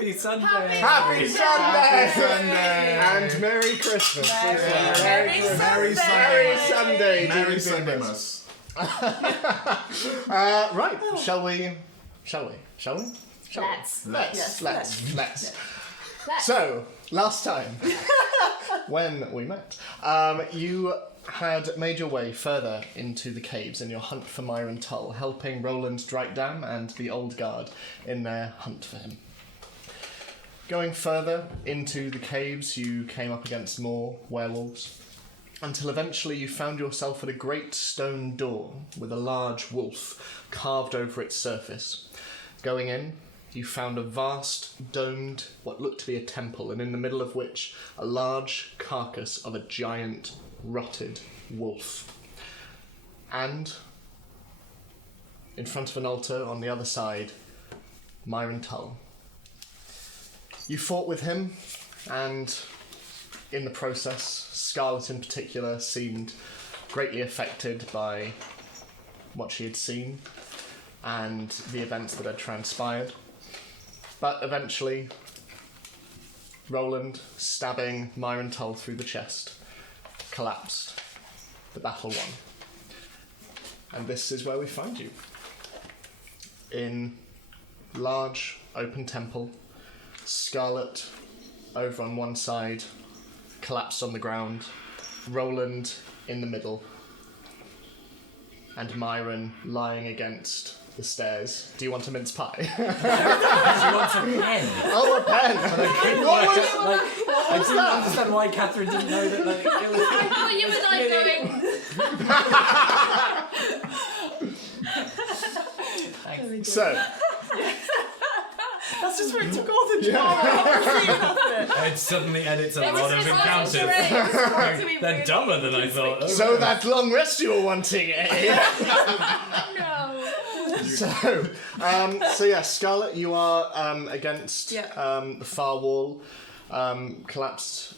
Happy Sunday! Happy Sunday! Happy Sunday! And Merry Christmas! Merry Sunday! Merry Sunday-mas. Right, shall we? Let's. So, last time, when we met, you had made your way further into the caves in your hunt for Myran Tull, helping Roland Drykedam and the Old Guard in their hunt for him. Going further into the caves, you came up against more werewolves, until eventually you found yourself at a great stone door with a large wolf carved over its surface. Going in, you found a vast, domed, what looked to be a temple, and in the middle of which a large carcass of a giant, rotted wolf. And in front of an altar on the other side, Myran Tull. You fought with him, and in the process, Scarlet in particular seemed greatly affected by what she had seen and the events that had transpired. But eventually, Roland, stabbing Myran Tull through the chest, collapsed. The battle won. And this is where we find you. In large open temple, Scarlet over on one side, collapsed on the ground, Roland in the middle, and Myran lying against the stairs. Do you want a mince pie? She wants a pen. Oh, a pen! I didn't understand why Catherine didn't know that. It was. I thought you were like going. So, That's just where it took all the drama. It suddenly edits a lot of It's encounters. They're dumber than I thought. so that long rest you were wanting, eh? No. So yeah, Scarlet, you are against the far wall, collapsed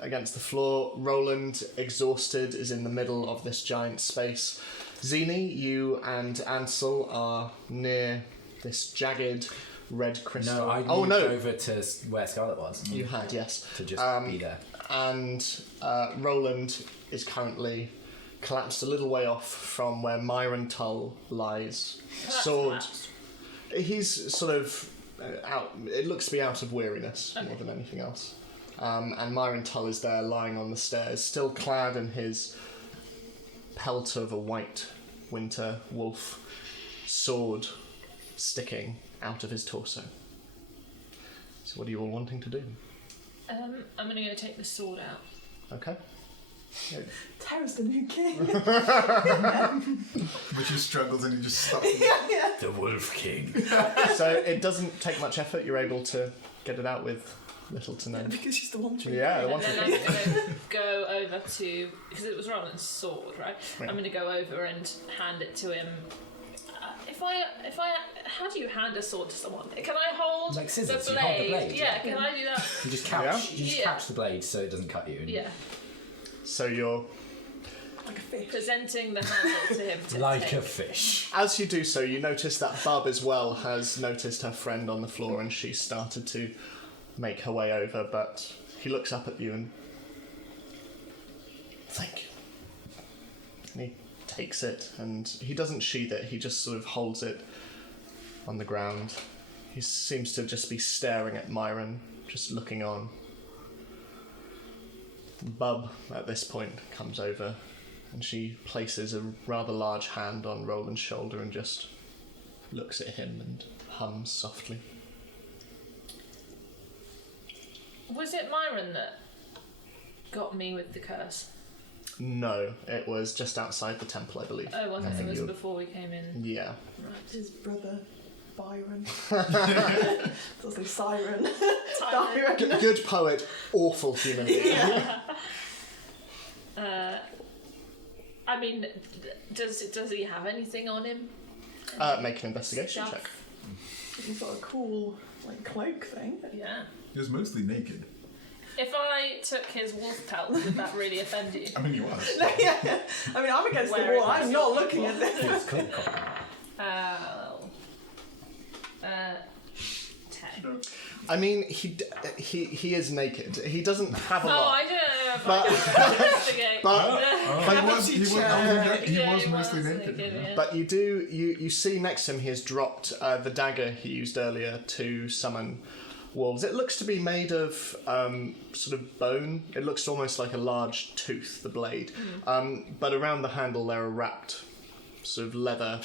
against the floor. Roland, exhausted, is in the middle of this giant space. Zini, you and Ansel are near this jagged red crystal. No, I moved over to where Scarlet was. You had, yes. To just be there. And Roland is currently collapsed a little way off from where Myran Tull lies. Sword. He's sort of out. It looks to be out of weariness more than anything else. And Myran Tull is there lying on the stairs, still clad in his pelt of a white winter wolf, sword sticking out of his torso. So what are you all wanting to do? I'm going to go take the sword out. Okay. Tara's the new king. But she struggles and you just stop. The Wolf King. So it doesn't take much effort. You're able to get it out with little to no. Because she's the one tree. Yeah, the one And then I'm going to go over to, because it was Roland's sword, right? Yeah. I'm going to go over and hand it to him. How do you hand a sword to someone? Can I hold Like scissors, the you blade? hold the blade, Yeah, can I do that? You just couch. Yeah? You just couch the blade so it doesn't cut you. Yeah. So you're, Like a fish. Presenting the handle to him to Like take. a fish. as you do so, you notice that Bub as well has noticed her friend on the floor, and she started to make her way over. But he looks up at you and thank you. And he takes it, and he doesn't sheath it. He just sort of holds it on the ground. He seems to just be staring at Myran, just looking on. Bub, at this point, comes over, and she places a rather large hand on Roland's shoulder and just looks at him and hums softly. Was it Myran that got me with the curse? No, it was just outside the temple, I believe. Oh, well, I think think it was you- before we came in. Yeah. His brother, Byron. Does say Siren. Tyron. Good poet, awful human being. I mean, does he have anything on him? Make an investigation Stuff? check. He's got a cool like cloak thing. Yeah. He was mostly naked. If I took his wolf pelt, would that really offend you? I mean, he was. Yeah. I mean, I'm against the Wearing wall. I'm his not wolf looking at this. It's clean cotton. 10. I mean, he is naked. He doesn't have a Oh, lot. I don't know if But- I can investigate. He was mostly naked. Yeah. But you see next to him he has dropped the dagger he used earlier to summon wolves. It looks to be made of sort of bone. It looks almost like a large tooth, the blade. But around the handle there are wrapped sort of leather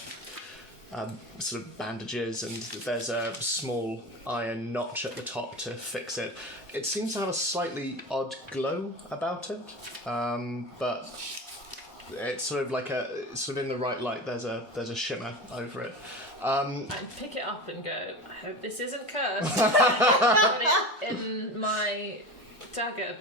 sort of bandages, and there's a small iron notch at the top to fix it. It seems to have a slightly odd glow about it, but it's sort of like in the right light. There's a shimmer over it. I'd pick it up and go, I hope this isn't cursed. Put it in my dagger.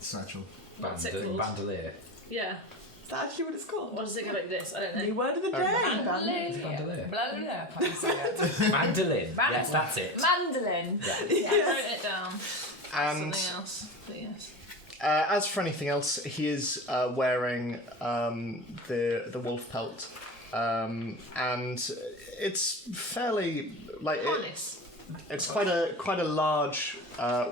Satchel. What's it called? Bandolier. Yeah. Is that actually what it's called? What does it go like this? I don't know. New word of the day. Bandolier. Bandolier. Can't say it. Mandolin. Yes, that's it. Mandolin. Yeah, I wrote it down. And Something else, but yes. as for anything else, he is wearing the wolf pelt, and it's fairly like Harness. it's quite a large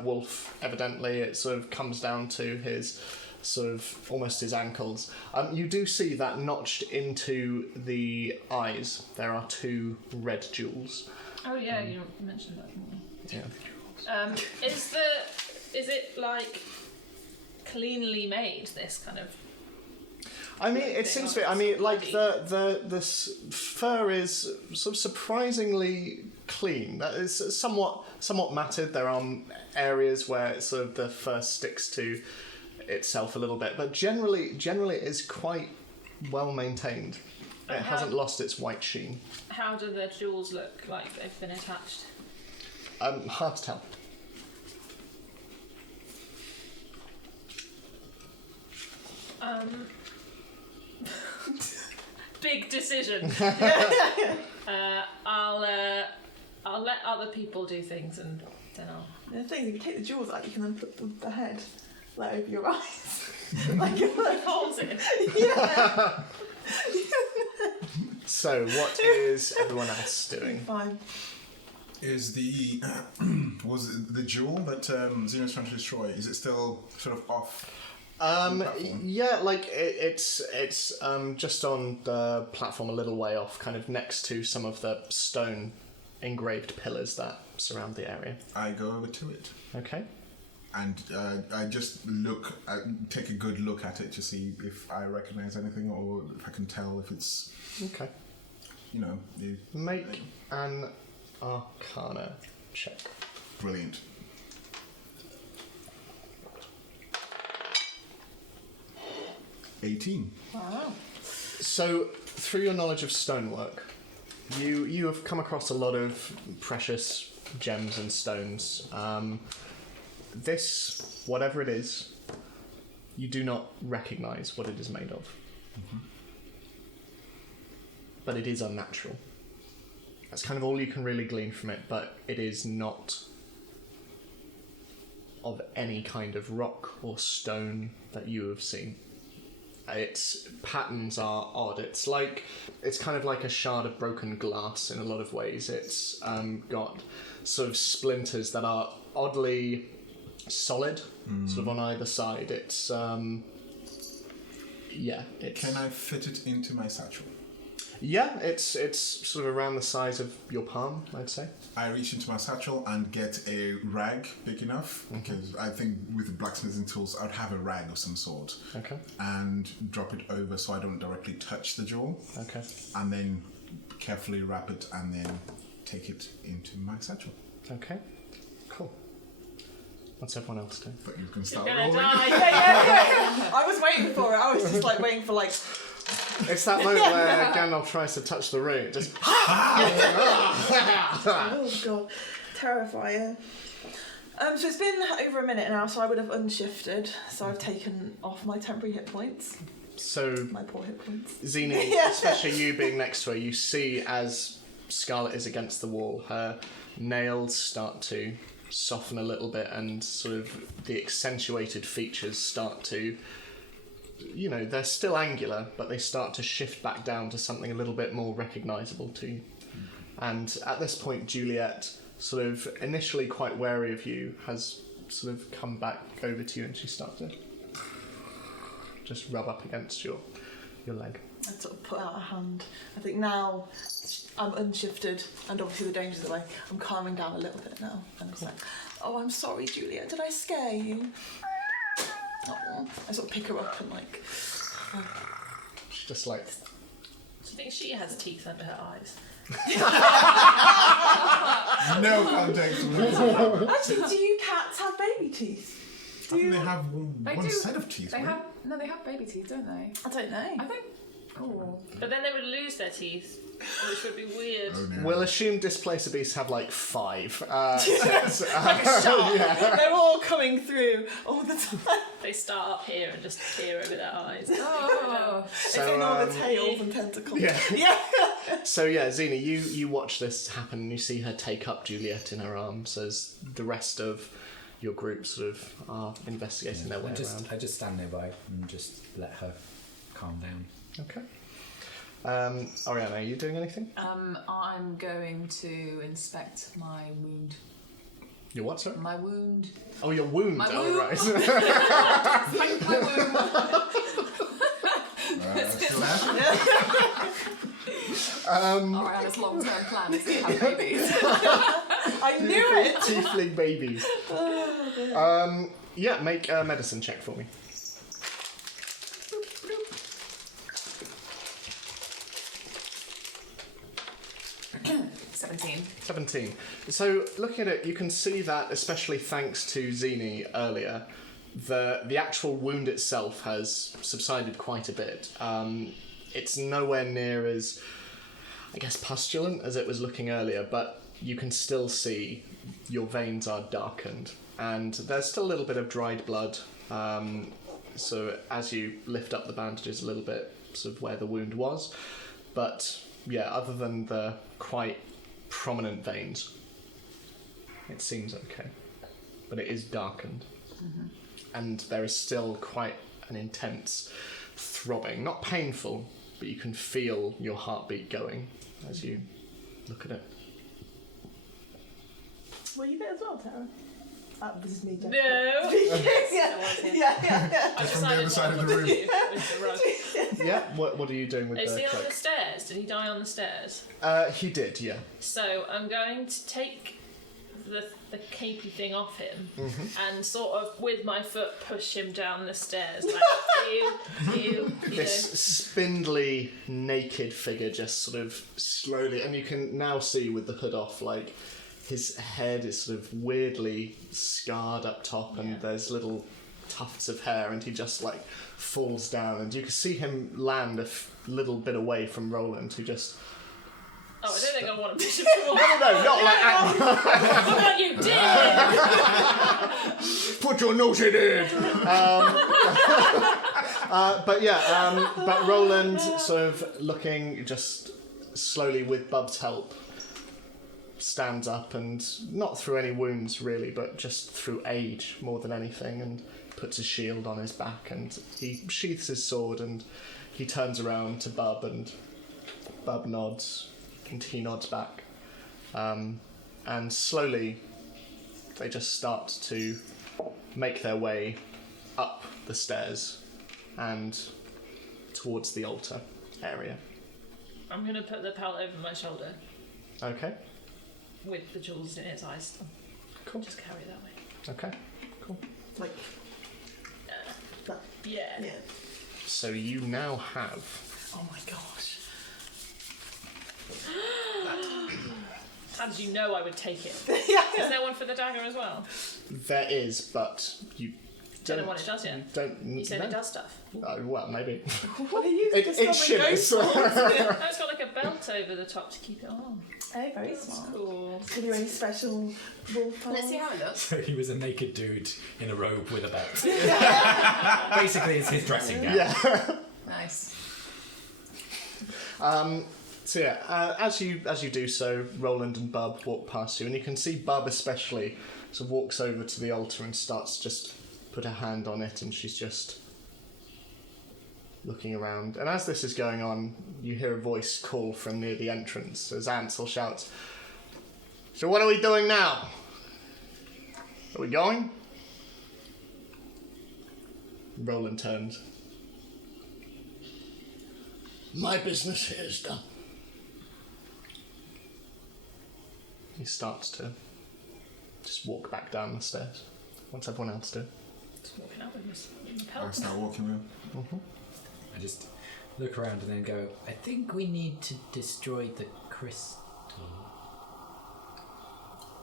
wolf. Evidently, it sort of comes down to his sort of almost his ankles. You do see that notched into the eyes there are 2 red jewels. Oh yeah, you mentioned that. Yeah. Is it like cleanly made? This kind of. I mean, it seems to be. I mean, like the fur is sort of surprisingly clean. That is somewhat matted. There are areas where it sort of the fur sticks to itself a little bit, but generally it is quite well maintained. It hasn't lost its white sheen. How do the jewels look like they've been attached? Hard to tell. Big decision. I'll let other people do things, and then I'll. The thing is, if you take the jewels out, you can then put the head like over your eyes. Like it Holds it. Yeah. So, what is everyone else doing? Fine. Is the was it the jewel that Xeno's trying to destroy? Is it still sort of off? Platform? Yeah, like it's just on the platform a little way off, kind of next to some of the stone engraved pillars that surround the area. I go over to it. Okay. And I just take a good look at it to see if I recognize anything or if I can tell if it's, Okay. Make an Arcana check. Brilliant. $18. Wow. So, through your knowledge of stonework, you have come across a lot of precious gems and stones. This, whatever it is, you do not recognize what it is made of. Mm-hmm. But it is unnatural. That's kind of all you can really glean from it, but it is not of any kind of rock or stone that you have seen. Its patterns are odd. It's kind of like a shard of broken glass in a lot of ways. It's got sort of splinters that are oddly solid, sort of on either side. It's it's Can I fit it into my satchel? yeah, it's sort of around the size of your palm, I'd say. I reach into my satchel and get a rag big enough, because I think with the blacksmithing tools I'd have a rag of some sort. Okay. And drop it over so I don't directly touch the jewel. Okay. And then carefully wrap it and then take it into my satchel. Okay. Cool. What's everyone else doing? But you can start Gonna rolling. die. Yeah. I was waiting for it. I was just like waiting for like. It's that moment where Gandalf tries to touch the ring. Just Oh god, terrifying. So it's been over a minute now, so I would have unshifted. So I've taken off my temporary hit points. so My poor hit points. Zini, Yeah. especially you being next to her, you see as Scarlet is against the wall, her nails start to soften a little bit, and sort of the accentuated features start to, they're still angular, but they start to shift back down to something a little bit more recognisable to you. And at this point, Juliet sort of initially quite wary of you, has sort of come back over to you, and she starts to just rub up against your leg. I'd sort of put out a hand. I think now I'm unshifted and obviously the danger's away. I'm calming down a little bit now. And it's like, oh, I'm sorry, Julia. Did I scare you? Oh. I sort of pick her up and like... She's just like... Do you think she has teeth under her eyes? No context. Actually, do you cats have baby teeth? I think they have They one do. set of teeth. They right? have they have baby teeth, don't they? I don't know. I think. Oh. But then they would lose their teeth, which would be weird. Oh, no. We'll assume displacer beasts have like 5. Like a shot. They're all coming through all the time. They start up here and just peer over their eyes. Oh. It's in all the tails and tentacles. Yeah. Yeah. So yeah, Xena, you watch this happen and you see her take up Juliet in her arms as the rest of your group sort of are investigating their way around. I just stand nearby and just let her calm down. Okay. Oriana, are you doing anything? I'm going to inspect my wound. Your what, sorry? My wound. Oh, your wound. My Oh, wound. right. Inspect my wound. Still there? Ariana's long-term plan is to have babies. I knew it. Tiefling babies. Yeah, make a medicine check for me. $17. 17. So, looking at it, you can see that, especially thanks to Zini earlier, the actual wound itself has subsided quite a bit. It's nowhere near as, I guess, pustulant as it was looking earlier, but you can still see your veins are darkened, and there's still a little bit of dried blood. So as you lift up the bandages a little bit, sort of where the wound was, but yeah, other than the quite prominent veins, it seems okay, but it is darkened. Mm-hmm. And there is still quite an intense throbbing, not painful, but you can feel your heartbeat going as you look at it. Were you there as well, Tara? This is me, Jeff. No. yeah. I Just from the decided other side what of I the would room. do with the rug. Yeah, what are you doing with Is the he on the cloak? stairs? Did he die on the stairs? He did, yeah. So I'm going to take the capey thing off him and sort of with my foot push him down the stairs like you This spindly, naked figure just sort of slowly, and you can now see with the hood off, like, his head is sort of weirdly scarred up top, and there's little tufts of hair, and he just, like, falls down, and you can see him land a little bit away from Roland, who just... Oh, I don't think I want to push him forward. No, not like... What you did! Put your nose in it! But Roland, sort of looking just slowly with Bub's help, stands up, and not through any wounds really, but just through age more than anything, and puts a shield on his back, and he sheaths his sword, and he turns around to Bub, and Bub nods, and he nods back. And slowly they just start to make their way up the stairs and towards the altar area. I'm going to put the pelt over my shoulder Okay, with the jewels in its eyes still. cool. Just carry it that way. Okay, cool. Like, Yeah. yeah. So you now have... Oh my gosh. How did you know I would take it? Yeah. Is there one for the dagger as well? There is, but you Don't know what it does yet. You don't... You said no. it does stuff. Well, maybe. What are you It shimmers. Oh, it's got like a belt over the top to keep it on. Oh, very That's smart. cool. Are there any special wolf Let's see how it looks. So he was a naked dude in a robe with a belt. Basically, it's his dressing gown. Yeah. Nice. So yeah, as you do so, Roland and Bub walk past you, and you can see Bub especially sort of walks over to the altar and starts to just put her hand on it, and she's just looking around. And as this is going on, you hear a voice call from near the entrance as Ansel shouts, So what are we doing now? Are we going? Roland turns. My business here is done. He starts to just walk back down the stairs. What's everyone else do? Just walking out with this. I start walking with. I just look around and then go, I think we need to destroy the crystal.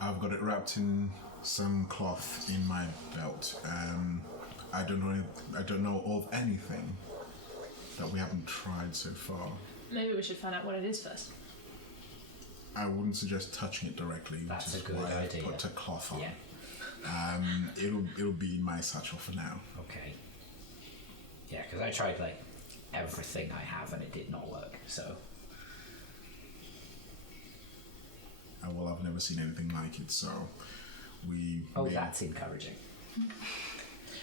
I've got it wrapped in some cloth in my belt. I don't know of anything that we haven't tried so far. Maybe we should find out what it is first. I wouldn't suggest touching it directly. That's which is a good why idea. I put a cloth on. Yeah. It'll be in my satchel for now. Okay. Yeah, because I tried like everything I have and it did not work. So. Well, I've never seen anything like it, so we. Oh, may- that's encouraging.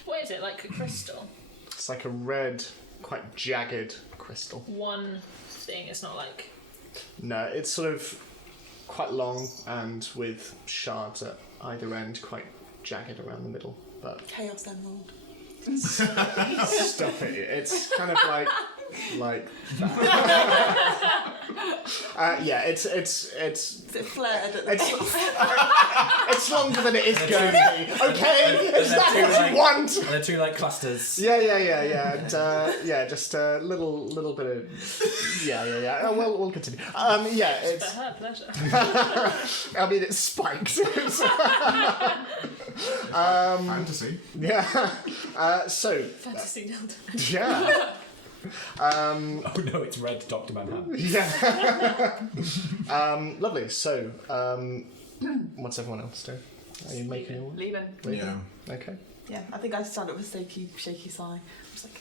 What is it, like a crystal? It's like a red, quite jagged crystal. One thing, it's not like... No, it's sort of quite long and with shards at either end, quite jagged around the middle. But Chaos Emerald. stop it! It's kind of like that. Yeah, it's Is it flared at the top? it's longer than it is going to be. Okay, is that what you want? And they're two like clusters. Yeah, and just a little bit of yeah. Oh, we'll continue. Yeah, it's. For her pleasure. I mean, it's spikes. Fantasy. Yeah. So Fantasy Delta. yeah. Oh no, it's red Dr. Manhattan. Yeah. Lovely. So, what's everyone else doing? Are you making your way? Leaving. Yeah. Okay. Yeah, I think I stand up with a shaky sigh. I was like,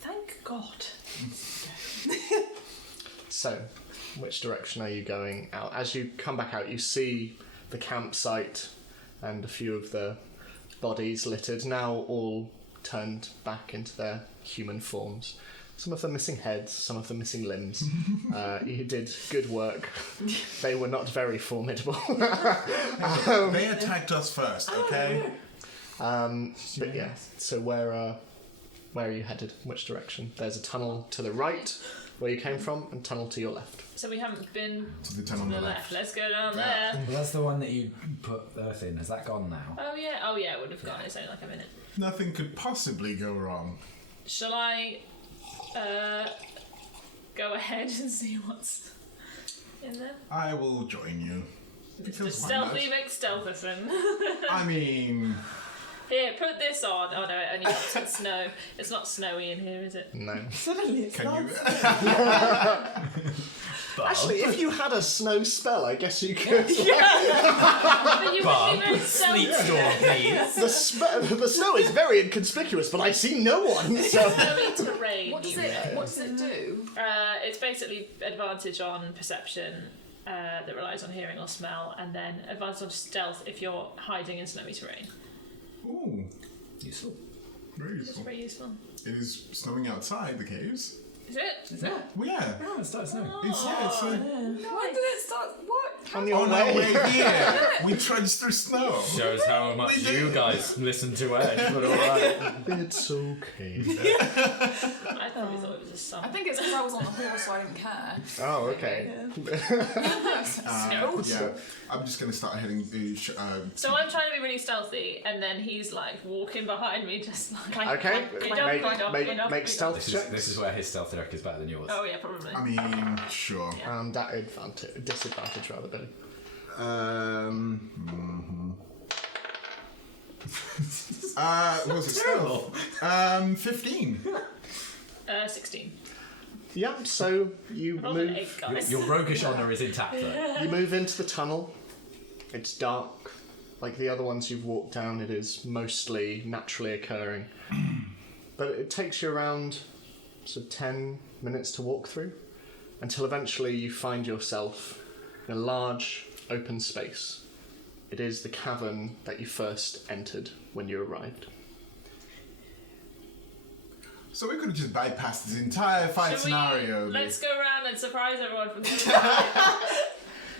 thank God. So, which direction are you going out? As you come back out, you see the campsite and a few of the bodies littered, now all turned back into their human forms. Some of them missing heads, some of them missing limbs. You did good work. They were not very formidable. They attacked us first, okay? But yeah, so where are you headed? Which direction? There's a tunnel to the right, where you came from, and tunnel to your left. So we haven't been To the to tunnel on the the left. left. Let's go down there. Well, that's the one that you put Earth in. Has that gone now? Oh yeah, it would have gone. It's only like a minute. Nothing could possibly go wrong. Shall I go ahead and see what's in there? I will join you. Because why Stealthy not? McStealtherson. I mean, Here, put this on. Oh no, it only helps in snow. It's not snowy in here, is it? No. Suddenly it's can not. you? Actually, if you had a snow spell, I guess you could. But you Bob, wouldn't be very sleep stealthy. store, please. The snow is very inconspicuous, but I see no one. So Snowy terrain. What does it do? It's basically advantage on perception that relies on hearing or smell, and then advantage on stealth if you're hiding in snowy terrain. Ooh, Useful. very It's useful. very useful. It is snowing outside the caves. Is it? Is it? Well, yeah. Oh, it starts snowing. It's When did it start? What? on your on our way. way here. We trudged through snow. Shows how much We you did. guys listen to Edge, but alright. It's okay. I probably thought it was a sun. I think it's because I was on the horse, so I didn't care. Oh, okay. Snow. Yeah, I'm just gonna start heading. So I'm trying to be really stealthy, and then he's like walking behind me, just like. Okay, make Make stealth This checks. is where his stealth check is better than yours. Oh yeah, probably. I mean, sure. That disadvantage rather than. What was it still? 15. 16. Yeah, so you Rolled an move. 8, guys. Your roguish honour is intact though. You move into the tunnel. It's dark. Like the other ones you've walked down, it is mostly naturally occurring. But it takes you around sort of 10 minutes to walk through until eventually you find yourself in a large open space. It is the cavern that you first entered when you arrived. So we could have just bypassed this entire fight Shall we- scenario. Let's go around and surprise everyone from the side.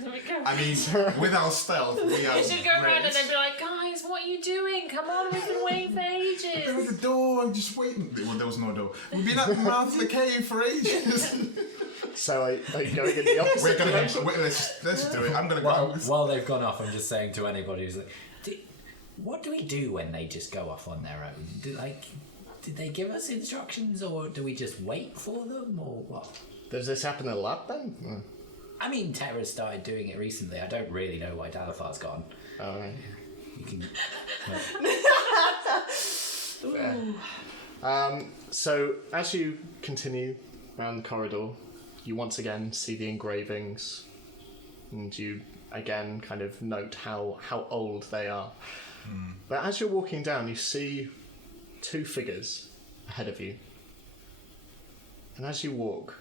I mean, with our stealth, we are. You should go around great. and then be like, guys, what are you doing? Come on, we've been waiting for There was ages. a door, I'm just waiting. Well, there was no door. We've been at the mouth of the cave for ages. So are you going in the opposite We're gonna direction? let's just do it. I'm gonna go. While they've gone off, I'm just saying to anybody who's like, what do we do when they just go off on their own? Did they give us instructions, or do we just wait for them, or what? Does this happen a lot then? Mm. I mean, Terra started doing it recently. I don't really know why Dalafar's gone. All right. You can. So as you continue around the corridor, you once again see the engravings, and you again kind of note how old they are. But as you're walking down, you see two figures ahead of you. And as you walk,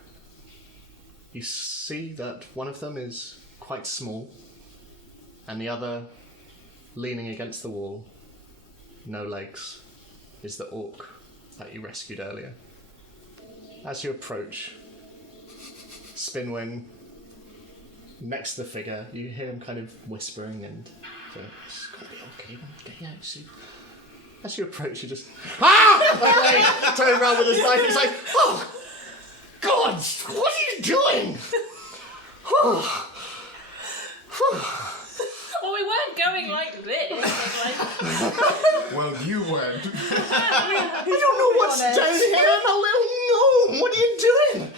you see that one of them is quite small, and the other, leaning against the wall, no legs, is the orc that you rescued earlier. As you approach, Spinwin, next to the figure, you hear him kind of whispering and it's gonna be okay, man. Get out soon. As you approach, you just turn around with his knife. He's like, "Oh, God, what are you doing?" Well, we weren't going like this. Well, you weren't. I don't know what's down here. I'm a little gnome. What are you doing?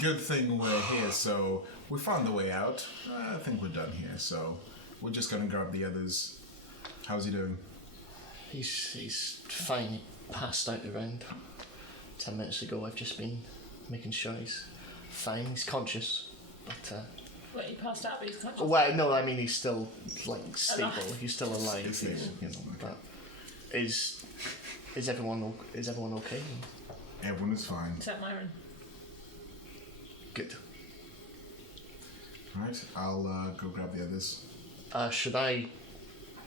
Good thing we're here, so we found the way out. I think we're done here, so we're just gonna grab the others. How's he doing? He's fine. He passed out around 10 minutes ago. I've just been making sure he's fine. He's conscious, but Wait, he passed out, but he's conscious. well, no, I mean he's still stable. Alive. He's still alive. He's He's, stable. but is everyone okay? Everyone is fine. Except Myron. Good. Right, I'll go grab the others. Should I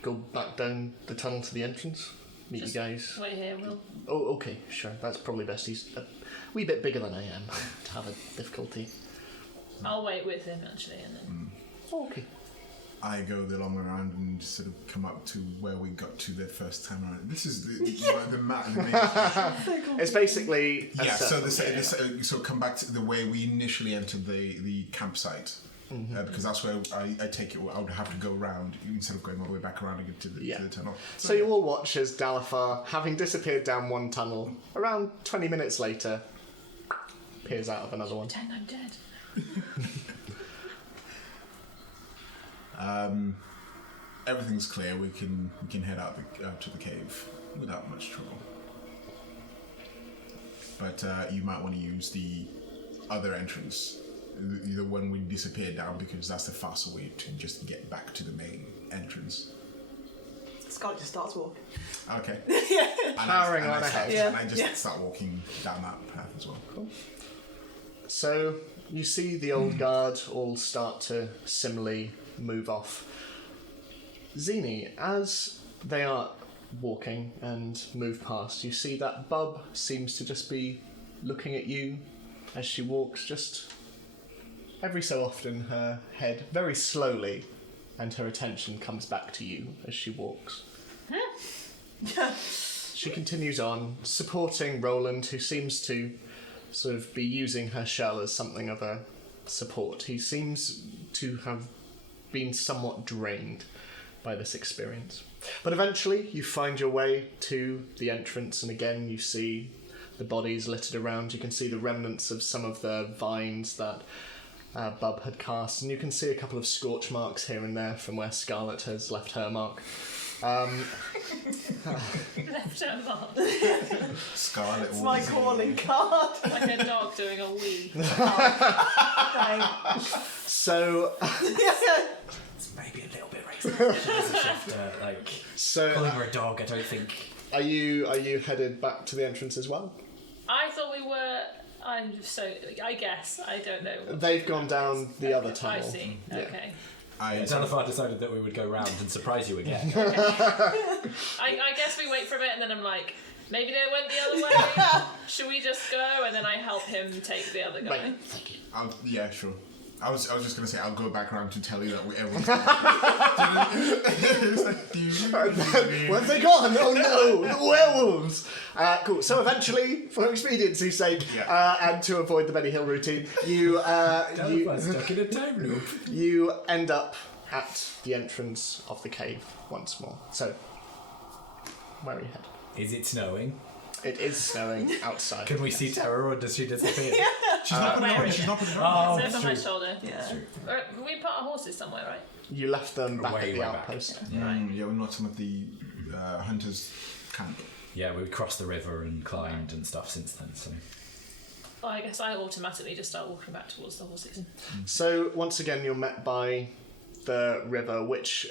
go back down the tunnel to the entrance? Meet Just you guys. Wait here, Will. Oh, okay, sure. That's probably best. He's a wee bit bigger than I am to have a difficulty. I'll wait with him actually, and then. Okay. I go the long way around and sort of come up to where we got to the first time around. This is the map. It's basically a Yeah, so circle. so come back to the way we initially entered the campsite. Because that's where I take it. I would have to go around instead of going all the way back around again to the tunnel. So you all watch as Dalafar, having disappeared down one tunnel, around 20 minutes later, appears out of another one. Pretend I'm dead. Everything's clear. We can head out to the cave without much trouble. But you might want to use the other entrance, the one we disappeared down, because that's the faster way to just get back to the main entrance. Scott just starts walking. Okay. Powering on ahead. And I just start walking down that path as well. Cool. So you see the old guard all start to similarly move off. Zini, as they are walking and move past, you see that Bub seems to just be looking at you as she walks, just every so often her head very slowly, and her attention comes back to you as she walks. She continues on, supporting Roland, who seems to sort of be using her shell as something of a support. He seems to have been somewhat drained by this experience. But eventually you find your way to the entrance, and again you see the bodies littered around. You can see the remnants of some of the vines that Bub had cast, and you can see a couple of scorch marks here and there from where Scarlet has left her mark. Left her mark. Scarlet. It's my calling card. Like a dog doing a wee. Thanks. So, It's maybe a little bit racist. so Calling her a dog, I don't think. are you headed back to the entrance as well? I thought we were. I'm so. I guess I don't know. They've gone down the other tunnel. I see. Yeah. Okay. Dalafar decided that we would go round and surprise you again. I guess we wait for a bit, and then I'm like, maybe they went the other way. Should we just go? And then I help him take the other guy. Right. Yeah, sure. I was just gonna say I'll go back around to tell you that everyone's. Where's they gone? Oh no, the werewolves! Cool. So eventually, for expediency's sake, and to avoid the Benny Hill routine, you stuck in a time loop. you end up at the entrance of the cave once more. So, where are you headed? Is it snowing? It is snowing outside. Can we see Terror or does she disappear? She's not putting it on. She's not putting it on. Oh, It's over my true. shoulder. Yeah. We put our horses somewhere, right? You left them back Way, at the way back. outpost. Yeah, we're not some of the hunters' camp. Yeah, we crossed the river and climbed and stuff since then, so... Well, I guess I automatically just start walking back towards the horses. So once again, you're met by the river, which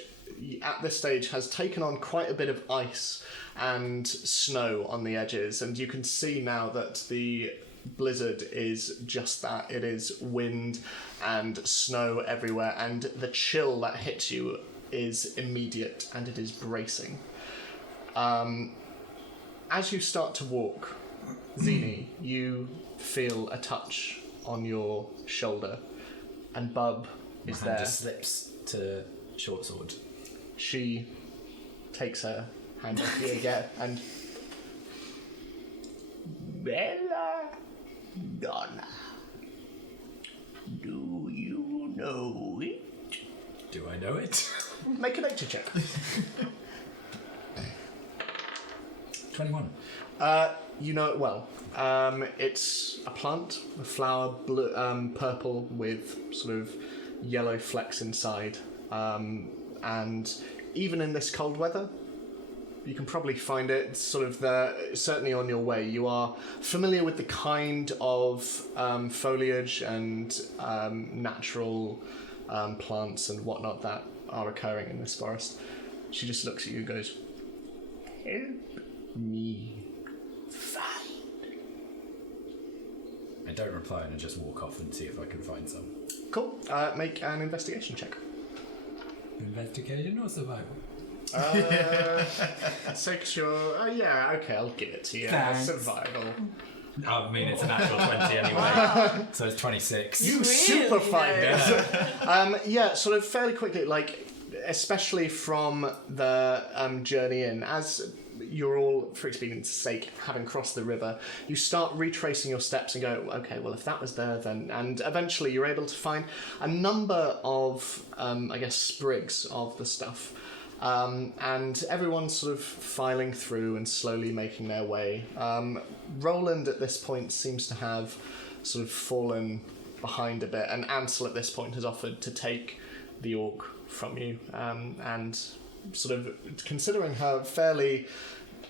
at this stage has taken on quite a bit of ice and snow on the edges, and you can see now that the blizzard is just that. It is wind and snow everywhere, and the chill that hits you is immediate and it is bracing. As you start to walk, Zini, you feel a touch on your shoulder, and Bub is My hand there. just slips to short sword. She takes her hand off you again and... Bella Donna, do you know it? Do I know it? Make a nature check. 21. You know it well. It's a plant, a flower, blue, purple with sort of yellow flecks inside. And even in this cold weather, you can probably find it sort of there, certainly on your way. You are familiar with the kind of foliage and natural plants and whatnot that are occurring in this forest. She just looks at you and goes, "Help me find." I don't reply and I just walk off and see if I can find some. Cool. Make an investigation check. Investigation or survival? Sexual. Yeah, okay, I'll give it to you. Thanks. Survival. I mean, it's a natural 20 anyway, so it's 26. You super find it. Yeah, sort of fairly quickly, like, especially from the journey in, as you're all, for expedience's sake, having crossed the river, you start retracing your steps and go, okay, well, if that was there, then... And eventually you're able to find a number of, I guess, sprigs of the stuff. And everyone's sort of filing through and slowly making their way. Roland at this point seems to have sort of fallen behind a bit, and Ansel at this point has offered to take the orc from you. And sort of, considering her fairly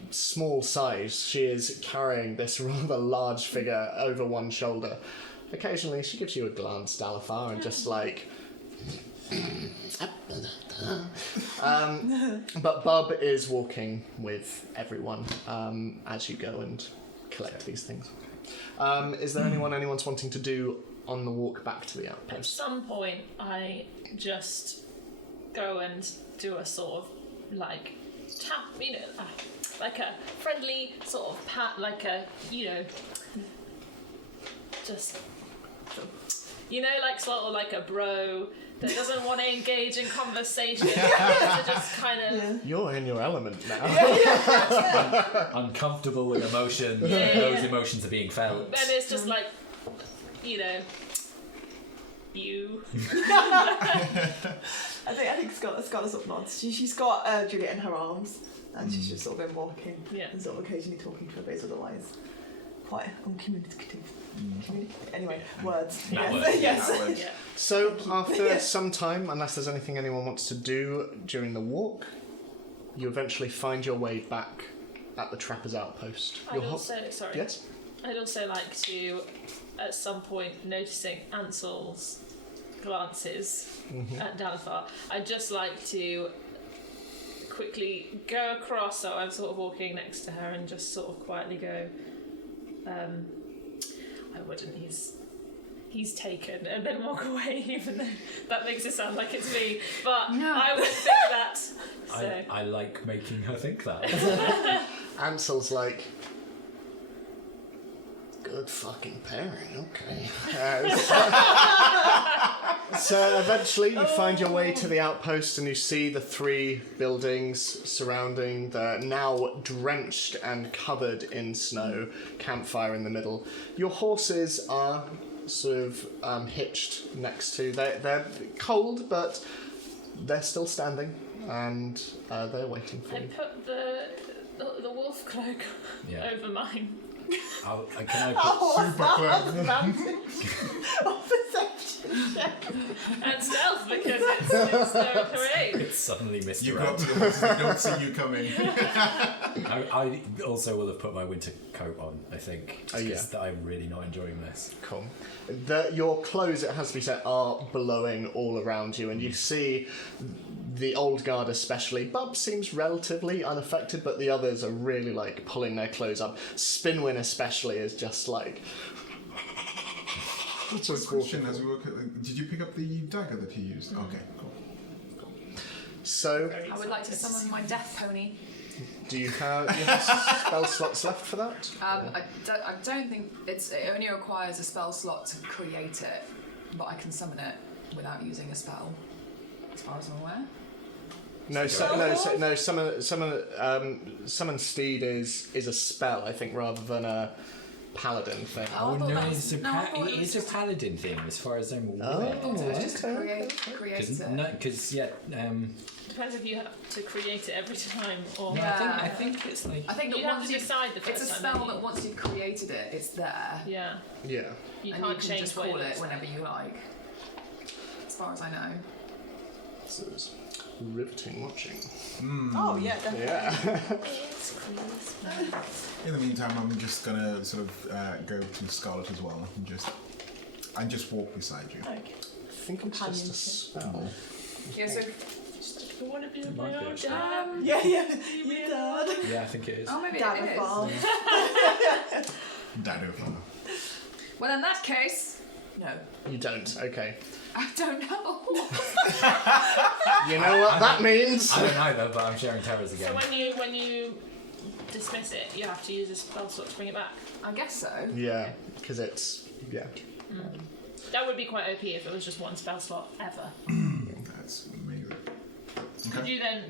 small size, she is carrying this rather large figure over one shoulder. Occasionally she gives you a glance, Dalafar, and just like... but Bub is walking with everyone as you go and collect these things. Is there anyone's wanting to do on the walk back to the At outpost? some point, I just go and do a sort of like tap, like a friendly sort of pat, like a, just, like sort of like a bro that doesn't want to engage in conversation, to just kind of... You're in your element now. Uncomfortable with emotion. Yeah. Those emotions are being felt. And it's just like, you. I think Scott sort of nods. She's got Juliet in her arms, and she's just sort of been walking and sort of occasionally talking to her, but is otherwise quite uncommunicative. Anyway, words. Not Yes. words. Yes. Yeah. So after some time, unless there's anything anyone wants to do during the walk, you eventually find your way back at the Trapper's Outpost. I'd also, sorry. Yes? I'd also like to, at some point, noticing Ansel's glances at Dalifar, I'd just like to quickly go across, so I'm sort of walking next to her, and just sort of quietly go, I wouldn't, he's taken, and then walk away, even though that makes it sound like it's me, but I would think that. So. I like making her think that. Ansel's like, good fucking pairing, okay. So eventually you find your way to the outpost and you see the 3 buildings surrounding the now drenched and covered in snow campfire in the middle. Your horses are sort of hitched next to. They're cold, but they're still standing and they're waiting for I you. put the wolf cloak Yeah. over mine. Can I put Perception check. And stealth because it's no parade. It's suddenly Mr. You Red. got to the horses, they don't see you coming. I also will have put my winter coat on, I think. Oh, yeah. Because I'm really not enjoying this. Cool. Your clothes, it has to be said, are billowing all around you, and you see the old guard especially. Bub seems relatively unaffected, but the others are really like pulling their clothes up. Spinwin especially is just like. So question as we work at, did you pick up the dagger that he used? Okay, cool. So, I would like to summon my death pony. do you have spell slots left for that? I don't think it only requires a spell slot to create it, but I can summon it without using a spell, as far as I'm aware. Summon Steed is a spell, I think, rather than a paladin thing. Oh, I thought that was- it's a no, I thought it it was is a just- paladin thing, as far as I'm Oh, aware. So it's just okay. create it. Because Depends if you have to create it every time or. no, Yeah. I think it's like I think that You have once to you decide the it's a first spell time, don't that you? once you've created it, it's there, Yeah. Yeah. You and can't you can change just what call it looks whenever like. you like. As far as I know. So it's riveting watching. Oh yeah, definitely. Yeah. It's Christmas. In the meantime, I'm just gonna sort of go to Scarlet as well and just walk beside you. Okay. I think it's just a spell. Yeah, so I want to be Might my be own actually. dad. Yeah, you dad. yeah, I think it is. oh maybe Dad it of is. Bob. Dado father. Well, in that case, no, You don't. Okay. I don't know. You know what that means? I don't either, but I'm sharing terrors again. So when you dismiss it, you have to use a spell slot to bring it back. I guess so. Yeah, because it's That would be quite OP if it was just one spell slot ever. That's amazing.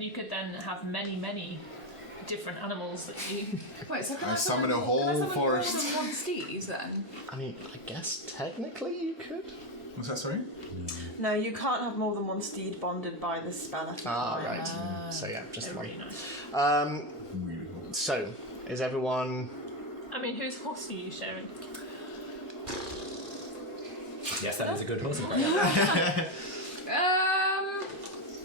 You could then have many different animals that you. Wait, so can I I summon a can I whole summon forest. more than one Steve then? I mean, I guess technically you could. What's that, sorry? No, you can't have more than one steed bonded by the spell at a time. Right. So yeah, just They're one. really nice. Really cool. So, is everyone? I mean, whose horse are you sharing? Yes, that is a good horse.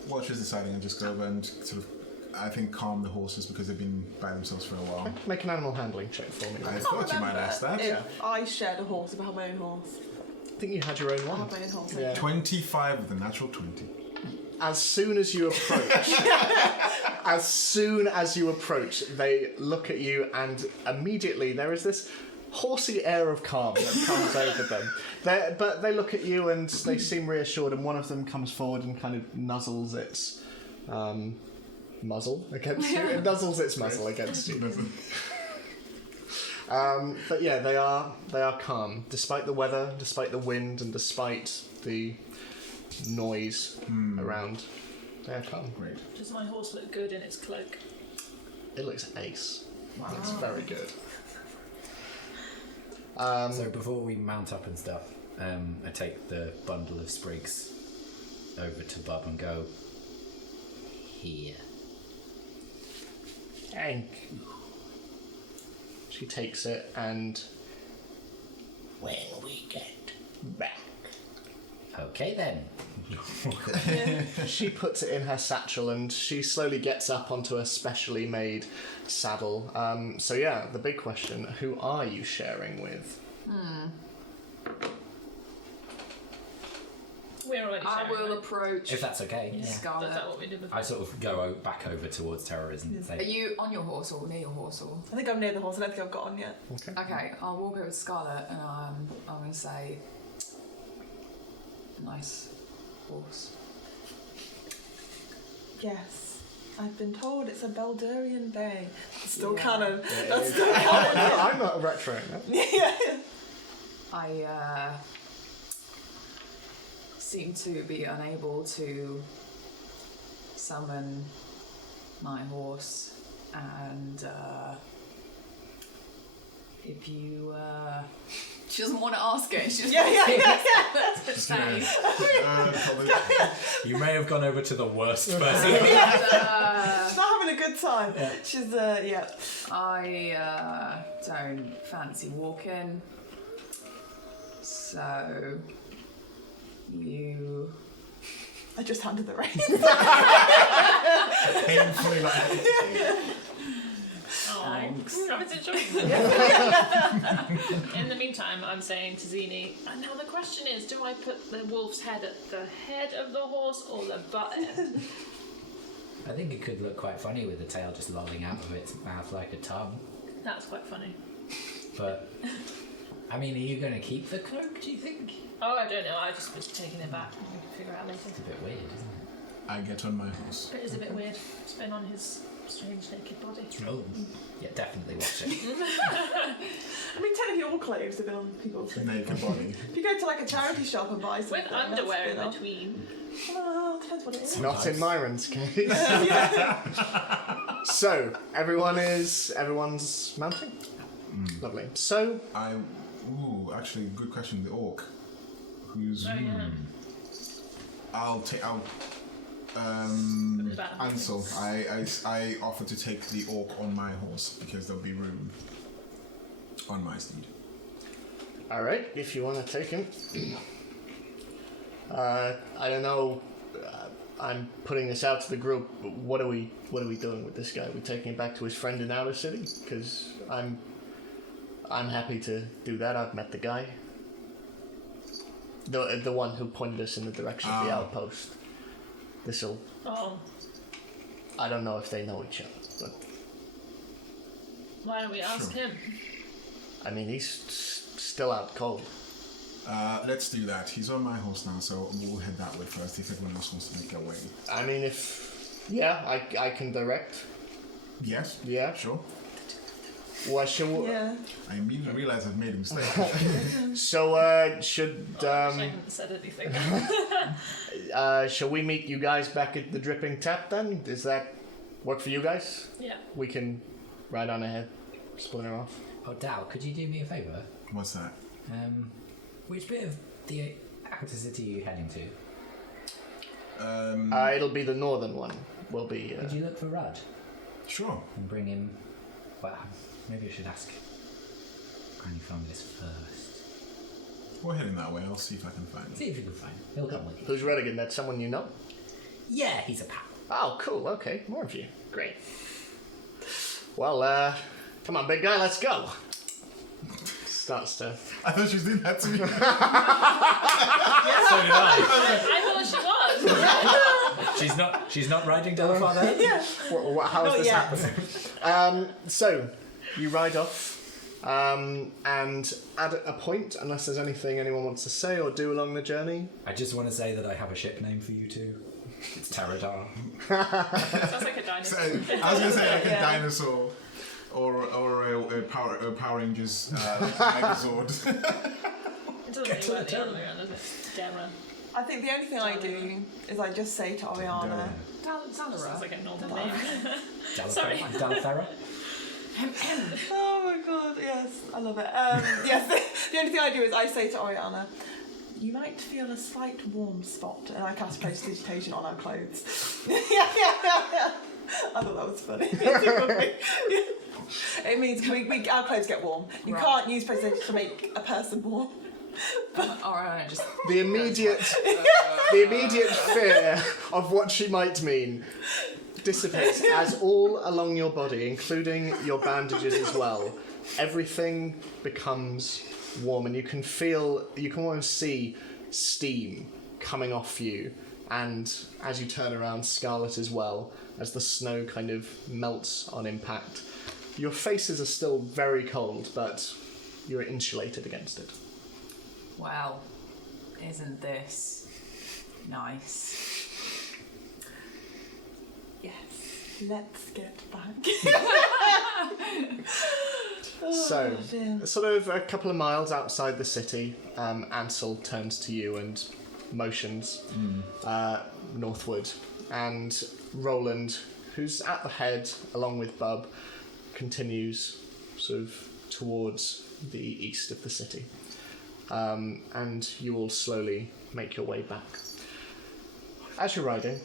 While she's deciding, I'll just go over and sort of, I think, calm the horses because they've been by themselves for a while. Make an animal handling check for me. I I thought you might ask that. If I shared a horse, if I had my own horse, think you had your own I one. have my own horse. Yeah. 25 with a natural 20. As soon as you approach, they look at you, and immediately there is this horsey air of calm that comes over them. But they look at you and they seem reassured, and one of them comes forward and kind of nuzzles its muzzle against you. It nuzzles its muzzle against you. But yeah, they are calm, despite the weather, despite the wind, and despite the noise around. They are calm. Great. Does my horse look good in its cloak? It looks ace. It's very good. So before we mount up and stuff, I take the bundle of sprigs over to Bub and go, here. Thank you. She takes it, and when we get back, Okay then. she puts it in her satchel, and she slowly gets up onto a specially made saddle. So yeah, the big question: who are you sharing with? We're already I sharing. will right? approach If that's okay. Yeah. Scarlet. Is that what we did before? I sort of go back over towards terrorism and Are say, you on your horse or near your horse or? I think I'm near the horse. I don't think I've got on yet. Okay, I'll walk over to Scarlet and I'm going to say, nice horse. Yes, I've been told it's a Baldurian bay. It's still Yeah. canon. Yeah, That's it still is. canon. No, I'm not retroing that. Yeah. I seem to be unable to summon my horse, and if you she doesn't want to ask it. She just Just gonna, probably, You may have gone over to the worst person. She's not having a good time. Yeah. She's I don't fancy walking, so you. I just handed the reins. painfully like. Thanks. In the meantime, I'm saying to Zini, and now the question is, do I put the wolf's head at the head of the horse or the butt end? I think it could look quite funny with the tail just lolling out of its mouth like a tongue. That's quite funny. But, I mean, are you going to keep the cloak, do you think? Oh, I don't know. I just was taking it back. We can figure out later. It's a bit weird, isn't it? I get on my horse. It is a bit weird. It's been on his strange naked body. Oh, yeah, definitely watch it. I mean, technically all clothes have been on people's Naked body. If you go to like a charity shop and buy something, With underwear in that's between. Well, depends what it is. Not in Myron's case. So, everyone's mounting? Lovely. So, Actually, good question. The orc. Who's... Oh, yeah. Ansel, I offer to take the orc on my horse because there'll be room on my steed. alright, if you want to take him. I don't know, I'm putting this out to the group, but what are we doing with this guy? Are we taking him back to his friend in Outer City? Because I'm happy to do that. I've met the guy. The one who pointed us in the direction of the outpost. This'll... Oh, I don't know if they know each other, but... why don't we ask him? I mean, he's still out cold. Let's do that. He's on my horse now, so we'll head that way first if everyone else wants to make their way. I mean, if... Yeah, I can direct. Yes? Yeah. Sure. Well, shall Yeah. I immediately realised I've made a mistake. So, should... I haven't said anything. Shall we meet you guys back at the Dripping Tap then? Does that work for you guys? Yeah. We can ride on ahead, splinter off. Oh, Dal, could you do me a favour? What's that? Which bit of the Outer City are you heading to? It'll be the northern one. Will be... Could you look for Rudd Sure. and bring him... Well, maybe I should ask Granny Fungus first. We're heading that way. I'll see if I can find him. See if you can find him. He'll come with you. Who's Redigan? That's someone you know? Yeah, he's a pal. Oh, cool. Okay, more of you. Great. Well, come on, big guy, let's go. Starts to... I thought she was doing that to me. So did I. I thought she was. She's not riding Delafar then? Yeah. How is Not this yet. happening? So, you ride off, and at a point, unless there's anything anyone wants to say or do along the journey. I just want to say that I have a ship name for you two. It's Taradar. Sounds like a So, dinosaur. I was going to say like a Yeah. dinosaur or a Power Rangers Megazord. It doesn't really work the other way around, does it? Dara. I think the only thing I do is I just say to Oriana, Sounds like a normal name. Sorry. Dalathera? oh my god, yes, I love it. Yes, the only thing I do is I say to Oriana, you might feel a slight warm spot, and I cast prestidigitation on our clothes. Yeah. I thought that was funny. It means our clothes get warm. You Right. can't use prestidigitation to make a person warm. Alright, just. The immediate fear of what she might mean dissipates as all along your body, including your bandages as well, everything becomes warm, and you can almost see steam coming off you, and as you turn around, Scarlet as well, as the snow kind of melts on impact. Your faces are still very cold, but you're insulated against it. Well, isn't this nice? Yes, let's get back. So, dear. sort of a couple of miles outside the city, Ansel turns to you and motions northward, and Roland, who's at the head along with Bub, continues sort of towards the east of the city, and you all slowly make your way back. As you're riding,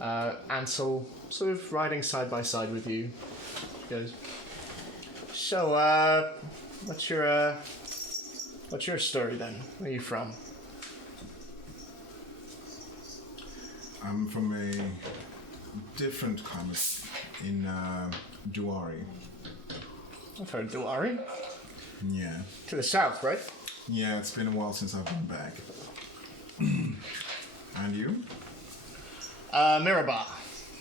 Ansel sort of riding side by side with you, goes, "So, what's your story then? Where are you from?" I'm from a different climate in Duari. I've heard Duari. Yeah. To the south, right? Yeah, it's been a while since I've been back. And you? Mirabar.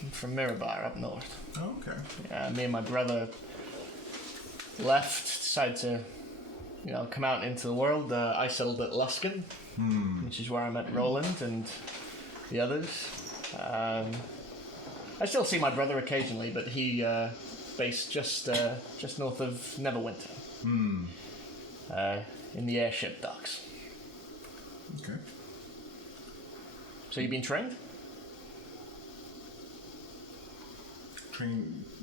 I'm from Mirabar up north. Oh, okay. Me and my brother left, decided to, come out into the world. I settled at Luskin, which is where I met Roland and the others. I still see my brother occasionally, but he based just north of Neverwinter, in the airship docks. Okay. So you've been trained?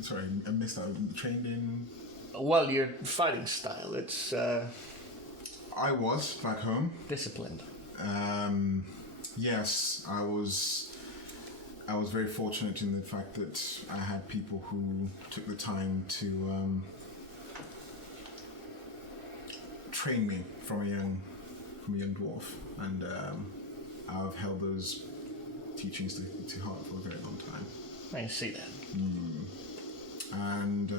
Sorry, I missed that. Trained in... Well, your fighting style, it's I was back home. disciplined. Yes, I was very fortunate in the fact that I had people who took the time to train me from a young dwarf, and I've held those teachings to heart for a very long time. I can see that. And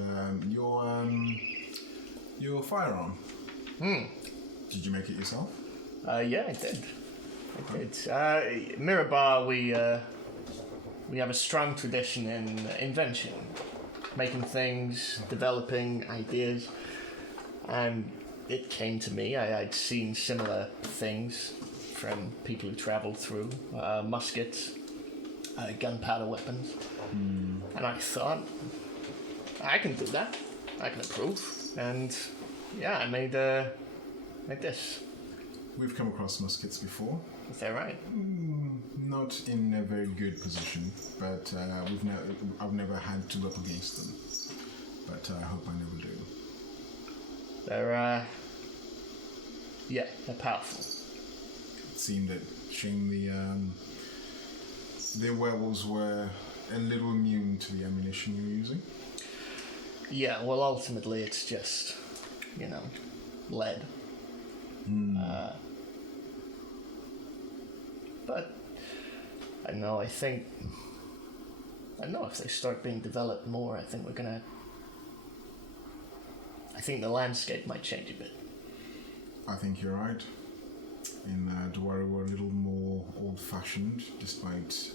your firearm. Did you make it yourself? Yeah, I did. Mirabar, we have a strong tradition in invention, making things, developing ideas, and it came to me. I'd seen similar things from people who travelled through, muskets, gunpowder weapons, and I thought, I can do that. I can improve, and yeah, I made this. We've come across muskets before. Is that right? Not in a very good position, but I've never had to look against them. But I hope I never do. They're powerful. It seemed that Shing, the werewolves were a little immune to the ammunition you were using. Yeah, well, ultimately it's just, lead. But I don't know, I know if they start being developed more, I think the landscape might change a bit. I think you're right. In Dwari we're a little more old-fashioned, despite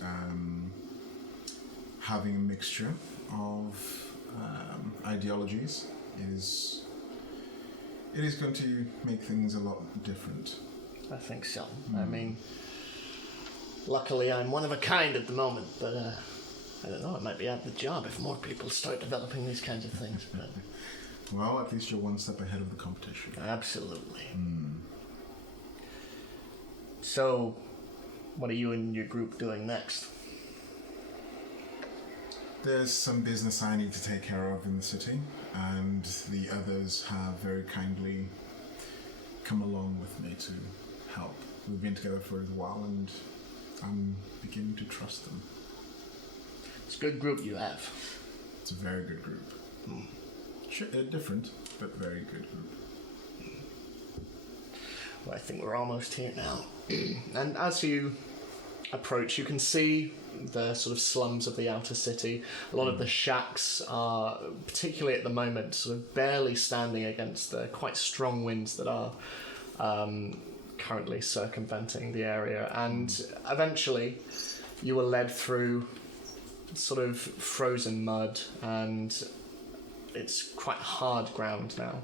having a mixture of ideologies. It is going to make things a lot different. I think so. I mean, luckily I'm one of a kind at the moment, but I don't know, I might be out of the job if more people start developing these kinds of things. But well, at least you're one step ahead of the competition. Absolutely. So, what are you and your group doing next? There's some business I need to take care of in the city, and the others have very kindly come along with me to help. We've been together for a while, and I'm beginning to trust them. It's a good group you have. It's a very good group. Different, but very good group. Well, I think we're almost here now. And as you approach, you can see the sort of slums of the outer city. A lot of the shacks are, particularly at the moment, sort of barely standing against the quite strong winds that are currently circumventing the area. And eventually, you were led through sort of frozen mud, and it's quite hard ground now.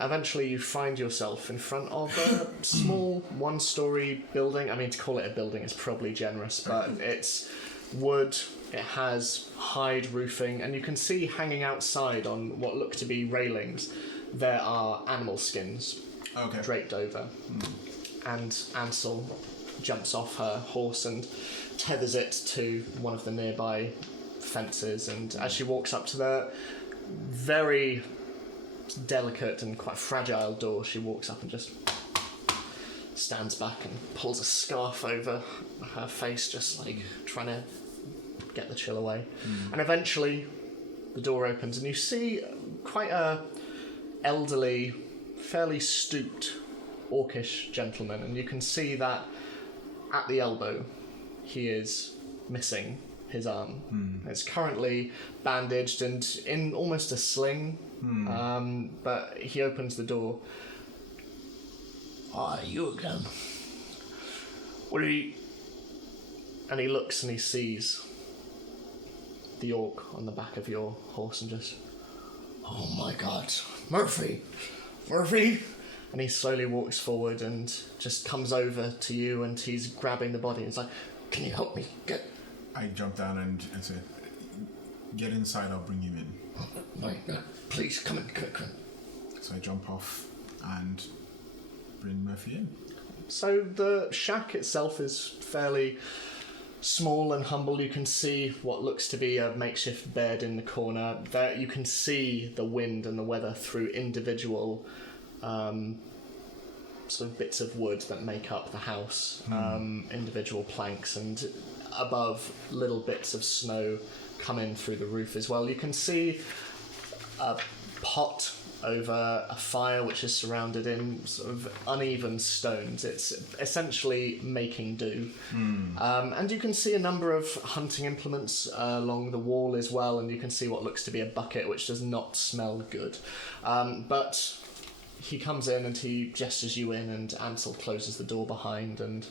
Eventually you find yourself in front of a small one-storey building. I mean, to call it a building is probably generous, but it's wood, it has hide roofing, and you can see hanging outside on what look to be railings, there are animal skins draped over. And Ansel, jumps off her horse and tethers it to one of the nearby fences, and as she walks up to the very delicate and quite fragile door, she walks up and just stands back and pulls a scarf over her face, just like trying to get the chill away. And eventually the door opens and you see quite a elderly, fairly stooped orcish gentleman, and you can see that at the elbow he is missing his arm. It's currently bandaged and in almost a sling, but he opens the door. Ah, you again. What are you... And he looks and he sees the orc on the back of your horse and just... Oh my god. Murphy! Murphy! And he slowly walks forward and just comes over to you, and he's grabbing the body and he's like, Can you help me get... I jump down and say, get inside, I'll bring you in. No, please, come in, come in. So I jump off and bring Murphy in. So the shack itself is fairly small and humble. You can see what looks to be a makeshift bed in the corner. There you can see the wind and the weather through individual sort of bits of wood that make up the house, individual planks, and above little bits of snow come in through the roof as well. You can see a pot over a fire which is surrounded in sort of uneven stones. It's essentially making do. And you can see a number of hunting implements along the wall as well, and you can see what looks to be a bucket which does not smell good. But he comes in and he gestures you in, and Ansel closes the door behind, and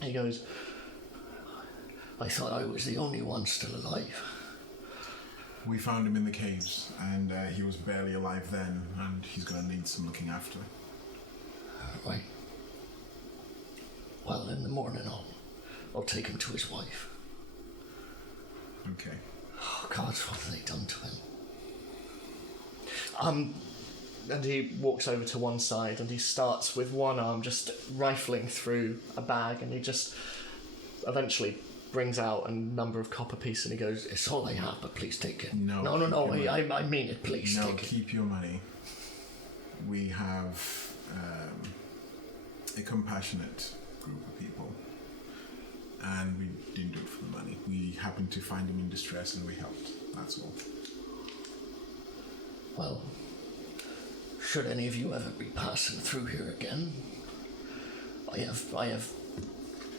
he goes, I thought I was the only one still alive. We found him in the caves, and he was barely alive then, and he's going to need some looking after. Right. Well, in the morning I'll take him to his wife. Okay. Oh God, what have they done to him? and he walks over to one side and he starts with one arm just rifling through a bag, and he just eventually brings out a number of copper pieces and he goes, It's all I have, but please take it. No, I mean it, please No, take it. keep your money. We have a compassionate group of people, and we didn't do it for the money. We happened to find him in distress and we helped. That's all. Well, should any of you ever be passing through here again, I have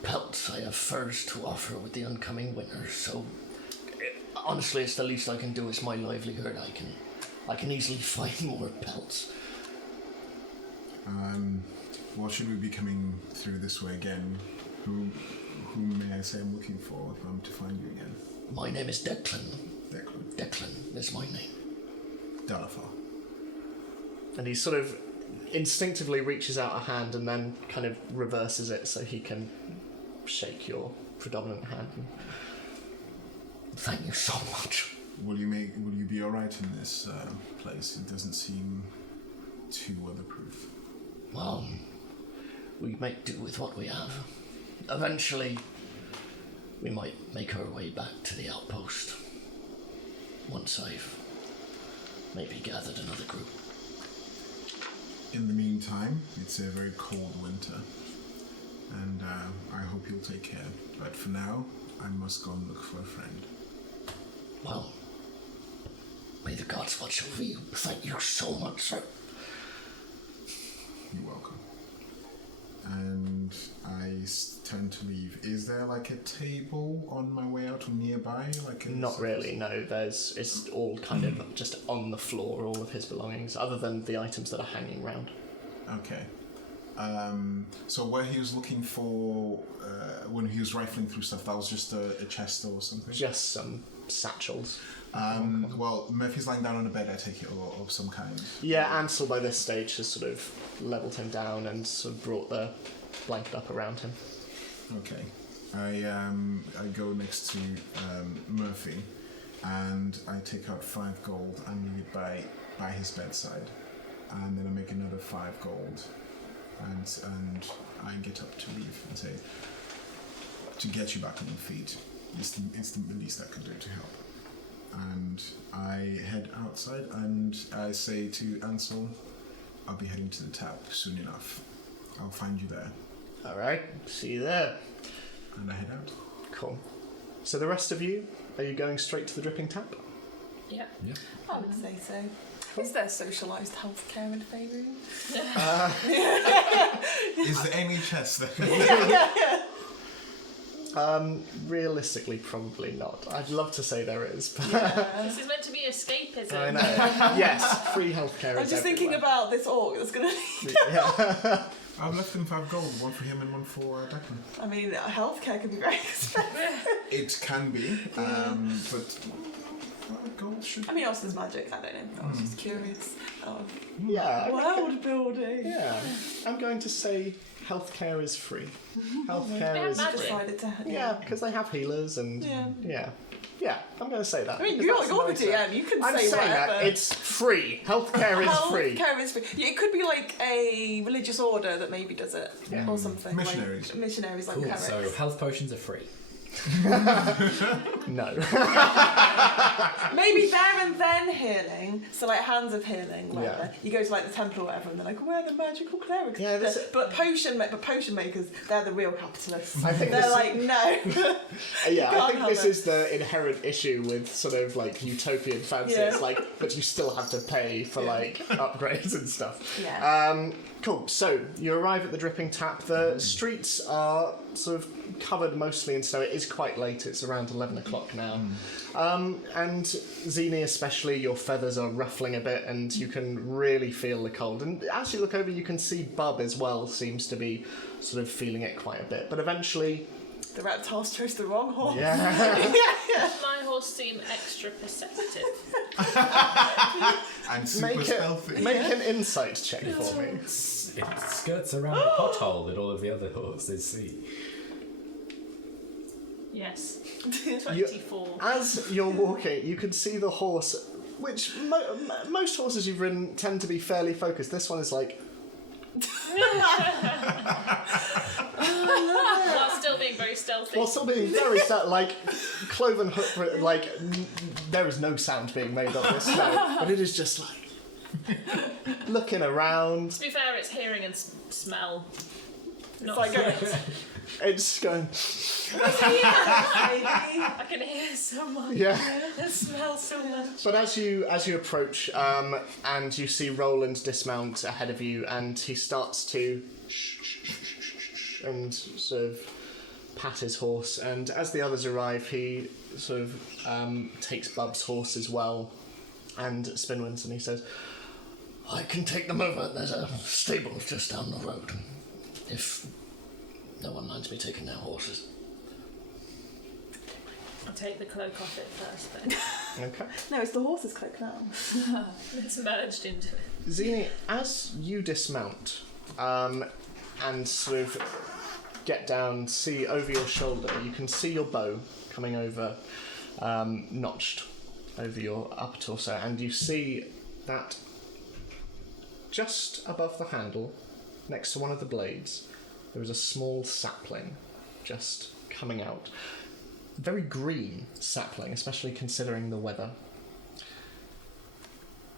pelts, I have furs to offer with the oncoming winter, so honestly it's the least I can do. It's my livelihood. I can easily find more pelts. Well, should we be coming through this way again? Who may I say I'm looking for if I'm to find you again? My name is Declan. Declan. Declan is my name. Dalafar. and he sort of instinctively reaches out a hand and then kind of reverses it so he can shake your predominant hand. Thank you so much. Will you be all right in this place? It doesn't seem too weatherproof. Well, we make do with what we have. Eventually, we might make our way back to the outpost. Once I've maybe gathered another group. In the meantime, it's a very cold winter, and I hope you'll take care. But for now, I must go and look for a friend. Well, may the gods watch over you. Thank you so much, sir. You're welcome. And I turn to leave. Is there like a table on my way out or nearby? Not really, no. It's all kind of just on the floor, all of his belongings, other than the items that are hanging round. Okay. So where he was looking for, when he was rifling through stuff, that was just a chest or something? Just some satchels. Well, Murphy's lying down on a bed, I take it, or of some kind. Yeah, Ansel by this stage has sort of levelled him down and sort of brought the blanket up around him. Okay. I go next to Murphy, and I take out 5 gold and leave it by his bedside, and then I make another 5 gold, and I get up to leave and say, to get you back on your feet. It's the least I can do to help. And I head outside and I say to Ansel, I'll be heading to the tap soon enough. I'll find you there. Alright, see you there. And I head out. Cool. So the rest of you, are you going straight to the dripping tap? Yeah. I would say so. Is there socialised healthcare in Faerun? Is there NHS there? Realistically, probably not. I'd love to say there is, but This is meant to be escapism. I know. Yes, free healthcare. I'm just thinking about this orc that's going to... Yeah. I've left him 5 gold, one for him and one for Declan. I mean, healthcare can be very expensive. It can be, but 5 gold should. I mean, also there's magic. I don't know. I was just curious. Yeah. World building. Yeah. I'm going to say healthcare is free. Healthcare Yeah, is magic. free. Decided to. Yeah, because they have healers and Yeah. yeah. I'm going to say that. I mean, because you're that's the nicer. DM. You can I'm say saying whatever. that it's free. Healthcare is free. Healthcare is free. Yeah, it could be like a religious order that maybe does it, Yeah. or something. Missionaries. Like missionaries, like Cool. clerics. So health potions are free. No. Maybe there and then healing. So like hands of healing, whatever. Yeah. You go to like the temple or whatever, and they're like, "We're the magical clerics." Yeah, this- but potion makers, they're the real capitalists. I think They're this- like, no. Yeah, I can't think have this it. is the inherent issue with sort of like utopian fantasy. Yeah. It's like, but you still have to pay for like upgrades and stuff. Yeah. Cool. So you arrive at the dripping tap. The streets are sort of covered mostly in snow. It is quite late. It's around 11 o'clock now. And Zini, especially, your feathers are ruffling a bit, and you can really feel the cold. And as you look over, you can see Bub as well seems to be sort of feeling it quite a bit. But eventually, The reptiles chose the wrong horse. yeah. Does my horse seem extra perceptive? And super stealthy. Make an insight check for me. It skirts around a pothole that all of the other horses see. Yes. 24. As you're walking, you can see the horse, which most horses you've ridden tend to be fairly focused. This one is like, While still being very stealthy. while still being very like cloven hoof, like there is no sound being made of this snow, but it is just like looking around. To be fair, it's hearing and smell. Not like a- sight. It's going, I can hear so much. yeah. And smell so much. But as you approach, and you see Roland dismount ahead of you, and he starts to and sort of pat his horse, and as the others arrive, he sort of takes Bub's horse as well, and Spinwin's, and he says, I can take them over. There's a stable just down the road. If no one minds me taking their horses. I'll take the cloak off it first then. okay. No, it's the horse's cloak now. It's merged into it. Zini, as you dismount, and sort of get down, see over your shoulder, you can see your bow coming over, notched over your upper torso, and you see that just above the handle, next to one of the blades, there is a small sapling just coming out. Very green sapling, especially considering the weather.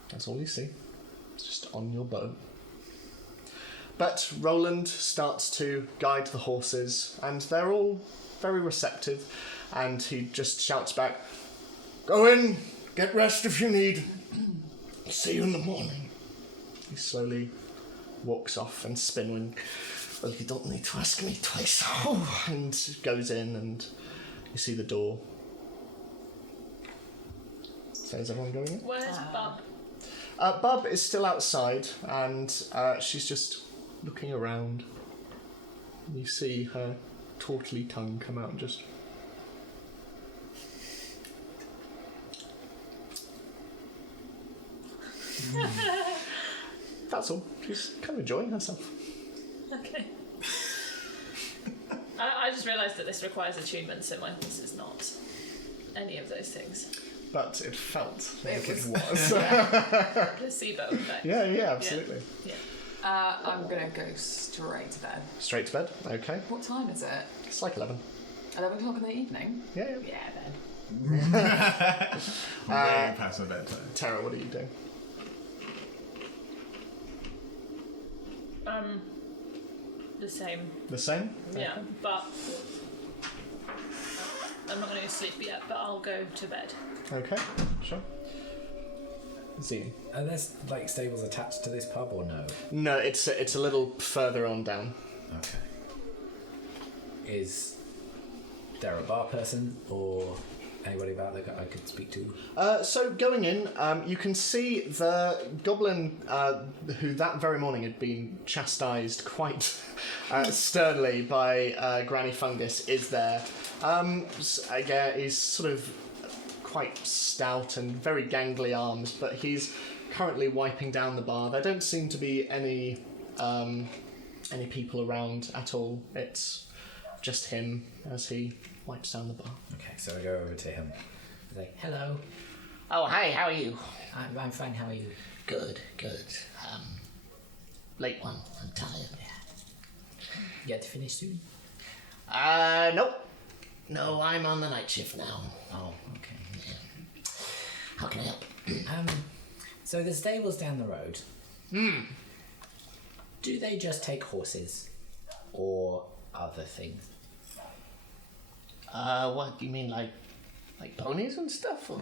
That's all you see. It's just on your bow. But Roland starts to guide the horses, and they're all very receptive, and he just shouts back, Go in, get rest if you need. See you in the morning. He slowly walks off, and Spinwin, Well, you don't need to ask me twice. and goes in, and you see the door. So is everyone going in? Where's Bub? Bub is still outside, and she's just looking around. You see her tautly tongue come out and just... That's all. She's kind of enjoying herself. Okay. I just realised that this requires attunement, so my horse is not any of those things. But it felt like it was. was. Placebo effect. Yeah, absolutely. Yeah. I'm gonna go straight to bed. Straight to bed. Okay. What time is it? It's like 11. 11 o'clock in the evening? Yeah. Yeah, then. Way past my bedtime. Tara, what are you doing? The same. The same? Yeah, but I'm not going to go sleep yet. But I'll go to bed. Okay, sure. Z. Are there like stables attached to this pub or no? No, it's a little further on down. Okay. Is there a bar person or anybody about that I could speak to? So going in, you can see the goblin who that very morning had been chastised quite sternly by Granny Fungus is there. Again, he's sort of quite stout and very gangly arms, but he's currently wiping down the bar. There don't seem to be any people around at all. It's just him as he wipes down the bar. Okay, so I go over to him. I say, hello. Oh, hi, how are you? I'm fine, how are you? Good. Late one. I'm tired. You get to finish soon? Nope. No, I'm on the night shift now. Oh, okay. How can I help? So the stable's down the road. Do they just take horses? Or other things? What, do you mean like ponies and stuff? Or?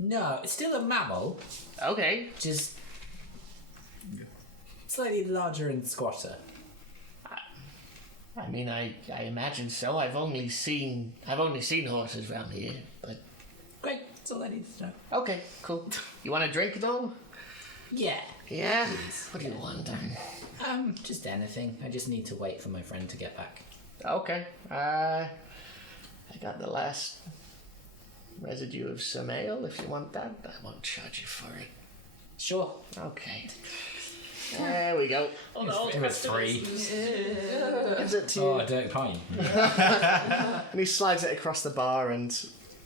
No, it's still a mammal, Okay. just slightly larger and squatter. I mean, I imagine so. I've only seen horses around here, but Great, that's all I need to know. okay, cool. You want a drink at all? Yeah. Yeah. What do you want? Just anything. I just need to wait for my friend to get back. Okay. I got the last residue of some ale. If you want that, I won't charge you for it. Sure. Okay. There we go. On the old It was free. Gives it to you, Oh, a dirty pint. and he slides it across the bar and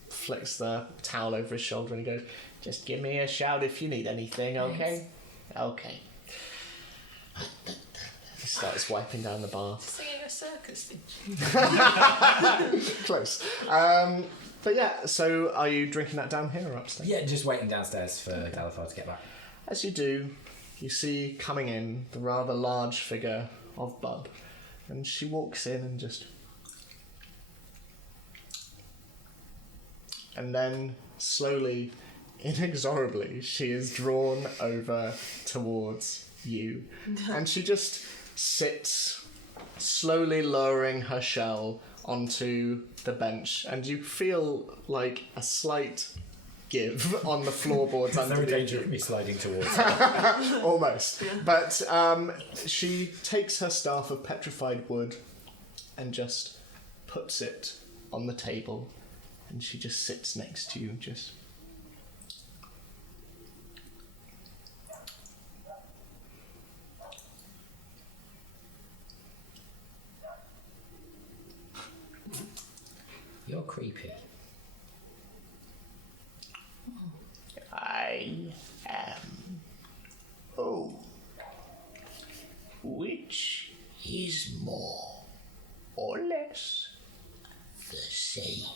flicks the towel over his shoulder, and he goes, "Just give me a shout if you need anything, okay?" Okay. He starts wiping down the bar. Singing a circus thing. Close. But yeah, so are you drinking that down here or upstairs? Yeah, just waiting downstairs for Dalifar to get back. As you do, you see coming in the rather large figure of Bub, and she walks in and just... And then, slowly, inexorably, she is drawn over towards you. And she just sits, slowly lowering her shell onto the bench, and you feel like a slight give on the floorboards There's no underneath danger you. of me sliding towards her. Almost. But she takes her staff of petrified wood and just puts it on the table, and she just sits next to you, just... You're creepy. I am. Oh. Which is more or less the same?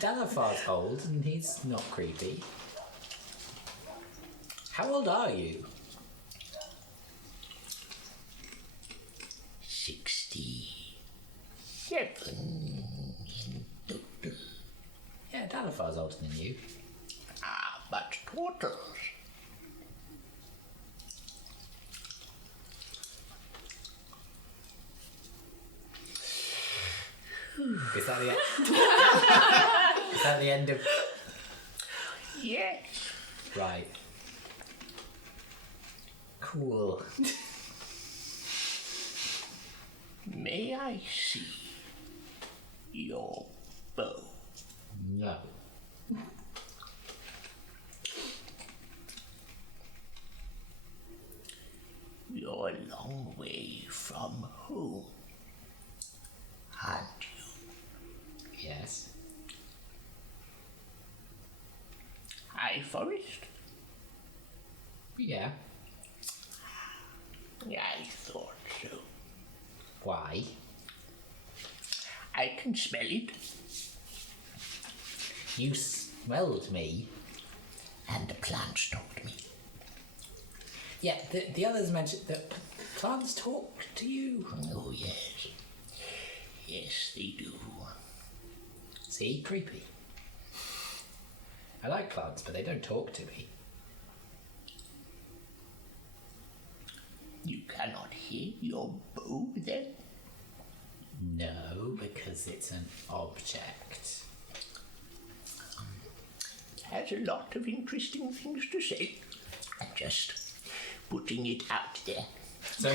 Dalafar's old and he's not creepy. How old are you? 67 in total. Yeah, Dalafar's older than you. Ah, but quarters. Is that the end? Is that the end of... Yes. Right. Cool. May I see your bow? No. You're a long way from home, aren't you? Yes. High Forest? Yeah. I thought so. Why? I can smell it. You smelled me. And the plants told me. Yeah, the others mentioned that plants talk to you. Oh, yes. Yes, they do. See? Creepy. I like plants, but they don't talk to me. You cannot hear your bow then? No, because it's an object. Has a lot of interesting things to say. I'm just putting it out there. So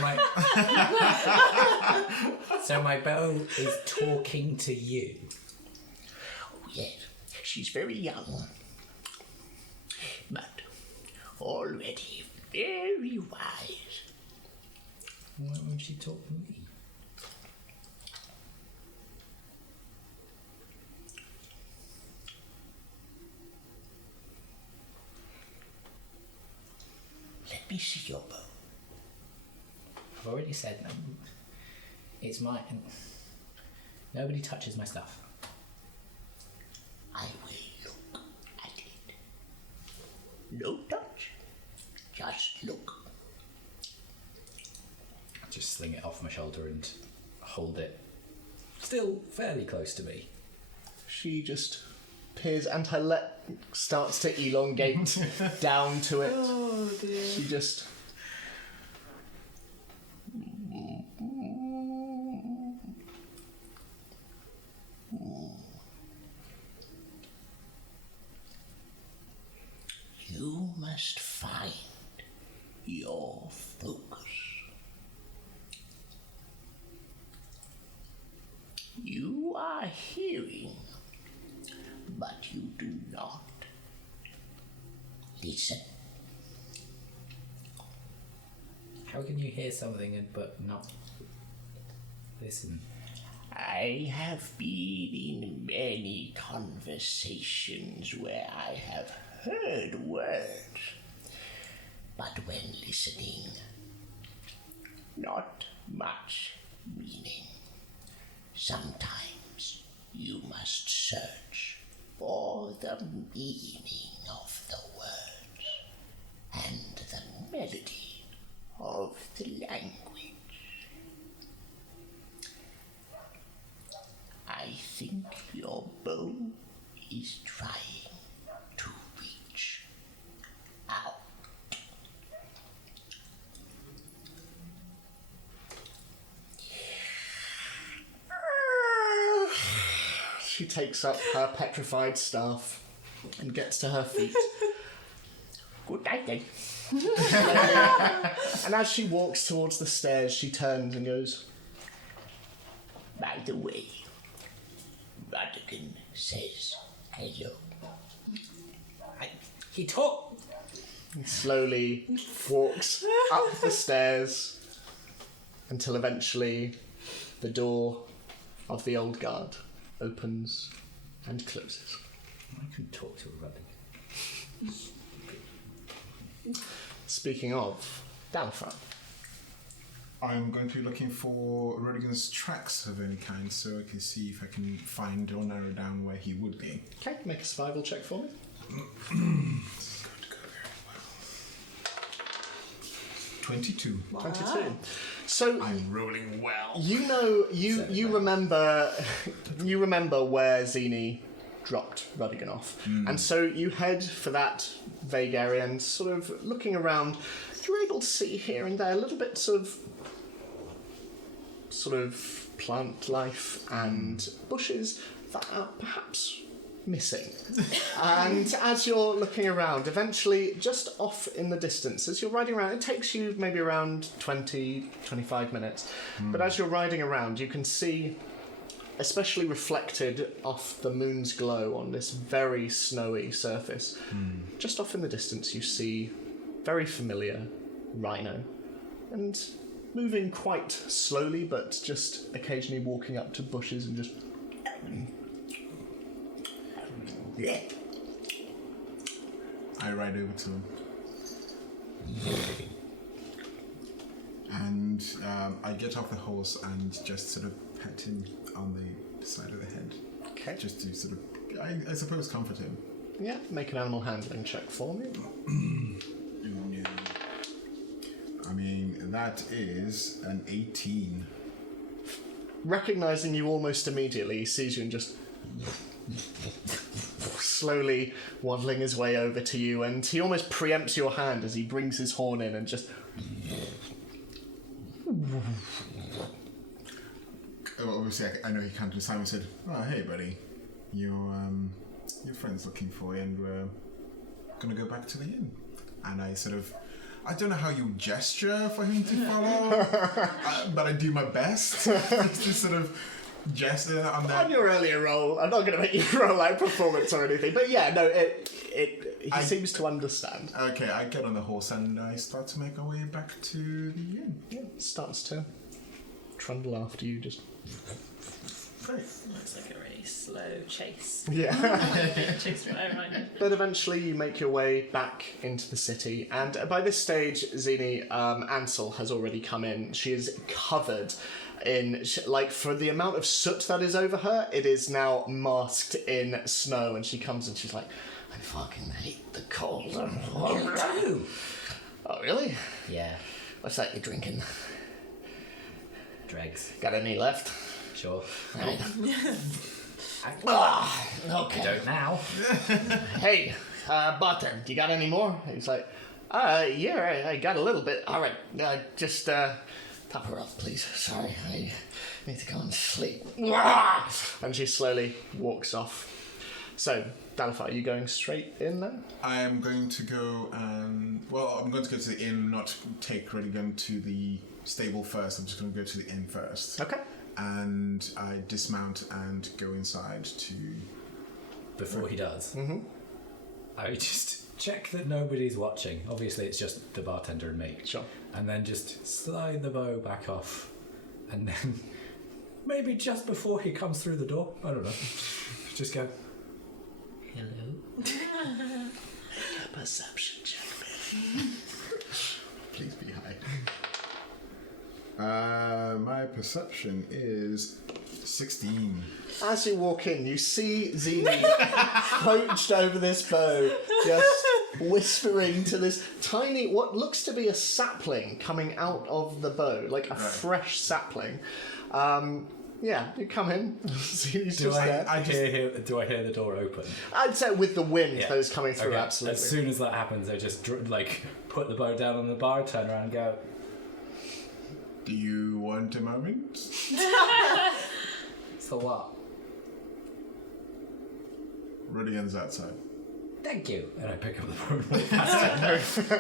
my bow is talking to you. Oh, yes. She's very young. But already very wise. Why would she talk to me? Let me see your bow. I've already said no. It's mine. Nobody touches my stuff. I will look at it. No touch. Just look. I just sling it off my shoulder and hold it still fairly close to me. She just peers and her lip starts to elongate down to it. Oh dear. She just... You must find your focus. You are hearing, but you do not listen. How can you hear something but not listen? I have been in many conversations where I have heard words, but when listening, not much meaning. Sometimes you must search for the meaning of the words and the melody of the language. I think your bow is trying to reach out. She takes up her petrified staff and gets to her feet. Good night then. And as she walks towards the stairs, she turns and goes, By the way, Rodigan says hello. He talked. and slowly walks up the stairs until eventually the door of the old guard opens and closes. I can talk to a rabbit. Speaking of, Dalfran. I'm going to be looking for Rodigan's tracks of any kind so I can see if I can find or narrow down where he would be. Okay, make a survival check for me. It's going to go very well. 22. Wow. 22. So I'm rolling well. you know you remember where Zini dropped Rodigan off. And so you head for that vague area and sort of looking around, you're able to see here and there a little bit sort of plant life and bushes that are perhaps missing. And as you're looking around, eventually just off in the distance, as you're riding around, it takes you maybe around 20-25 minutes, but as you're riding around you can see, especially reflected off the moon's glow on this very snowy surface, just off in the distance you see very familiar rhino, and moving quite slowly but just occasionally walking up to bushes and just I ride over to him. And I get off the horse and just sort of pet him on the side of the head. Okay. Just to sort of, I suppose, comfort him. Yeah, make an animal handling check for me. Yeah. I mean, that is an 18. Recognizing you almost immediately, he sees you and just slowly waddling his way over to you, and he almost preempts your hand as he brings his horn in and just... Obviously, I know he can't do. Simon said, "Oh, hey, buddy, your friend's looking for you, and we're gonna go back to the inn." And I sort of, I don't know how you gesture for him to follow, but I do my best to sort of gesture on that. On your earlier roll, I'm not going to make you roll out performance or anything, but yeah, no, he seems to understand. Okay, I get on the horse and I start to make our way back to the inn. Yeah, starts to trundle after you, just... Great. Looks like a really slow chase. Yeah. Chase right around it. But eventually you make your way back into the city, and by this stage, Zini, Ansel has already come in. She is covered in, like, for the amount of soot that is over her, it is now masked in snow, and she comes and she's like, I fucking hate the cold. You too. oh, really? Yeah. What's that you're drinking? Dregs. Got any left? Sure. Right. I Okay. don't now. Hey, bartender, you got any more? He's like, yeah, I got a little bit. All right, just top her up, please. Sorry, I need to go and sleep. And she slowly walks off. So, Dalify, are you going straight in then? I am going to go and... Well, I'm going to go to the inn, not really going to the stable first. I'm just going to go to the inn first. Okay. And I dismount and go inside to... Before he does, I just check that nobody's watching. Obviously, it's just the bartender and me. Sure. And then just slide the bow back off. And then maybe just before he comes through the door, I don't know, just go, hello. A perception check. Please be high. My perception is 16. As you walk in, you see Zini crouched over this bow, just whispering to this tiny, what looks to be a sapling coming out of the bow, like a fresh sapling. Yeah, you come in. Zini's just there. Do I hear the door open? I'd say with the wind Yeah. that is coming through, Okay. absolutely. As soon as that happens, I just put the bow down on the bar, turn around and go, Do you want a moment? for what? Rudian's outside. Thank you. And I pick up the bow and walk past him.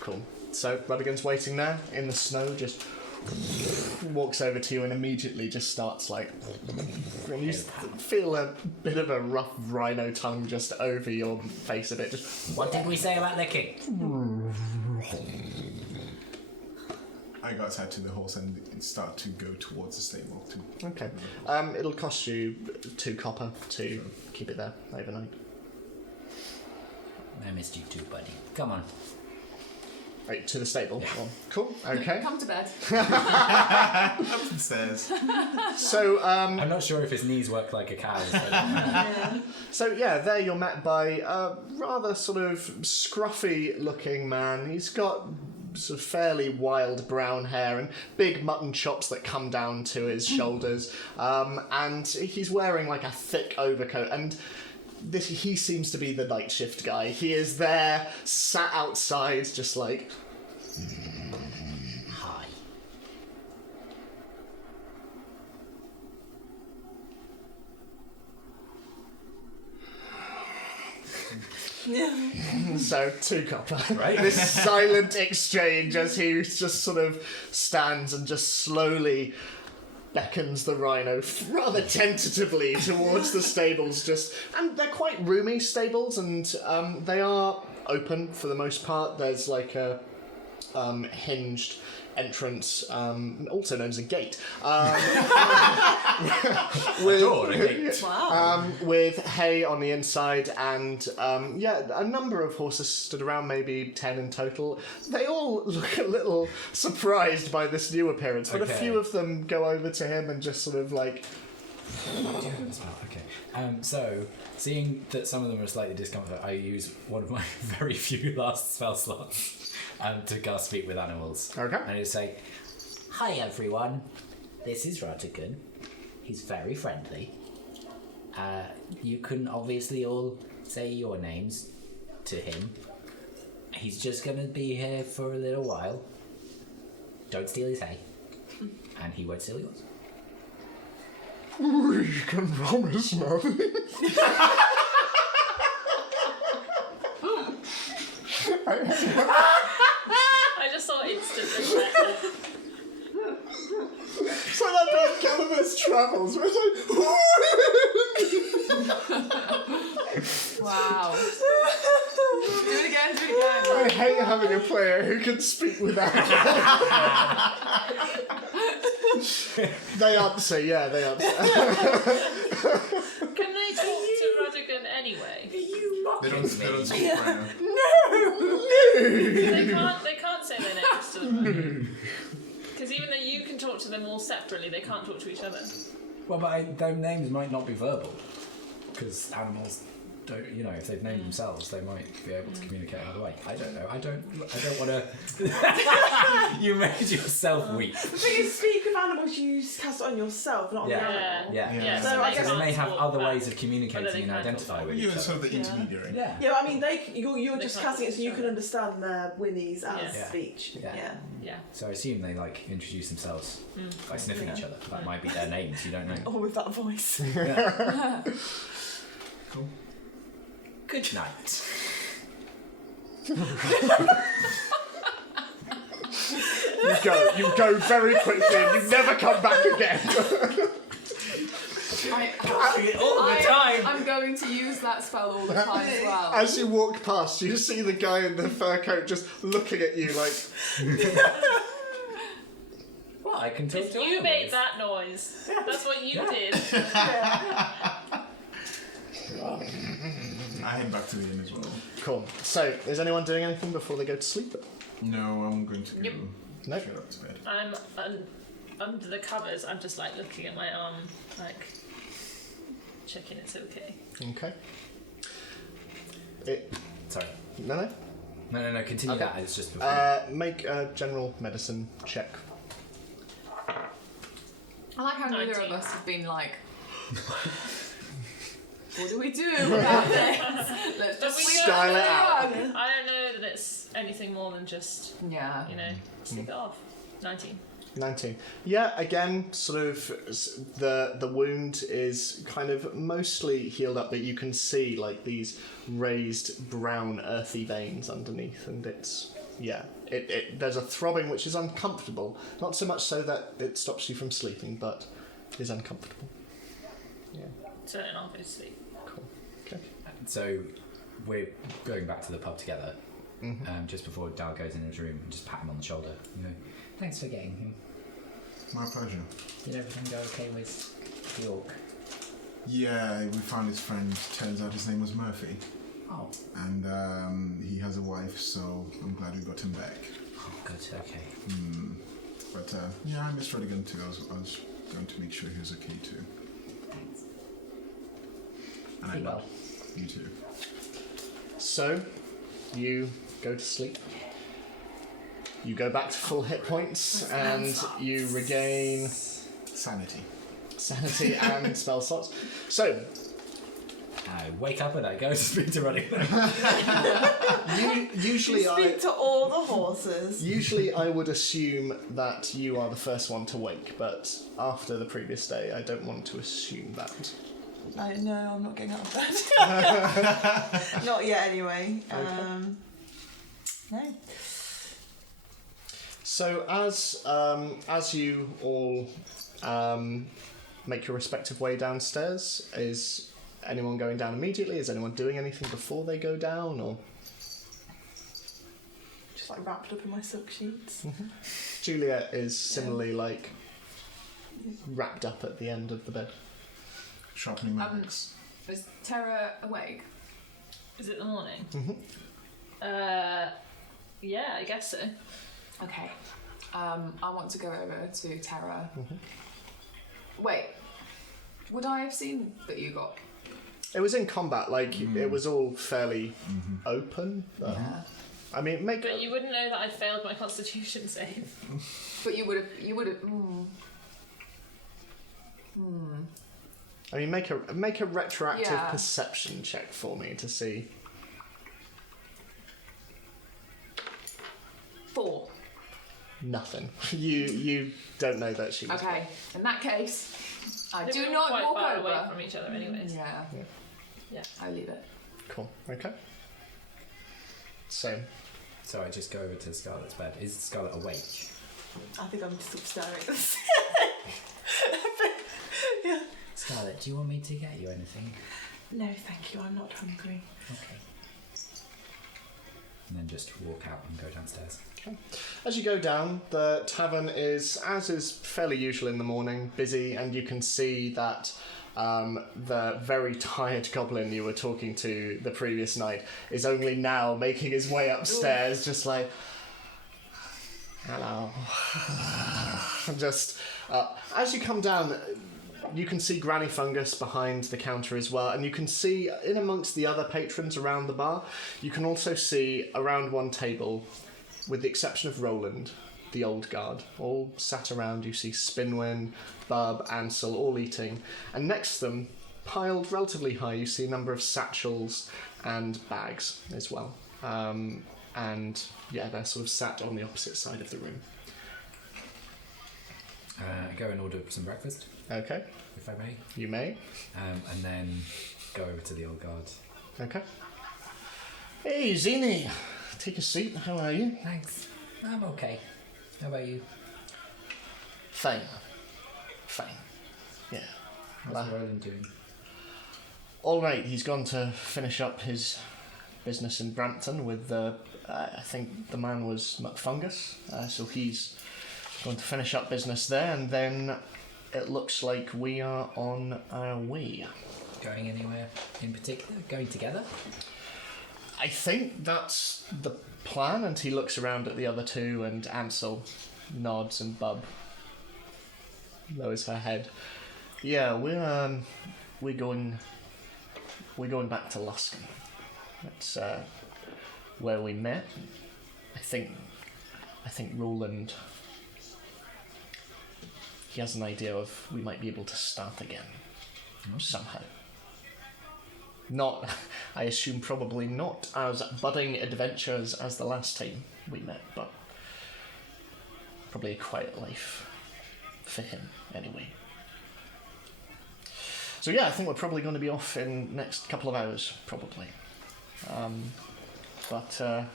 Cool. So, Rudigan's waiting there in the snow, just walks over to you and immediately just starts like... And you feel a bit of a rough rhino tongue just over your face a bit. Just... What did we say about licking? I go outside to the horse and start to go towards the stable. Okay. It'll cost you 2 copper to keep it there overnight. I missed you too, buddy. Come on. Right, to the stable. Well, cool. Okay. Come to bed. Upstairs. So, I'm not sure if his knees work like a cow's. So yeah, there you're met by a rather sort of scruffy-looking man. He's got sort of fairly wild brown hair and big mutton chops that come down to his shoulders, and he's wearing like a thick overcoat. And he seems to be the night shift guy. He is there, sat outside, just like... Hi. So, 2 copper. Right. This silent exchange as he just sort of stands and just slowly beckons the rhino rather tentatively towards the stables. And they're quite roomy stables, and they are open for the most part. There's like a hinged entrance, also known as a gate, with hay on the inside and a number of horses stood around, maybe 10 in total. They all look a little surprised by this new appearance, but a few of them go over to him and just sort of like... Okay. So, seeing that some of them are slightly discomfort, I use one of my very few last spell slots to cast Speak with Animals. Okay. And I just say, "Hi everyone, this is Rodigan. He's very friendly. You can obviously all say your names to him. He's just going to be here for a little while. Don't steal his hay, and he won't steal yours." We can promise nothing. I just saw instant regret. It's like that bit of Gulliver's Travels where it's like... Wow. Do it again. I hate having a player who can speak without... They answer, yeah, they answer. Can they talk to Rodigan anyway? They don't speak right now. They can't say their names to them. Because even though you can talk to them all separately, they can't talk to each other. Well, but their names might not be verbal, because animals don't. You know, if they've named themselves, they might be able to communicate another way. I don't know. I don't want to. You made yourself weak. The thing is, speak of animals, you cast it on yourself, not on the animal. Yeah. So I guess they may can't have talk other back, ways of communicating and identify with each You're other. sort of the intermediary. Yeah. Yeah, I mean, you're They just can't casting it so talk you to can each understand their whinnies as Yeah. speech. Yeah. Yeah. So I assume they introduce themselves by sniffing each other. That might be their names. You don't know. Or with that voice. Cool. Good night. You go very quickly and you never come back again. All the time. I'm going to use that spell all the time as well. As you walk past, you see the guy in the fur coat just looking at you like... Well, I can talk to You animals. made that noise. That's what you did. I head back to the inn as well. Cool. So, is anyone doing anything before they go to sleep? No, I'm going to Yep. No. get up to bed. I'm under the covers. I'm just like looking at my arm, like checking it's okay. Okay. Sorry. No. No. Continue Okay. that. It's just before. Make a general medicine check. I like how neither 19. of us have been like, what do we do about this? Let's just we sweep style under it the out. rug. I don't know that it's anything more than just Yeah. sleep it off. 19. 19. Yeah, again, sort of the wound is kind of mostly healed up, but you can see like these raised brown earthy veins underneath, and it's there's a throbbing which is uncomfortable. Not so much so that it stops you from sleeping, but is uncomfortable. Yeah. So then I'll go to sleep. Cool. Okay. So we're going back to the pub together. Just before Dal goes in his room, and just pat him on the shoulder. You know, thanks for getting him. My pleasure. Did everything go okay with the orc? Yeah, we found his friend. Turns out his name was Murphy. Oh. And he has a wife, so I'm glad we got him back. Oh, good. Okay. But yeah, I missed Rodigan too. I was going to make sure he was okay too. Thanks. And I Be well. You too. So, you go to sleep. You go back to full hit points, and you regain Sanity. sanity and spell slots. So, I wake up and I go to speak to Running. usually Speak to all the horses. Usually I would assume that you are the first one to wake, but after the previous day, I don't want to assume that. I know, I'm not getting out of bed. Not yet, anyway. No. So as you all make your respective way downstairs, is anyone going down immediately? Is anyone doing anything before they go down, or Just like wrapped up in my silk sheets. Juliet is similarly like wrapped up at the end of the bed. Sharpening my axe. Is Terra awake? Is it the morning? Mm-hmm. Yeah, I guess so. Okay. I want to go over to Terra. Mm-hmm. Wait. Would I have seen that you got? It was in combat, like it was all fairly open. Yeah. I mean, But you wouldn't know that I failed my Constitution save. But you would have. I mean, make a retroactive Yeah. perception check for me to see. 4. Nothing. You don't know that she was. Okay. In that case, I We do were not quite walk far over. away from each other, anyways. Yeah. Yeah. I leave it. Cool. Okay. So, So I just go over to Scarlet's bed. Is Scarlet awake? I think I'm just staring at this. Scarlet, do you want me to get you anything? No, thank you. I'm not hungry. Okay. And then just walk out and go downstairs. as you go down, the tavern is, as is fairly usual in the morning, busy, and you can see that the very tired goblin you were talking to the previous night is only now making his way upstairs, just like, hello. Just as you come down, you can see Granny Fungus behind the counter as well, and you can see in amongst the other patrons around the bar, you can also see around one table, with the exception of Roland, the old guard, all sat around. You see Spinwin, Bub, Ansel, all eating, and next to them, piled relatively high, you see a number of satchels and bags as well. And yeah, they're sort of sat on the opposite side of the room. Go and order some breakfast, Okay, if I may. you may. And then go over to the old guard. Okay. Hey, Zini, take a seat. How are you? Thanks. I'm okay. How about you? Fine. Fine. Yeah. What's Roland doing? All right, he's gone to finish up his business in Brampton with, I think the man was McFungus, so he's going to finish up business there, and then it looks like we are on our way. Going anywhere in particular? Going together? I think that's the plan, and he looks around at the other two, and Ansel nods, and Bub lowers her head. Yeah, we're going back to Luskin. That's where we met. I think Roland, he has an idea of we might be able to start again somehow. Not, I assume, probably not as budding adventures as the last time we met, but probably a quiet life for him anyway. So yeah, I think we're probably going to be off in next couple of hours, probably. But how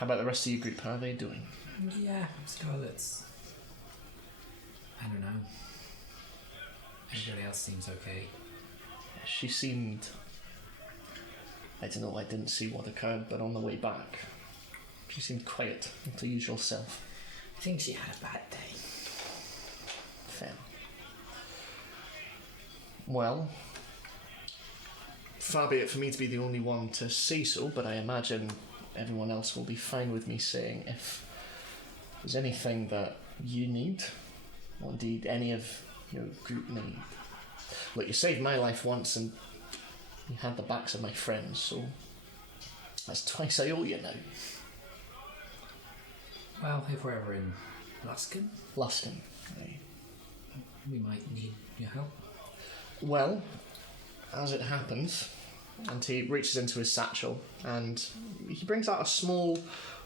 about the rest of your group? How are they doing? Yeah, Scarlet's... I don't know. Everybody else seems okay. She seemed... I don't know, I didn't see what occurred, but on the way back, she seemed quiet, not her usual self. I think she had a bad day. Fair. Well, far be it for me to be the only one to say so, but I imagine everyone else will be fine with me saying if there's anything that you need, or indeed any of your group need. Look, you saved my life once and you had the backs of my friends, so that's twice I owe you now. Well, if we're ever in Luskin, Aye. we might need your help. Well, as it happens, and he reaches into his satchel and he brings out a small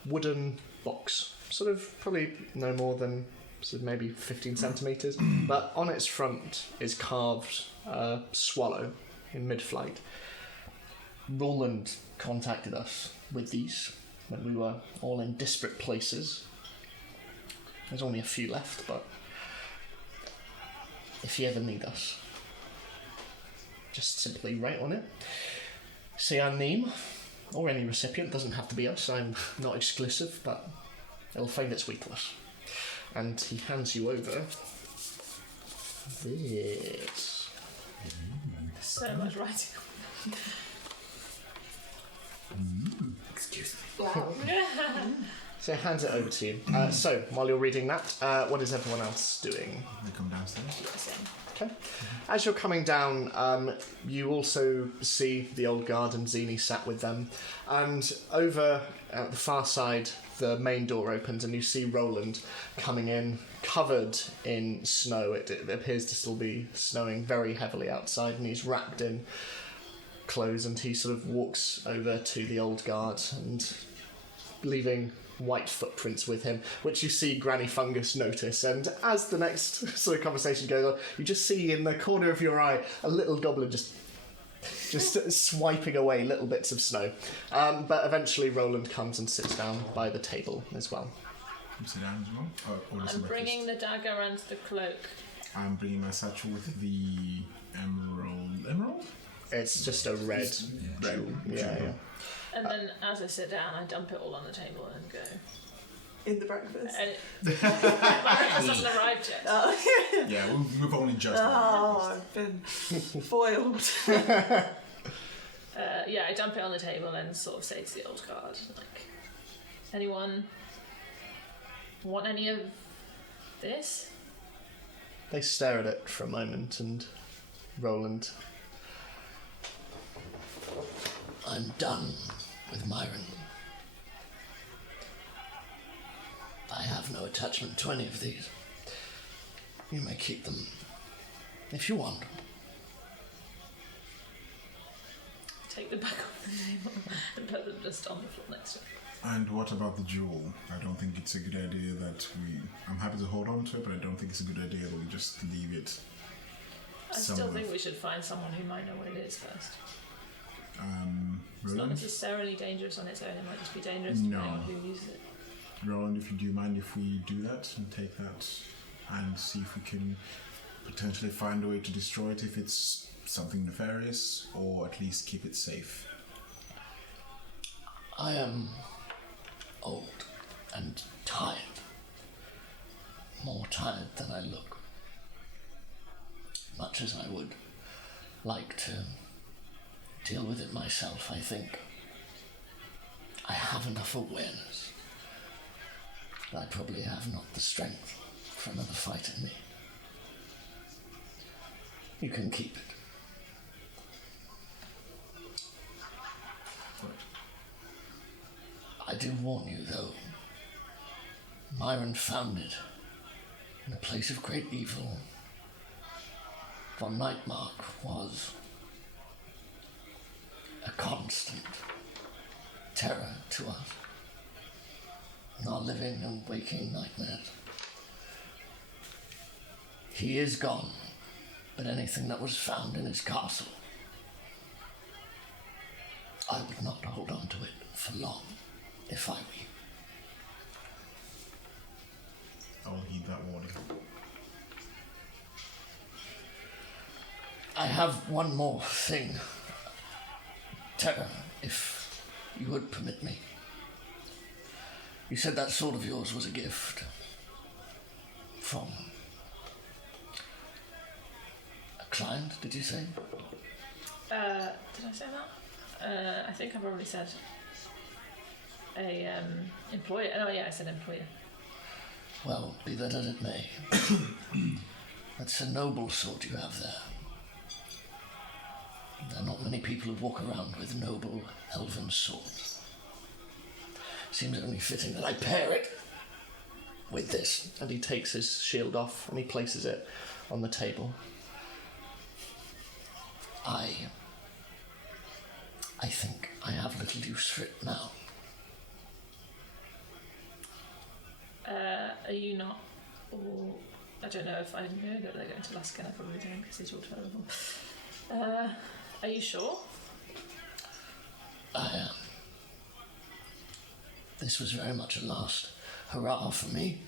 wooden box, sort of probably no more than sort of maybe 15 centimetres, but on its front is carved a swallow in mid-flight. Roland contacted us with these when we were all in disparate places. There's only a few left, but if you ever need us, just simply write on it, say our name, or any recipient, doesn't have to be us, I'm not exclusive, but it'll find its way to us. And he hands you over this. So much writing. Excuse me. So it hands it over to you. So while you're reading that, what is everyone else doing? They come downstairs. Okay. As you're coming down, you also see the old guard and Zini sat with them. And over at the far side, the main door opens and you see Roland coming in, covered in snow. It appears to still be snowing very heavily outside, and he's wrapped in clothes, and he sort of walks over to the old guard and leaving white footprints with him, which you see Granny Fungus notice. And as the next sort of conversation goes on, you just see in the corner of your eye a little goblin just swiping away little bits of snow. But eventually Roland comes and sits down by the table as well. You sit down as well? Or I'm bringing the dagger and the cloak. I'm bringing my satchel with the emerald. Emerald? It's just a red jewel. Yeah. And then as I sit down, I dump it all on the table and go. In the breakfast. And my breakfast hasn't arrived yet. Yeah, we've only just. Oh, I've been foiled. Yeah, I dump it on the table and sort of say to the old guard, like, anyone want any of this? They stare at it for a moment, and Roland. I'm done with Myran. I have no attachment to any of these. You may keep them if you want. Take them back off the table and put them just on the floor next to it. And what about the jewel? I don't think it's a good idea that we. I'm happy to hold on to it, but I don't think it's a good idea that we just leave it. I still think we should find someone who might know what it is first. It's not Roland? necessarily dangerous on its own, it might just be dangerous No. to anyone who uses it. Roland, if you do mind if we do that and take that and see if we can potentially find a way to destroy it if it's something nefarious, or at least keep it safe. I am old and tired. More tired than I look. Much as I would like to deal with it myself, I think I have enough awareness that I probably have not the strength for another fight in me. You can keep it. I do warn you, though, Myran found it in a place of great evil. Von Nightmark was a constant terror to us in our living and waking nightmares. He is gone, but anything that was found in his castle, I would not hold on to it for long if I were you. I will heed that warning. I have one more thing, Terra, if you would permit me. You said that sword of yours was a gift from a client, did you say? Did I say that? I think I've already said a employer. Oh yeah, I said employer. Well, be that as it may, that's a noble sword you have there. There are not many people who walk around with noble elven swords. Seems only fitting that I pair it with this. And he takes his shield off and he places it on the table. I think I have little use for it now. Are you not? Or I don't know if I know that they're going to Laskin. I probably don't because he talked about it before. Are you sure? I am. This was very much a last hurrah for me.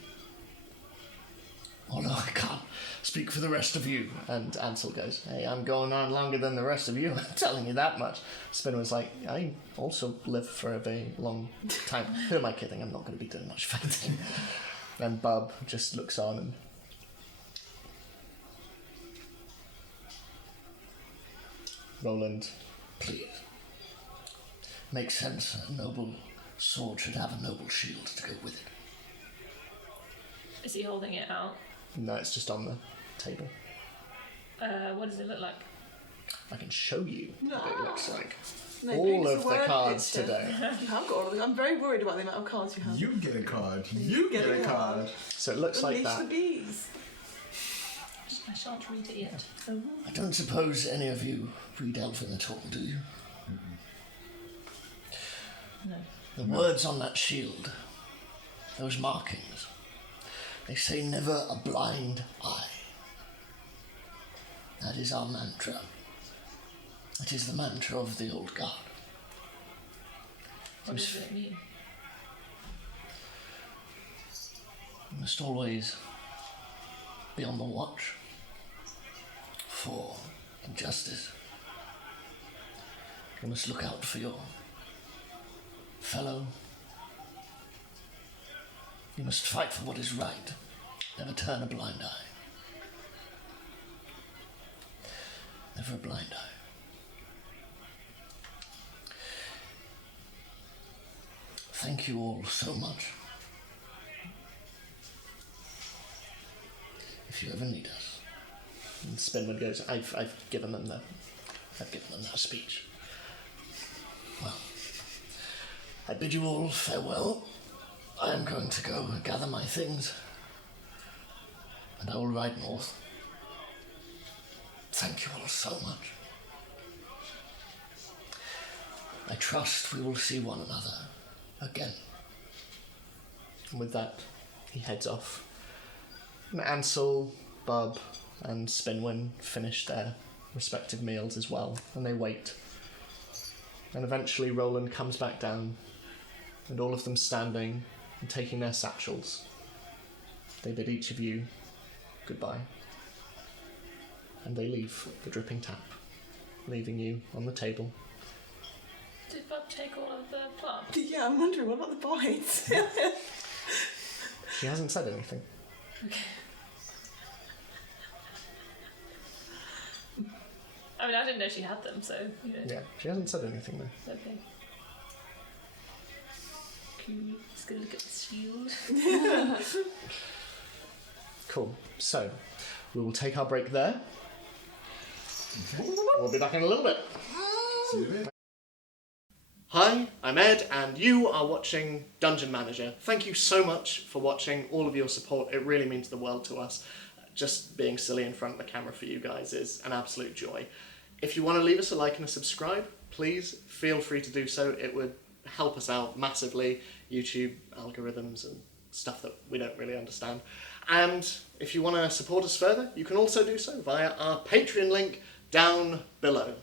Although I can't speak for the rest of you. And Ansel goes, hey, I'm going on longer than the rest of you, I'm telling you that much. Spinner's like, I also live for a very long time. Who am I kidding? I'm not going to be doing much fighting. And Bub just looks on and Roland. Please. Makes sense. A noble sword should have a noble shield to go with it. Is he holding it out? No, it's just on the table. What does it look like? I can show you what it looks like. No, All bring us of a the word cards picture. today. You have got all of them. I'm very worried about the amount of cards you have. You get a card. You get a card. So it looks like Unleash that. the bees. I shan't read it yet. I don't suppose any of you read Elven at all, do you? No. The words on that shield, those markings, they say never a blind eye. That is our mantra. It is the mantra of the old guard. What does it mean? You must always be on the watch for injustice. You must look out for your fellow. You must fight for what is right. Never turn a blind eye. Never a blind eye. Thank you all so much. If you ever need us. And Spinwood goes, I've given them that speech. Well, I bid you all farewell. I am going to go gather my things, and I will ride north. Thank you all so much. I trust we will see one another again. And with that, he heads off. And Ansel, Bub, and Spinwin finish their respective meals as well, and they wait. And eventually Roland comes back down, and all of them standing and taking their satchels. They bid each of you goodbye. And they leave the dripping tap, leaving you on the table. Did Bub take all of the plants? Yeah, I'm wondering, what about the bites? She hasn't said anything. Okay. I mean, I didn't know she had them, so, you know. Yeah, she hasn't said anything though. Okay. Cool. Just gonna look at the shield. Cool. So, we will take our break there. We'll be back in a little bit. See you later. Hi, I'm Ed, and you are watching Dungeon Manager. Thank you so much for watching, all of your support. It really means the world to us. Just being silly in front of the camera for you guys is an absolute joy. If you want to leave us a like and a subscribe, please feel free to do so. It would help us out massively. YouTube algorithms and stuff that we don't really understand. And if you want to support us further, you can also do so via our Patreon link down below.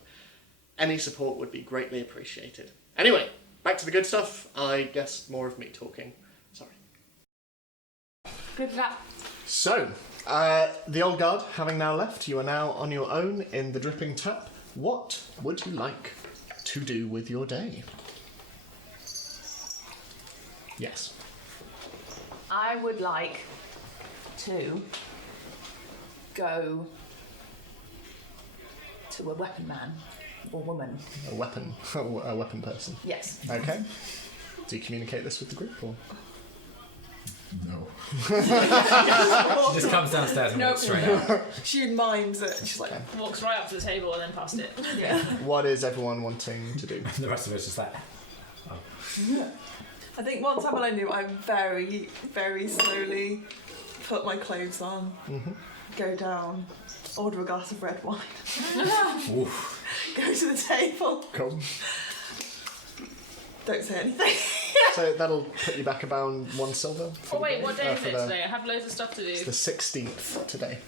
Any support would be greatly appreciated. Anyway, back to the good stuff. I guess more of me talking. Sorry. Good luck. So, the old guard having now left, you are now on your own in the dripping tap. What would you like to do with your day? Yes. I would like to go to a weapon man or woman. A weapon person. Yes. Okay. Do you communicate this with the group, or? No. She just comes downstairs and walks straight out. She mimes it. She's like, Walks right up to the table and then past it. Yeah. What is everyone wanting to do? The rest of us just like, I think once I'm alone, I very, very slowly put my clothes on, go down, order a glass of red wine, oof. go to the table, Cool. don't say anything. So that'll put you back about 1 silver. Oh wait, what day is for it today? I have loads of stuff to It's do. the 16th today.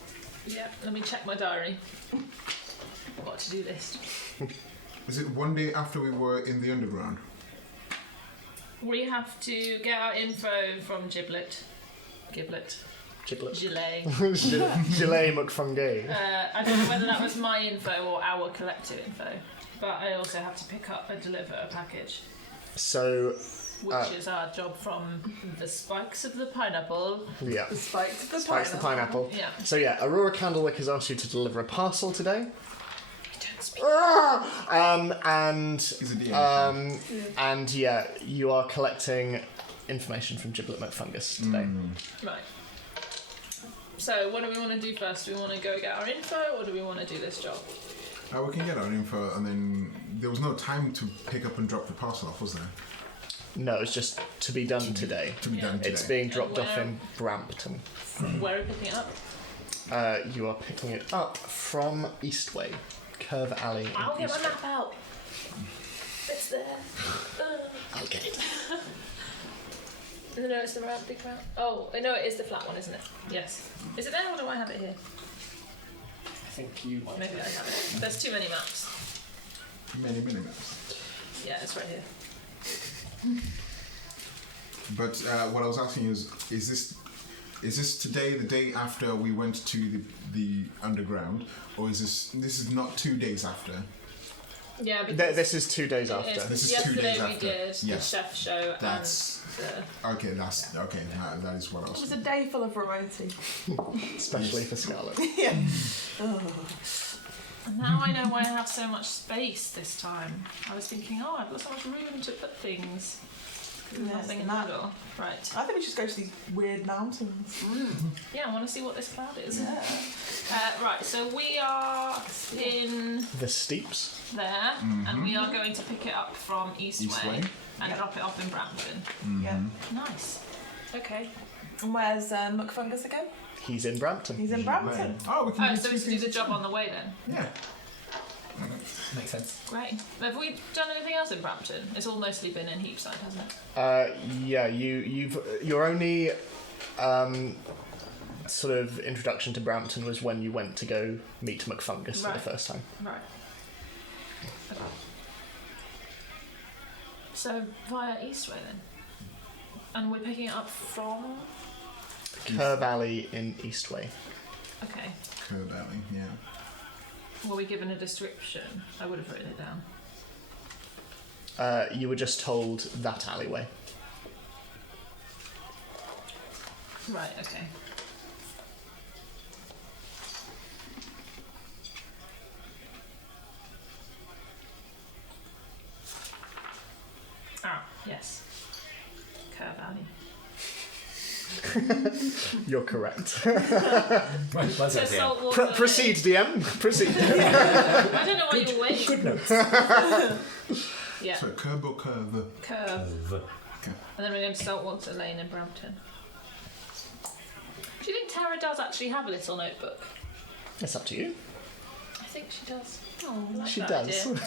Yeah, let me check my diary. What to-do list. Is it one day after we were in the underground? We have to get our info from Giblet. Giblet. Gilet. Gilet McFungay. I don't know whether that was my info or our collective info, but I also have to pick up and deliver a package, So, which is our job from the spikes of the pineapple. yeah. The spikes of the Spikes the pineapple. Yeah. So yeah, Aurora Candlewick has asked you to deliver a parcel today. I don't And yeah, you are collecting information from Giblet McFungus today. Right. So, what do we want to do first? Do we want to go get our info, or do we want to do this job? We can get our info, and then there was no time to pick up and drop the parcel off, was there? No, it's just to be done today. To be done today. It's being dropped off in Brampton. Where are we picking it up? You are picking it up from Eastway, Curve Alley. I'll in get my Eastway. map out. It's there. I'll get it. No, it's the round, big round. Oh, no, it is the flat one, isn't it? Yes. Is it there, or do I have it here? I think you might. Maybe I have it. There's too many maps. Many minutes. Yeah, it's right here. But what I was asking is this today, the day after we went to the underground, or is this is not 2 days after? Yeah, because This is 2 days after. This is 2 yesterday days we after. did the Yes. chef show That's and okay. That's okay. That is what I It was was. a day full of variety. Especially for Scarlet. Yeah. and now I know why I have so much space this time. I was thinking, I've got so much room to put things. There's Yes, nothing in the the map. middle. Right. I think we should go to these weird mountains. Yeah, I want to see what this cloud is. Yeah. Right, so we are in The Steeps. there, and we are going to pick it up from Eastway and drop it off in Brampton. Yeah. Nice. Okay. And where's McFungus again? He's in Brampton. He's in Brampton. Oh, we can Oh, do so we should do the job on the way then. Yeah. Makes sense. Great. Have we done anything else in Brampton? It's all mostly been in Heapside, hasn't it? Yeah, your only sort of introduction to Brampton was when you went to go meet McFungus for the Right. first time. Right. Okay. So via Eastway then, and we're picking it up from. Curve Alley in Eastway. Okay. Curve Alley. Yeah. Were we given a description? I would have written it down. You were just told that alleyway. Right. Okay. Ah, yes. Curve Alley. You're correct. Well So done, yeah. Saltwater. Proceed, DM. Proceed. I don't know why you're waiting. Good notes. Yeah. So curb or curve? Curve. And then we're going to Saltwater Lane in Brampton. Do you think Tara does actually have a little notebook? It's up to you. I think she does. Oh, I like She that does. idea.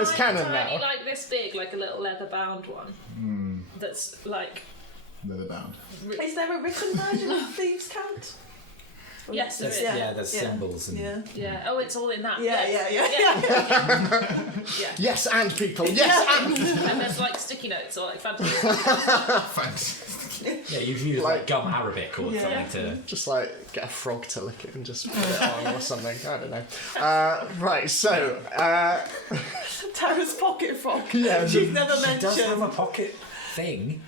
It's canon tiny, now. like this big, like a little leather bound one. That's like. Leather bound. Is there a written version of Thieves' Cant? Yes, there There's, is. yeah, there's symbols and Yeah. Yeah. Oh, it's all in that. Yeah, yes. yeah. Yes, and people. Yes, and. And there's like sticky notes or like fantasy. Thanks. yeah, you've used like gum Arabic or something to. Just like get a frog to lick it and just put it on or something. I don't know. Right, so. Tara's pocket frog. Yeah, She's never She does have mentioned. a pocket thing.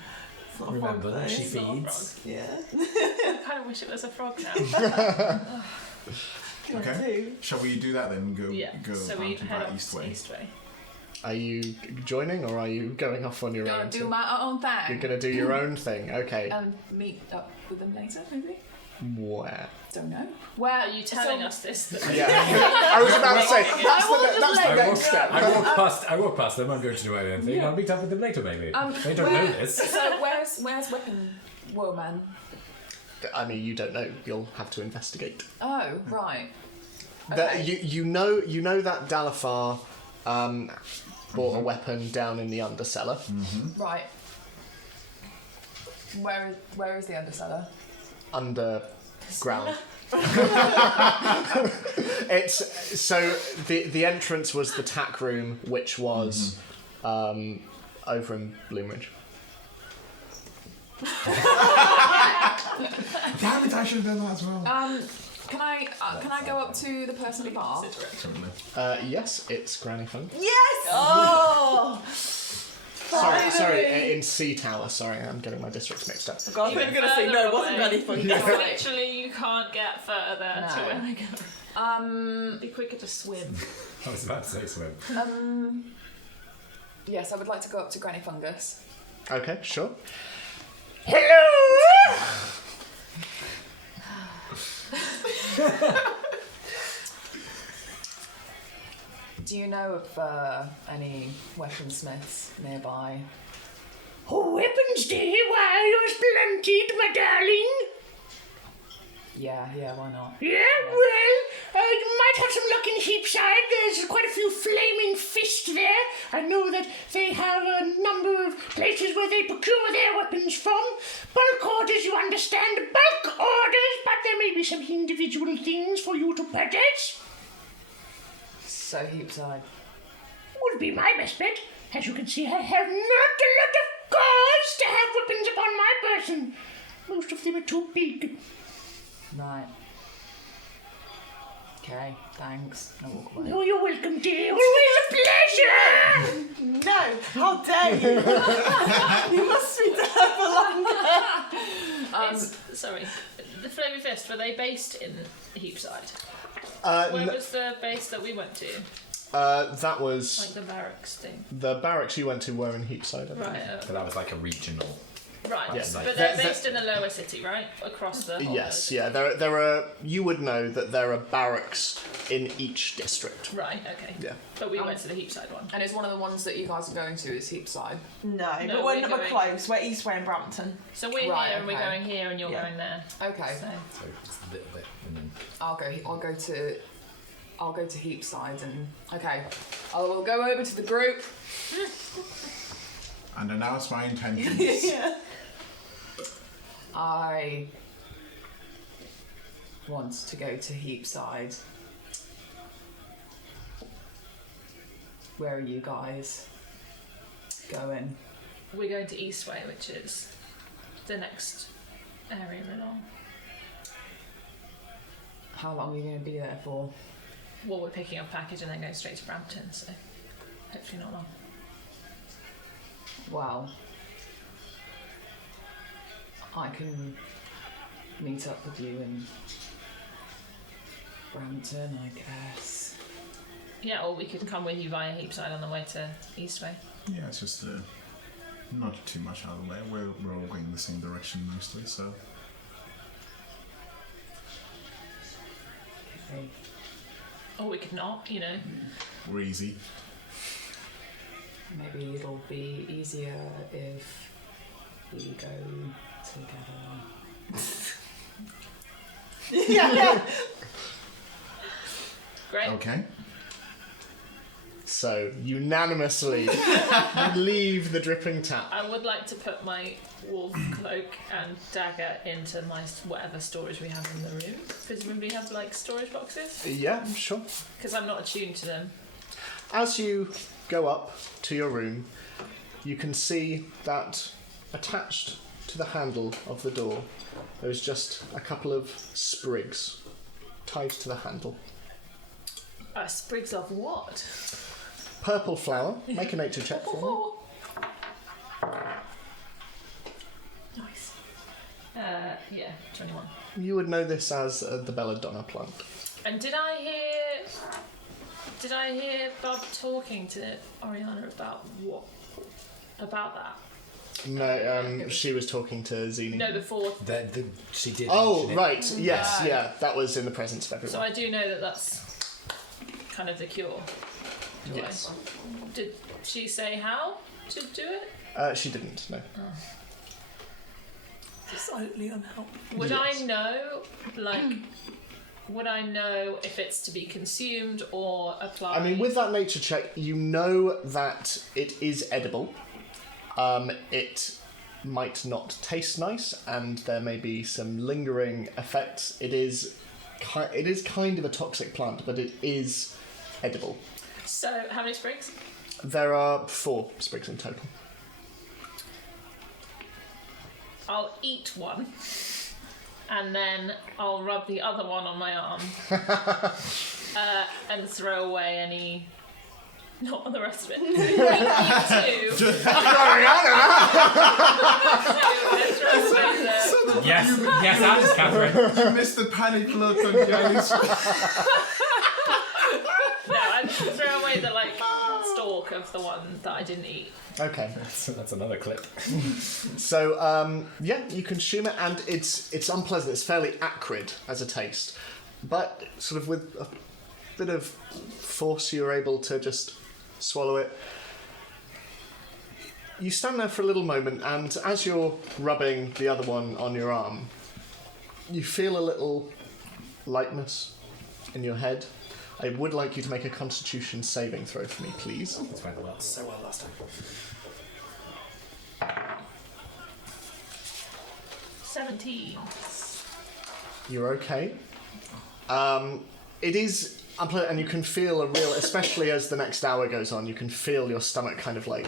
It's not a Remember frog, that though. she It's not a feeds. Yeah. I kind of wish it was a frog now. Okay. Shall we do that then? Go. Yeah. Go So we onto head that up Eastway. to Eastway. Are you joining or are you going off on your Gonna own? do my own thing. You're going to do your own thing. Okay. And meet up with them later, maybe? Where? Don't know. Are you telling us this? Yeah. I was about to say, that's the next step. I walk past them. I'm going to do my own thing. I'll meet up with them later, maybe. They don't know this. So where's Weapon Woman? I mean, you don't know. You'll have to investigate. Oh, right. That Okay. you know that Dalafar bought a weapon down in the undercellar. Right. Where is the undercellar? Underground. It's so the entrance was the tack room, which was over in Bloomridge. Damn it! I should have done that as well. Can I go up to the person at the bar? Certainly. Yes, it's Granny Funk. Yes! Oh! Sorry, in Sea Tower. Sorry, I'm getting my districts mixed up. God, I thought you were going to say no, it wasn't Granny Funk. Literally, you can't get further to No. where we go. Be quicker to swim. I was about to say swim. Yes, I would like to go up to Granny Fungus. Okay, sure. Hello! Do you know of any weaponsmiths nearby? Oh, weapons, dear? Why, you're splendid, my darling. Yeah, why not? Yeah, well, you might have some luck in Heapside. There's quite a few flaming fists there. I know that they have a number of places where they procure their weapons from. Bulk orders, you understand, bulk orders, but there may be some individual things for you to purchase. So Heapside. Would be my best bet. As you can see, I have not a lot of cause to have weapons upon my person. Most of them are too big. Right. Okay, thanks. I'll walk away. Oh, you're welcome, dear. Always a pleasure. No, how dare you? You must be there for longer. Sorry, the Flaming Fist, were they based in Heapside? Where was the base that we went to? That was Like the barracks thing. the barracks you went to were in Heapside. I believe. Right. But that was like a regional. Right. Yes. But they're based in a lower city, right? Across the whole Yes, lower yeah. There are. You would know that there are barracks in each district. city. Right. Okay. Yeah. But we went to the Heapside one. And it's one of the ones that you guys are going to is Heapside. No, No, but we're we're going- close. We're Eastway and Brampton. So we're Right, here and we're okay. going here and you're Yeah. going there. Okay. So So it's a little bit. And then I'll go to Heapside and okay. I will go over to the group. And announce my intentions. Yeah. I want to go to Heapside. Where are you guys going? we're going to Eastway, which is the next area along. How long are you going to be there for? Well, we're picking up a package and then going straight to Brampton, so hopefully not long. Well, I can meet up with you in Brampton, I guess. Yeah, or we could come with you via Heapside on the way to Eastway. Yeah, it's just not too much out of the way. We're all going in the same direction mostly, so Okay. Or we could not, you know. we're easy. Maybe it'll be easier if we go together. Yeah. Great. Okay. So unanimously, you leave the dripping tap. I would like to put my wolf cloak and dagger into my whatever storage we have in the room. Presumably have like storage boxes, Yeah, sure. because I'm not attuned to them. As you go up to your room, you can see that attached to the handle of the door, there's just a couple of sprigs tied to the handle. Sprigs of what? Purple flower. Make a nature check for me. Nice. Yeah, 21. You would know this as the belladonna plant. And did I hear Bob talking to Oriana about what? About that? No, she was talking to Zini. No, before. she did. Oh, mention it. right. Yes, Right. yeah. That was in the presence of So everyone. I do know that that's kind of the cure. Do Yes. I? Did she say how to do it? She didn't, no. Slightly unhelpful. Would Yes. I know, would I know if it's to be consumed or applied? I mean, with that nature check, you know that it is edible. It might not taste nice, and there may be some lingering effects. It is kind of a toxic plant, but it is edible. So, how many sprigs? There are 4 sprigs in total. I'll eat one, and then I'll rub the other one on my arm, and throw away any Not on the rest of it. Yes, Alice, Catherine. You missed the panic look on Jelly's No, I'd throw away the stalk of the one that I didn't eat. Okay. That's another clip. So, you consume it, and it's unpleasant. It's fairly acrid as a taste. But sort of with a bit of force, you're able to just swallow it. You stand there for a little moment, and as you're rubbing the other one on your arm, you feel a little lightness in your head. I would like you to make a Constitution saving throw for me, please. It's went so well last time. 17. You're okay. It is unpleasant, and you can feel a real, especially as the next hour goes on, you can feel your stomach kind of oh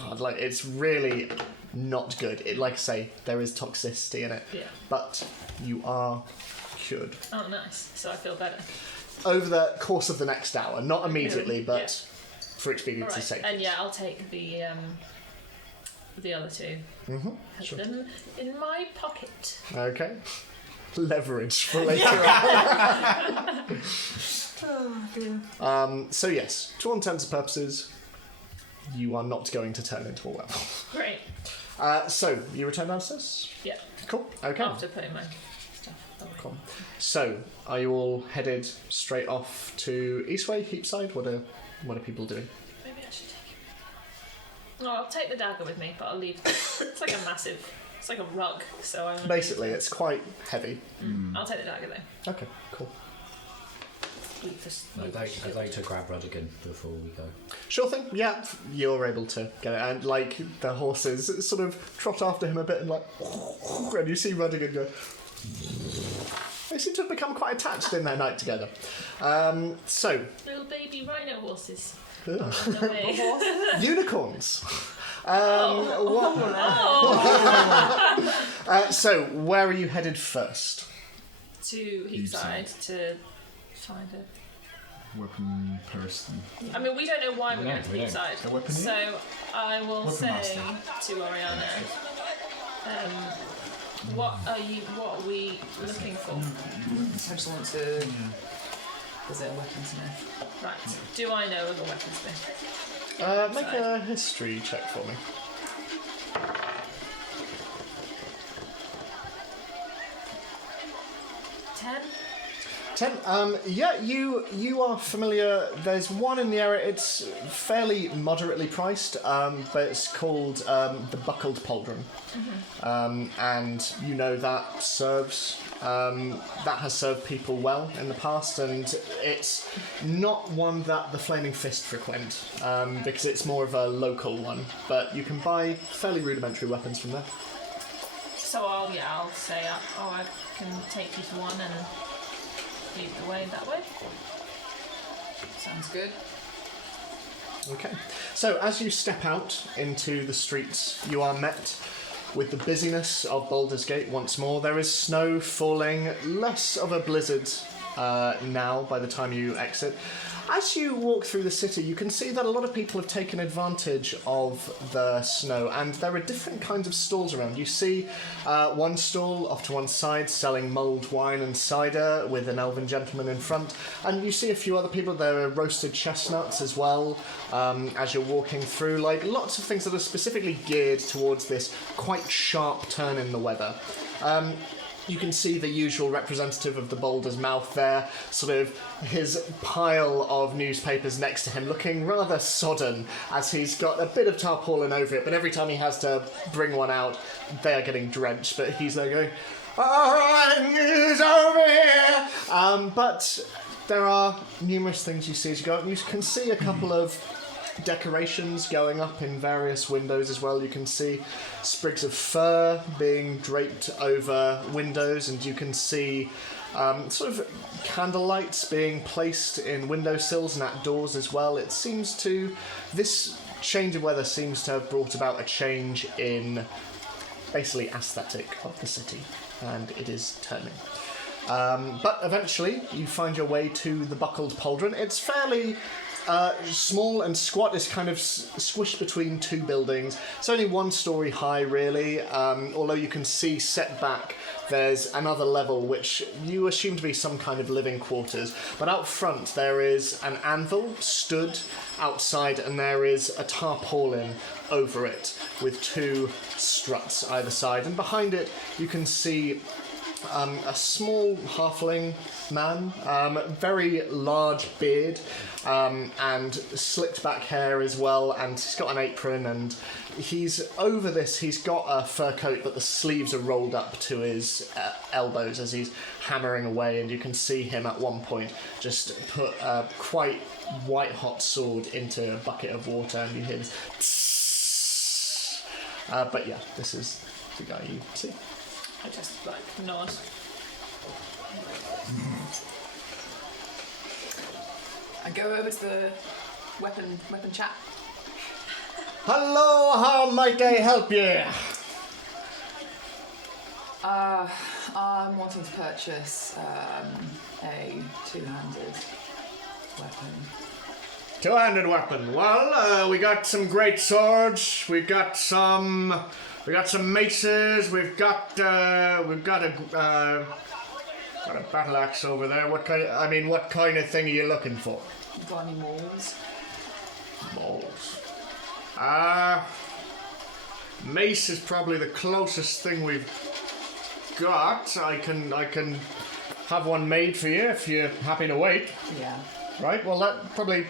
God, it's really not good. It, like I say, there is toxicity in it, but you are cured. Oh, nice. So I feel better. Over the course of the next hour, not immediately, but for expediency's Right. sake. And I'll take the other two. Have them in my pocket. Okay. Leverage for later on. Oh dear. So yes, to all intents and purposes, you are not going to turn into a werewolf. Great. So you return downstairs? Yeah. Cool. Okay. After putting my stuff away. Cool. So are you all headed straight off to Eastway, Heapside? What are people doing? Maybe I should take it. No, I'll take the dagger with me, but I'll leave. It's like a massive. It's like a rug, so I'm. Basically, it's quite heavy. I'll take the dagger though. Okay. Cool. I'd like to grab Rodigan before we go. Sure thing. Yeah, you're able to get it, and the horses sort of trot after him a bit, and and you see Rodigan go. They seem to have become quite attached in their night together. So Little baby rhino horses. ugh. No way. Unicorns. Oh. So where are you headed first? To Heapside to find a. weapon person. I mean, we don't know why we're No, going to we don't. Heapside. A weapon So I will Weapon say master. to Oriana, what are we looking for? I just want to visit a weaponsmith. Right. Do I know of a weaponsmith? Make a history check for me. 10. Yeah, you are familiar. There's one in the area. It's fairly moderately priced, but it's called the Buckled Pauldron, and you know that serves. That has served people well in the past, and it's not one that the Flaming Fist frequent, because it's more of a local one. But you can buy fairly rudimentary weapons from there. So I'll say, I can take you to one and lead the way that way. Sounds good. Okay. So as you step out into the streets, you are met with the busyness of Baldur's Gate once more. There is snow falling, less of a blizzard now by the time you exit. As you walk through the city, you can see that a lot of people have taken advantage of the snow, and there are different kinds of stalls around. You see one stall off to one side selling mulled wine and cider with an elven gentleman in front, and you see a few other people. There are roasted chestnuts as well as you're walking through, lots of things that are specifically geared towards this quite sharp turn in the weather. You can see the usual representative of the Boulder's Mouth there, sort of his pile of newspapers next to him, looking rather sodden as he's got a bit of tarpaulin over it, but every time he has to bring one out, they are getting drenched, but he's there going, "Alright, news over here!" But there are numerous things you see as you go out, and you can see a couple of decorations going up in various windows as well. You can see sprigs of fir being draped over windows, and you can see sort of candlelights being placed in windowsills and at doors as well. It seems to, this change of weather seems to have brought about a change in basically aesthetic of the city, and it is turning. But eventually you find your way to the Buckled Pauldron. It's fairly small and squat. It's kind of squished between two buildings. It's only 1 story high, really, although you can see set back there's another level which you assume to be some kind of living quarters. But out front there is an anvil stood outside, and there is a tarpaulin over it with 2 struts either side. And behind it you can see a small halfling man, very large beard, and slicked back hair as well, and he's got an apron, and he's over this, he's got a fur coat, but the sleeves are rolled up to his elbows as he's hammering away, and you can see him at one point just put a quite white hot sword into a bucket of water, and you hear this tss. But yeah, this is the guy you see. I just nod. I go over to the weapon chap. Hello, how might I help you? I'm wanting to purchase a two-handed weapon. Two-handed weapon. Well, we got some great swords. We got some maces. We've got a battle axe over there. What kind of thing are you looking for? You got any mauls? Mauls. Mace is probably the closest thing we've got. I can have one made for you if you're happy to wait. Yeah. Right. Well, that probably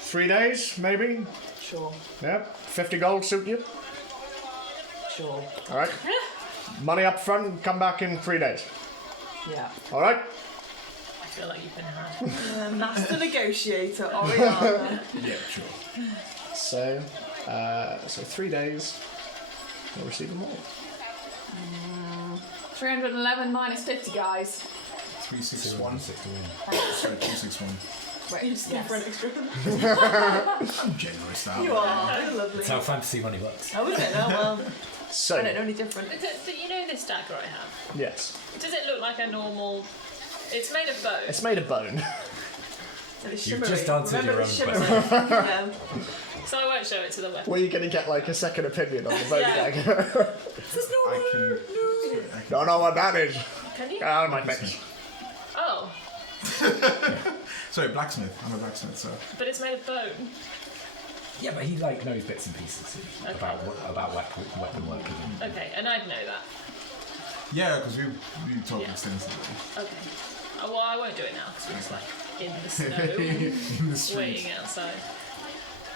3 days, maybe. Sure. Yep. 50 gold suit you. Sure. All right. Money up front and come back in 3 days. Yeah. All right. I feel like you've been had. Master negotiator, Oriana. Yeah, sure. So 3 days. You'll receive them all. 311 minus 50, guys. 361. 61. Sorry, 261. Wait, You just need for an extra. I'm generous that You way. are. You're lovely. That's how fantasy money works. Oh, is it? Oh, well. So I don't know any different. But you know this dagger I have? yes, Does it look like a normal... It's made of bone. it's made of bone. And it's You've shimmery. just answered Remember your it's own shimmery. Yeah. So I won't show it to the weapon. Were you going to get like a second opinion on the bone Yeah. dagger? I can. Don't know what that is. Can you? Get out of my face. Oh, Sorry, blacksmith. I'm a blacksmith, so. but it's made of bone. Yeah, but he knows bits and pieces about weapon working. Okay, and I'd know that. Yeah, because we talked Yeah. extensively. Okay. Well, I won't do it now because it's like in the snow, In the street. waiting outside.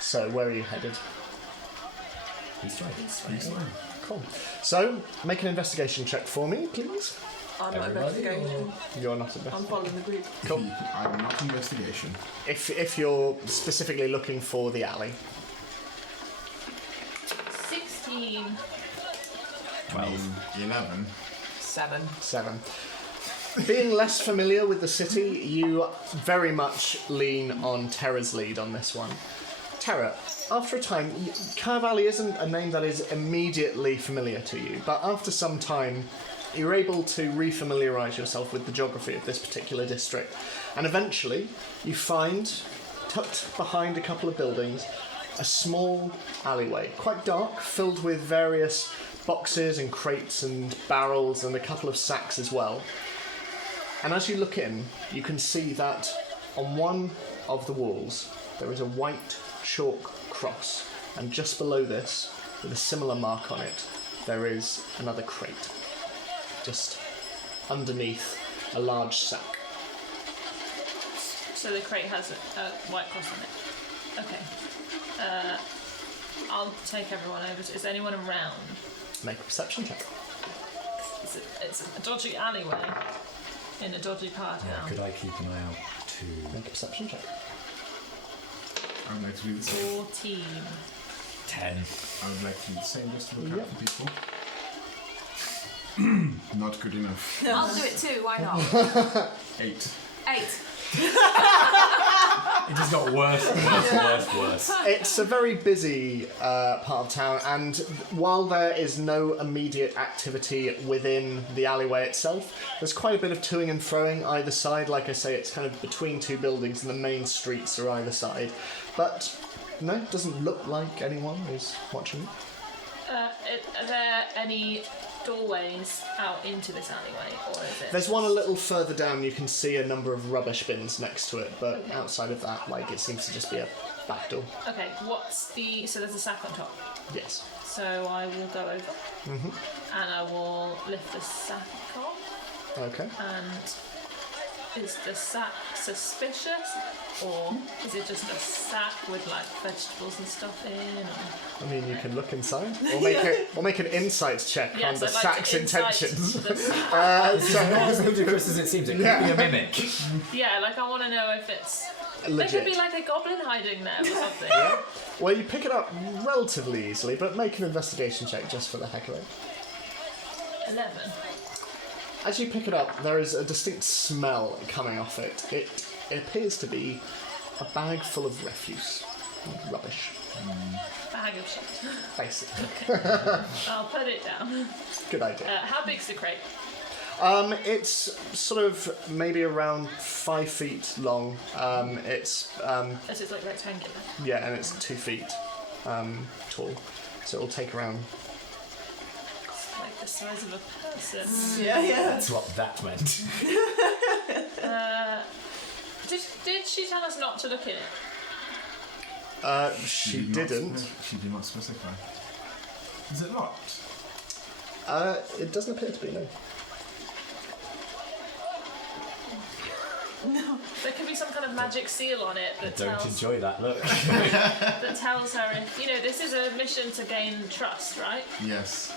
So where are you headed? He's right. This way. Cool. So make an investigation check for me, please. I'm not Everybody, investigating. You're not I'm investigating. following the group. Cool. I'm not investigation. If you're specifically looking for the alley. 16. 11. 7. 7. Being less familiar with the city, you very much lean on Terra's lead on this one. Terra, after a time, Car Valley isn't a name that is immediately familiar to you, but after some time, you're able to refamiliarise yourself with the geography of this particular district, and eventually you find, tucked behind a couple of buildings, a small alleyway, quite dark, filled with various boxes and crates and barrels and a couple of sacks as well. And as you look in, you can see that on one of the walls there is a white chalk cross, and just below this, with a similar mark on it, there is another crate, just underneath a large sack. So the crate has a white cross on it. Okay. I'll take everyone over. Is anyone around? Make a perception check. It's a dodgy alleyway in a dodgy part of Yeah, town. could I keep an eye out too? Make a perception check. I would like to do the same. 14. 10. I would like to do the same just to look Yep. out for people. Not good enough. I'll do it too, why not? 8. 8. It doesn't It's got worse. It's a very busy part of town, and while there is no immediate activity within the alleyway itself, there's quite a bit of toing and froing either side. Like I say, it's kind of between two buildings, and the main streets are either side. But no, it doesn't look like anyone is watching it. Are there any doorways out into this alleyway, or is it? There's one a little further down. You can see a number of rubbish bins next to it, but Okay. outside of that, like, it seems to just be a back door. Okay, so there's a sack on top. Yes. So I will go over and I will lift the sack off. Okay. And is the sack suspicious, or is it just a sack with like vegetables and stuff in? Or... I mean, you can look inside, or make an insight check on Yes, the I'd like sack's to insight intentions. the sack. It's not as ludicrous as it seems. It could be a mimic. Yeah, like I want to know if it's. There Legit. could be like a goblin hiding there or something. Well, you pick it up relatively easily, but make an investigation check just for the heck of it. 11. As you pick it up, there is a distinct smell coming off it. It appears to be a bag full of refuse, rubbish, Bag of shit. basically. I'll put it down. Good idea. How big's the crate? It's sort of maybe around 5 feet long. It's This is like rectangular. yeah, and it's 2 feet tall, so it'll take around. It's like the size of a person. Yeah. That's what that meant. Did she tell us not to look in it? She did not didn't. She did not specify. Is it locked? It doesn't appear to be, no. There could be some kind of magic seal on it that Don't tells enjoy that look. that tells her if this is a mission to gain trust, right? Yes.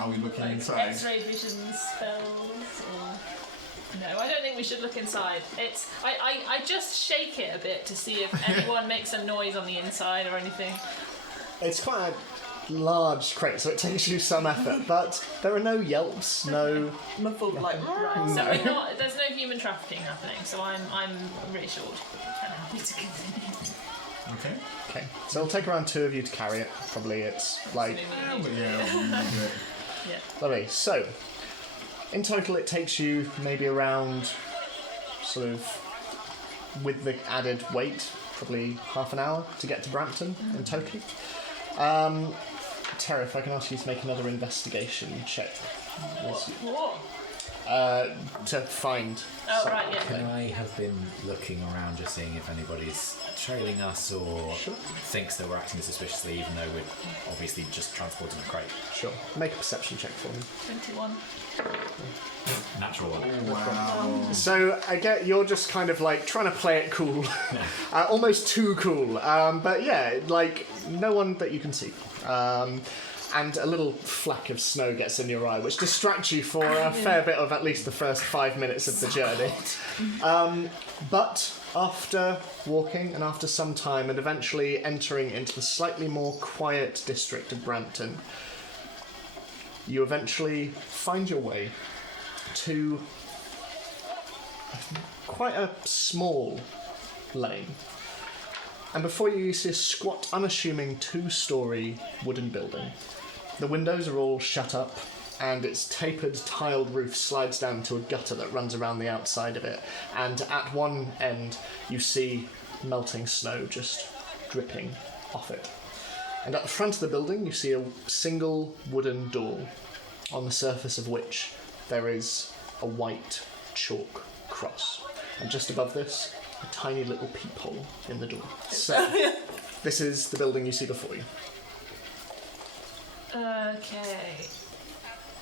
Are we looking Like inside? X-ray vision spells, or no? I don't think we should look inside. It's I just shake it a bit to see if anyone makes a noise on the inside or anything. It's quite a large crate, so it takes you some effort, but there are no yelps, no. Muffled like. Right. So we're not. There's no human trafficking happening. So I'm reassured and happy to continue. Okay. Okay, so it'll take around 2 of you to carry it. Probably it's like. Yeah, but yeah, we can do it. Yeah. Lovely. So, in total, it takes you maybe around, sort of, with the added weight, probably half an hour to get to Brampton in total. Tara, if I can ask you to make another investigation check. Whoa. To find. Oh something. right, yeah. Can I have been looking around just seeing if anybody's trailing us or thinks that we're acting suspiciously, even though we're obviously just transporting a crate? Sure. Make a perception check for me. 21. Natural one. Wow. So I get you're just kind of like trying to play it cool, almost too cool. But yeah, like no one that you can see. And a little fleck of snow gets in your eye, which distracts you for a fair bit of at least the first 5 minutes of the journey. But after walking and after some time and eventually entering into the slightly more quiet district of Brampton, you eventually find your way to quite a small lane. And before you see a squat, unassuming 2-storey wooden building. The windows are all shut up, and its tapered, tiled roof slides down to a gutter that runs around the outside of it. And at one end, you see melting snow just dripping off it. And at the front of the building, you see a single wooden door, on the surface of which there is a white chalk cross. And just above this, a tiny little peephole in the door. So, this is the building you see before you. Okay.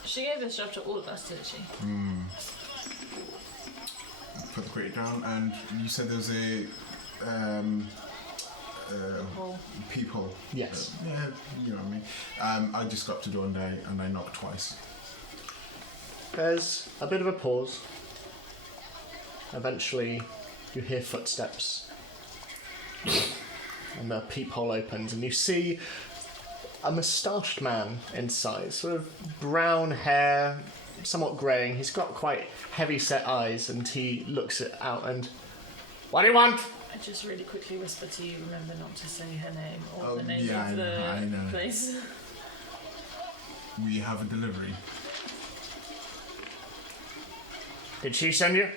She gave this job to all of us, didn't she? Put the crate down, and you said there's a Hole. peephole. Yes. Yeah, you know what I mean. I just got up to the door and I knocked twice. There's a bit of a pause. Eventually, you hear footsteps. And the peephole opens, and you see a moustached man inside, sort of brown hair, somewhat greying. He's got quite heavy set eyes, and he looks it out and, "What do you want?" I just really quickly whisper to you, remember not to say her name or Oh, the name yeah, of I the know. place. We have a delivery. "Did she send you?"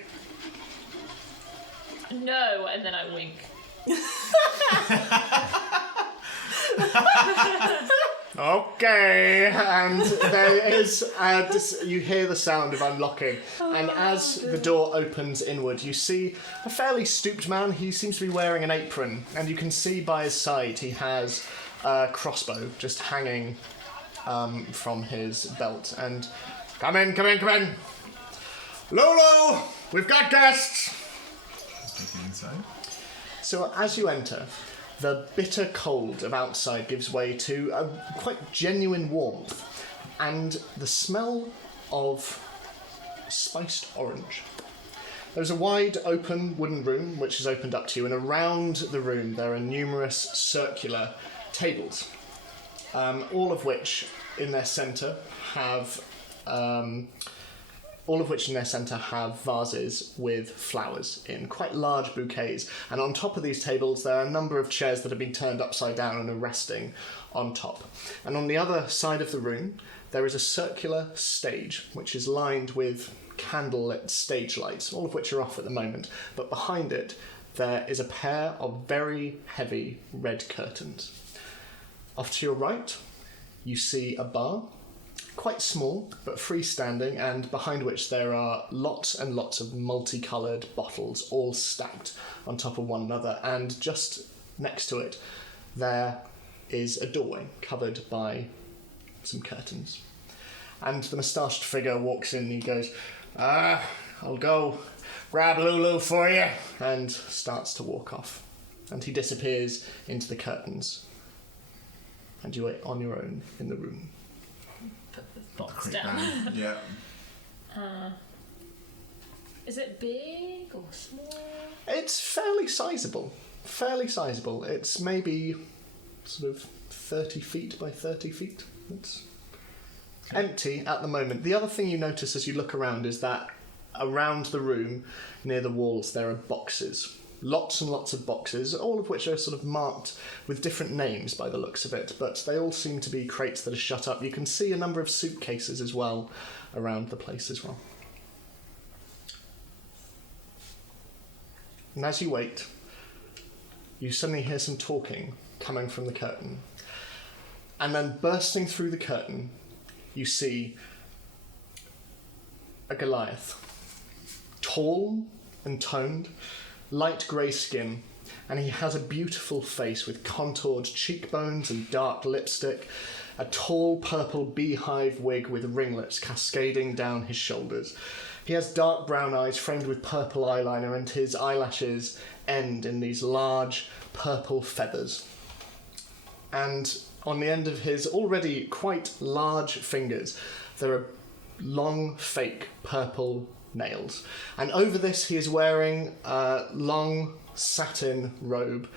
No, and then I wink. Okay, and there is, you hear the sound of unlocking, and as the door opens inward, you see a fairly stooped man. He seems to be wearing an apron, and you can see by his side he has a crossbow just hanging from his belt. And come in, come in, come in. Lulu, we've got guests. Take it inside. So as you enter, the bitter cold of outside gives way to a quite genuine warmth, and the smell of spiced orange. There's a wide open wooden room which is opened up to you, and around the room there are numerous circular tables, all of which in their centre have vases with flowers in quite large bouquets, and on top of these tables there are a number of chairs that have been turned upside down and are resting on top. And on the other side of the room there is a circular stage which is lined with candlelit stage lights, all of which are off at the moment, but behind it there is a pair of very heavy red curtains. Off to your right you see a bar, quite small but freestanding, and behind which there are lots and lots of multicoloured bottles all stacked on top of one another, and just next to it there is a doorway covered by some curtains. And the moustached figure walks in and he goes, "I'll go grab Lulu for you," and starts to walk off. And he disappears into the curtains, and you are on your own in the room. Put the box Quick down. down. Yeah. Is it big or small? It's fairly sizable. It's maybe sort of 30 feet by 30 feet. It's empty at the moment. The other thing you notice as you look around is that around the room, near the walls, there are boxes. Lots and lots of boxes, all of which are sort of marked with different names by the looks of it, but they all seem to be crates that are shut up. You can see a number of suitcases as well around the place as well. And as you wait, you suddenly hear some talking coming from the curtain. And then bursting through the curtain, you see a Goliath. Tall and toned, light grey skin, and he has a beautiful face with contoured cheekbones and dark lipstick, a tall purple beehive wig with ringlets cascading down his shoulders. He has dark brown eyes framed with purple eyeliner, and his eyelashes end in these large purple feathers. And on the end of his already quite large fingers, there are long, fake purple nails. And over this he is wearing a long satin robe,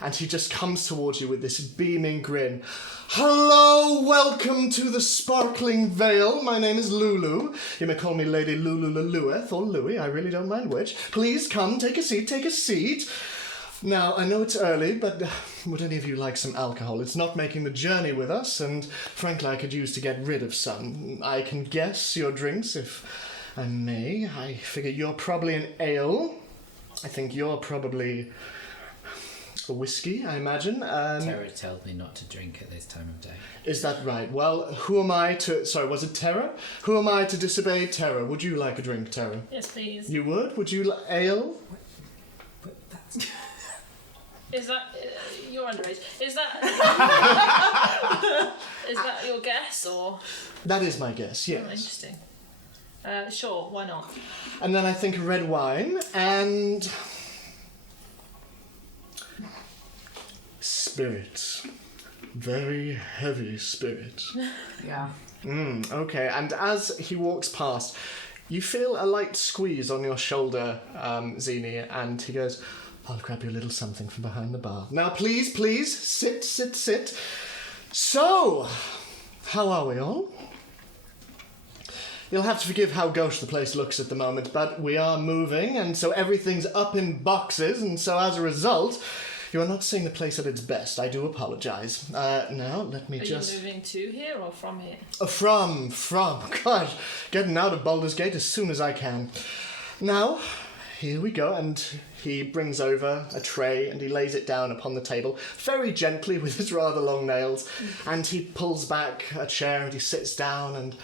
and he just comes towards you with this beaming grin. "Hello, welcome to the Sparkling Vale. My name is Lulu. You may call me Lady Lulu Lelueth or Louie, I really don't mind which. Please come, take a seat. Now, I know it's early, but would any of you like some alcohol? It's not making the journey with us, and frankly I could use to get rid of some. I can guess your drinks, if I may. I figure you're probably an ale. I think you're probably a whiskey, I imagine. Terra told me not to drink at this time of day. Is that right? Well, who am I to... Sorry, was it Terra? Who am I to disobey Terra? Would you like a drink, Terra? Yes, please. You would? Would you ale? But that's... Is that you're underage? Is that is that your guess or? That is my guess, Oh, yes. interesting. Sure, why not? And then I think red wine and... spirits. Very heavy spirits. Yeah. Okay, and as he walks past, you feel a light squeeze on your shoulder, Zini, and he goes, "I'll grab you a little something from behind the bar. Now, please, sit. So, how are we all? You'll have to forgive how gauche the place looks at the moment, but we are moving, and so everything's up in boxes, and so as a result, you are not seeing the place at its best. I do apologise. Now, let me Are just... you moving to here or from here? From. God, getting out of Baldur's Gate as soon as I can. Now, here we go, and he brings over a tray and he lays it down upon the table, very gently with his rather long nails, and he pulls back a chair and he sits down and...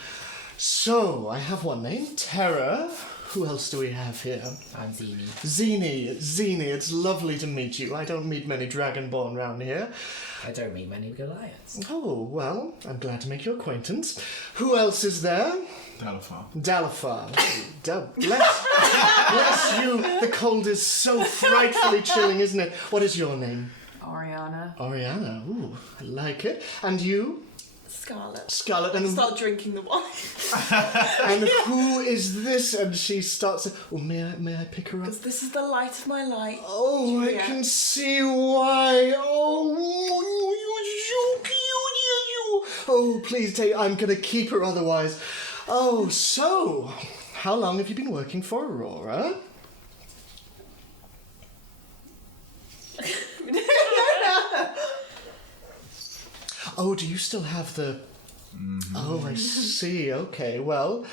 So, I have one name, Terra. Who else do we have here? I'm Zini. Zini, it's lovely to meet you. I don't meet many Dragonborn round here. I don't meet many Goliaths. Oh, well, I'm glad to make your acquaintance. Who else is there? Dalafar. Bless you. The cold is so frightfully chilling, isn't it? What is your name? Oriana. Oriana. Ooh, I like it. And you? Scarlet. And start drinking the wine. And who is this? And she starts. Oh, may I pick her up? Because this is the light of my light. Oh, I can see why. Oh, please take. I'm gonna keep her otherwise. Oh, so how long have you been working for Aurora? Oh, do you still have the... Oh, I see. Okay, well,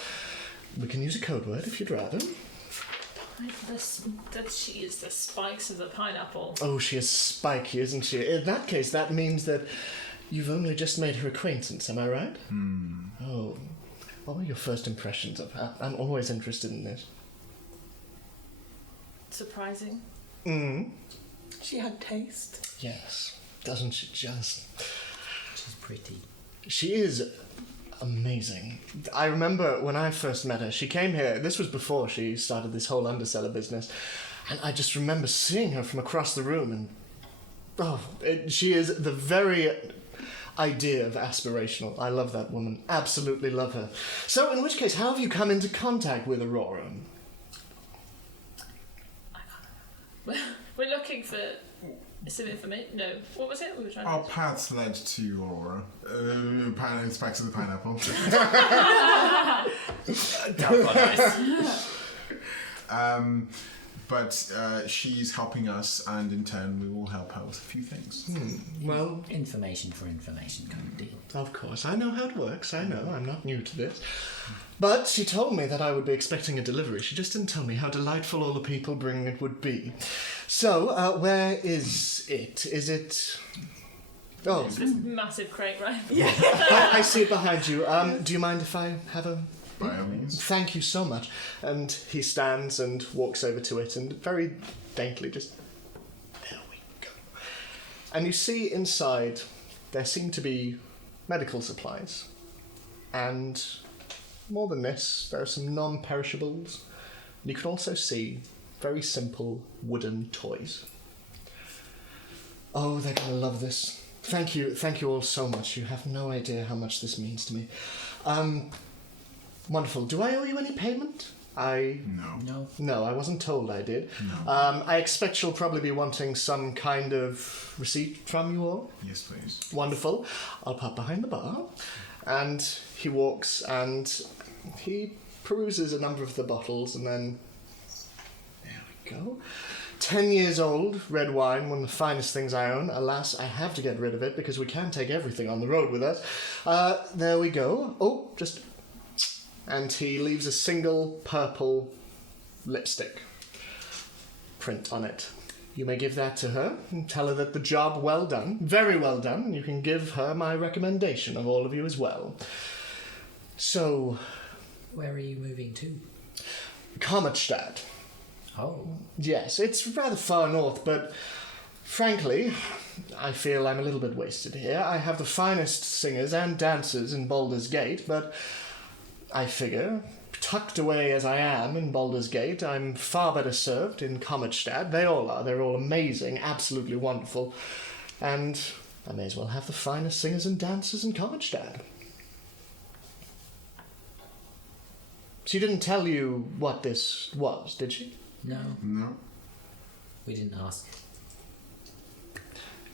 we can use a code word if you'd rather. She is the spikes of the pineapple. Oh, she is spiky, isn't she? In that case, that means that you've only just made her acquaintance, am I right? Oh, what were your first impressions of her? I'm always interested in this. Surprising. She had taste. Yes, doesn't she just... She's pretty. She is amazing. I remember when I first met her, she came here, this was before she started this whole underseller business, and I just remember seeing her from across the room, and she is the very idea of aspirational. I love that woman, absolutely love her. So in which case, how have you come into contact with Aurora? We're looking for some information. No, what was it? We were trying Our paths led to Aurora. Spikes of the pineapple. But she's helping us, and in turn we will help her with a few things. Well, Information for information kind of deal. of course, I know how it works. I know, I'm not new to this. But she told me that I would be expecting a delivery. She just didn't tell me how delightful all the people bringing it would be. So, where is it? Is it... Oh, this massive crate, right? I see it behind you. Do you mind if I have a... By all means. Thank you so much. And he stands and walks over to it and very daintily just... There we go. And you see inside there seem to be medical supplies. And more than this, there are some non-perishables. You can also see very simple wooden toys. Oh, they're going to love this. Thank you all so much. You have no idea how much this means to me. Wonderful. Do I owe you any payment? No, I wasn't told I did. No. I expect you'll probably be wanting some kind of receipt from you all. Yes, please. Wonderful. I'll pop behind the bar. And he walks and he peruses a number of the bottles and then... There we go. 10 years old, red wine, one of the finest things I own. Alas, I have to get rid of it because we can't take everything on the road with us. There we go. Oh, just... And he leaves a single purple lipstick print on it. You may give that to her and tell her that the job well done, very well done, and you can give her my recommendation of all of you as well. So... Where are you moving to? Kommerdstadt. Oh. Yes, it's rather far north, but frankly, I feel I'm a little bit wasted here. I have the finest singers and dancers in Baldur's Gate, but I figure, tucked away as I am in Baldur's Gate, I'm far better served in Kommerdstadt. They all are. They're all amazing, absolutely wonderful. And I may as well have the finest singers and dancers in Kommerdstadt. She didn't tell you what this was, did she? No, No. we didn't ask.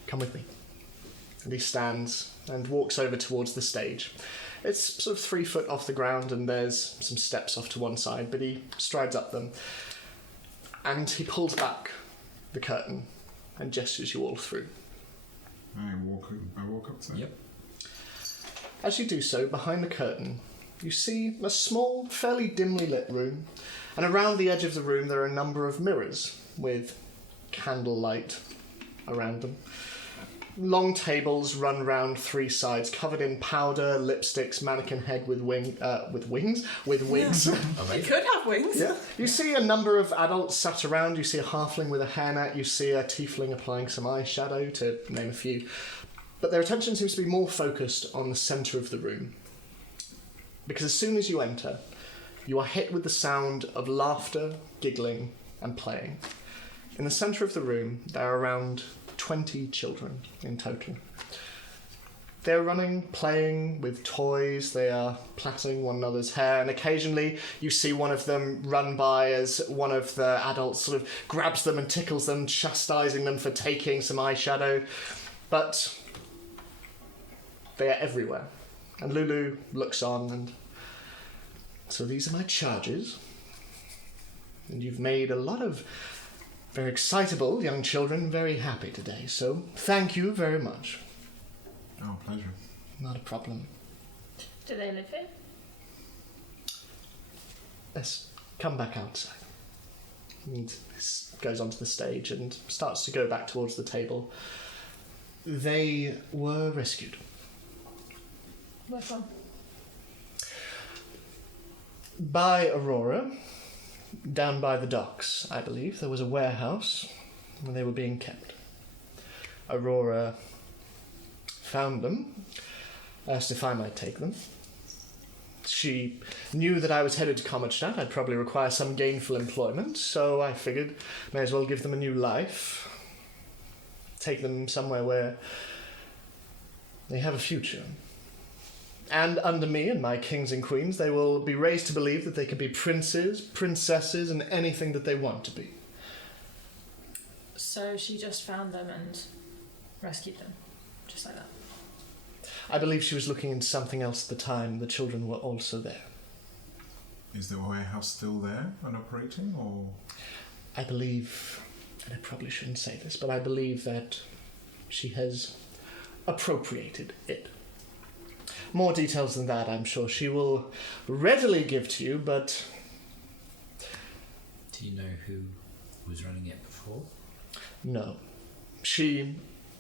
Come with me. And he stands and walks over towards the stage. It's sort of 3 foot off the ground and there's some steps off to one side, but he strides up them. And he pulls back the curtain and gestures you all through. I walk up to them. Yep. As you do so, behind the curtain, you see a small, fairly dimly lit room, and around the edge of the room there are a number of mirrors with candlelight around them. Long tables run round 3 sides, covered in powder, lipsticks, mannequin head with wigs. It could have wings. Yeah. You see a number of adults sat around. You see a halfling with a hairnet. You see a tiefling applying some eyeshadow, to name a few. But their attention seems to be more focused on the centre of the room. Because as soon as you enter, you are hit with the sound of laughter, giggling, and playing. In the centre of the room, there are around 20 children in total. They're running, playing with toys, they are plaiting one another's hair, and occasionally you see one of them run by as one of the adults sort of grabs them and tickles them, chastising them for taking some eyeshadow. But they are everywhere. And Lulu looks on and... So these are my charges. And you've made a lot of very excitable young children very happy today, so thank you very much. Oh, pleasure. Not a problem. Do they live here? Let's come back outside. And this goes onto the stage and starts to go back towards the table. They were rescued. Where from? By Aurora, down by the docks, I believe. There was a warehouse where they were being kept. Aurora found them, asked if I might take them. She knew that I was headed to Commerstadt. I'd probably require some gainful employment, so I figured may as well give them a new life. Take them somewhere where they have a future. And under me and my kings and queens, they will be raised to believe that they can be princes, princesses, and anything that they want to be. So she just found them and rescued them, just like that. I believe she was looking into something else at the time. The children were also there. Is the warehouse still there and operating, or...? I believe, and I probably shouldn't say this, but I believe that she has appropriated it. More details than that, I'm sure she will readily give to you, but... Do you know who was running it before? No. She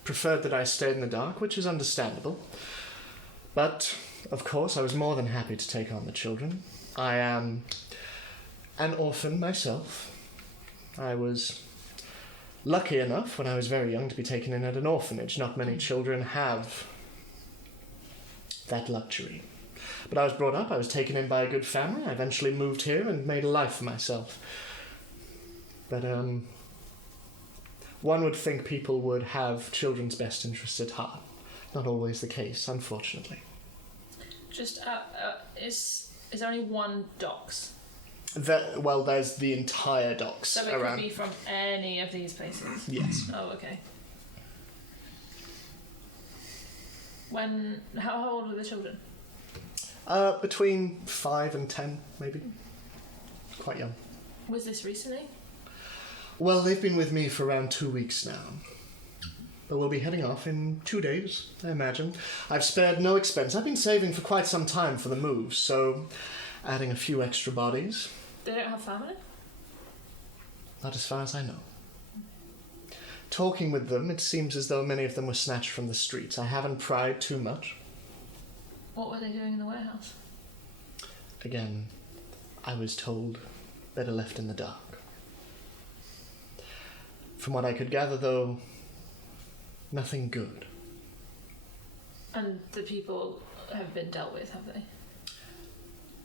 preferred that I stayed in the dark, which is understandable. But, of course, I was more than happy to take on the children. I am an orphan myself. I was lucky enough when I was very young to be taken in at an orphanage. Not many children have that luxury. But I was brought up, I was taken in by a good family. I eventually moved here and made a life for myself. But, one would think people would have children's best interests at heart. Not always the case, unfortunately. Just, is there only one docks? Well, there's the entire docks So it around. could be from any of these places? Yes. Oh, okay. How old are the children? Between 5 and 10, maybe. Quite young. Was this recently? Well, they've been with me for around 2 weeks now. But we'll be heading off in 2 days, I imagine. I've spared no expense. I've been saving for quite some time for the move, so adding a few extra bodies. They don't have family? Not as far as I know. Talking with them, it seems as though many of them were snatched from the streets. I haven't pried too much. What were they doing in the warehouse? Again, I was told better left in the dark. From what I could gather, though, nothing good. And the people have been dealt with, have they?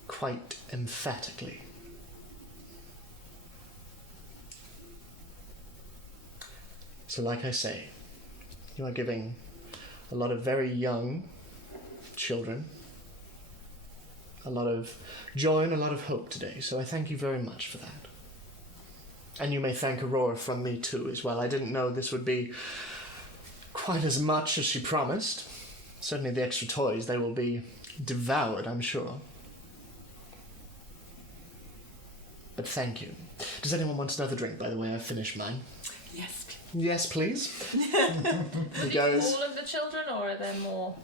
Quite emphatically. So like I say, you are giving a lot of very young children a lot of joy and a lot of hope today, so I thank you very much for that. And you may thank Aurora from me too as well. I didn't know this would be quite as much as she promised. Certainly the extra toys, they will be devoured, I'm sure. But thank you. Does anyone want another drink, by the way? I've finished mine. Yes. Yes, please. He goes, All of the children, or are there more?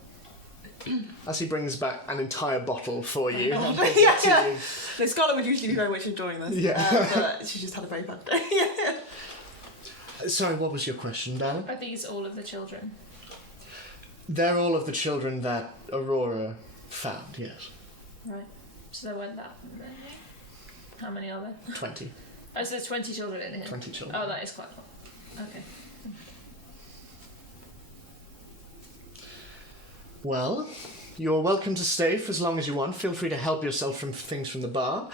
as he brings back an entire bottle for you. and Yeah, gives it to yeah. you. No, Scarlett would usually be very much enjoying this. Yeah. But she just had a very bad day. Sorry, what was your question, darling? Are these all of the children? They're all of the children that Aurora found, yes. Right. So there weren't that many. How many are there? 20. Oh, so there's 20 children in here. 20 children. Oh, that is quite a lot. Okay. Well, you're welcome to stay for as long as you want. Feel free to help yourself from things from the bar.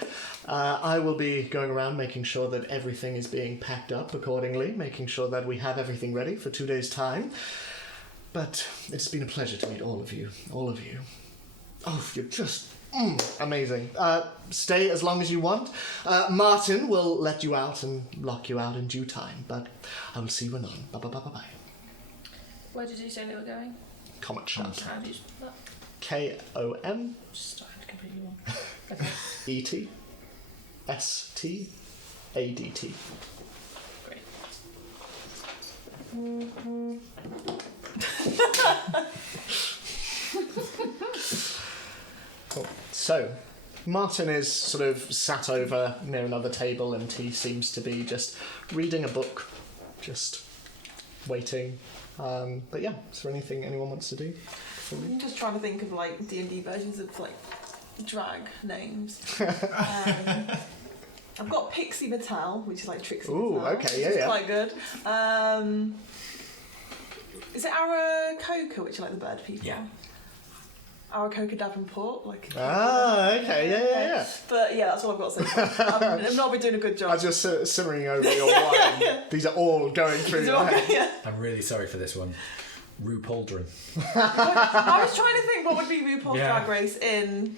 I will be going around making sure that everything is being packed up accordingly, making sure that we have everything ready for 2 days' time. But it's been a pleasure to meet all of you. All of you. Oh, you're just amazing. Stay as long as you want. Martin will let you out and lock you out in due time, but I will see you anon. Bye-bye-bye-bye. Where did you say they were going? Comet Shop. How do you spell that? K-O-M Just started completely wrong. Okay. E-T-S-T-A-D-T. Great. Cool. So, Martin is sort of sat over near another table and he seems to be just reading a book, just waiting. But yeah, is there anything anyone wants to do? I'm just trying to think of like D&D versions of like drag names. I've got Pixie Mattel, which is like Trixie Ooh, Mattel. okay, yeah, which is yeah. quite good. Is it Aarakocra, which are like the bird people? Yeah. Aarakocra Davenport, like. Ah, okay, yeah. But yeah, that's all I've got to say. I've not been doing a good job. I'm just simmering over your wine. These are all going through Is it your okay? head. Yeah. I'm really sorry for this one. RuPauldron. I was trying to think what would be RuPaul's Yeah. Drag Race in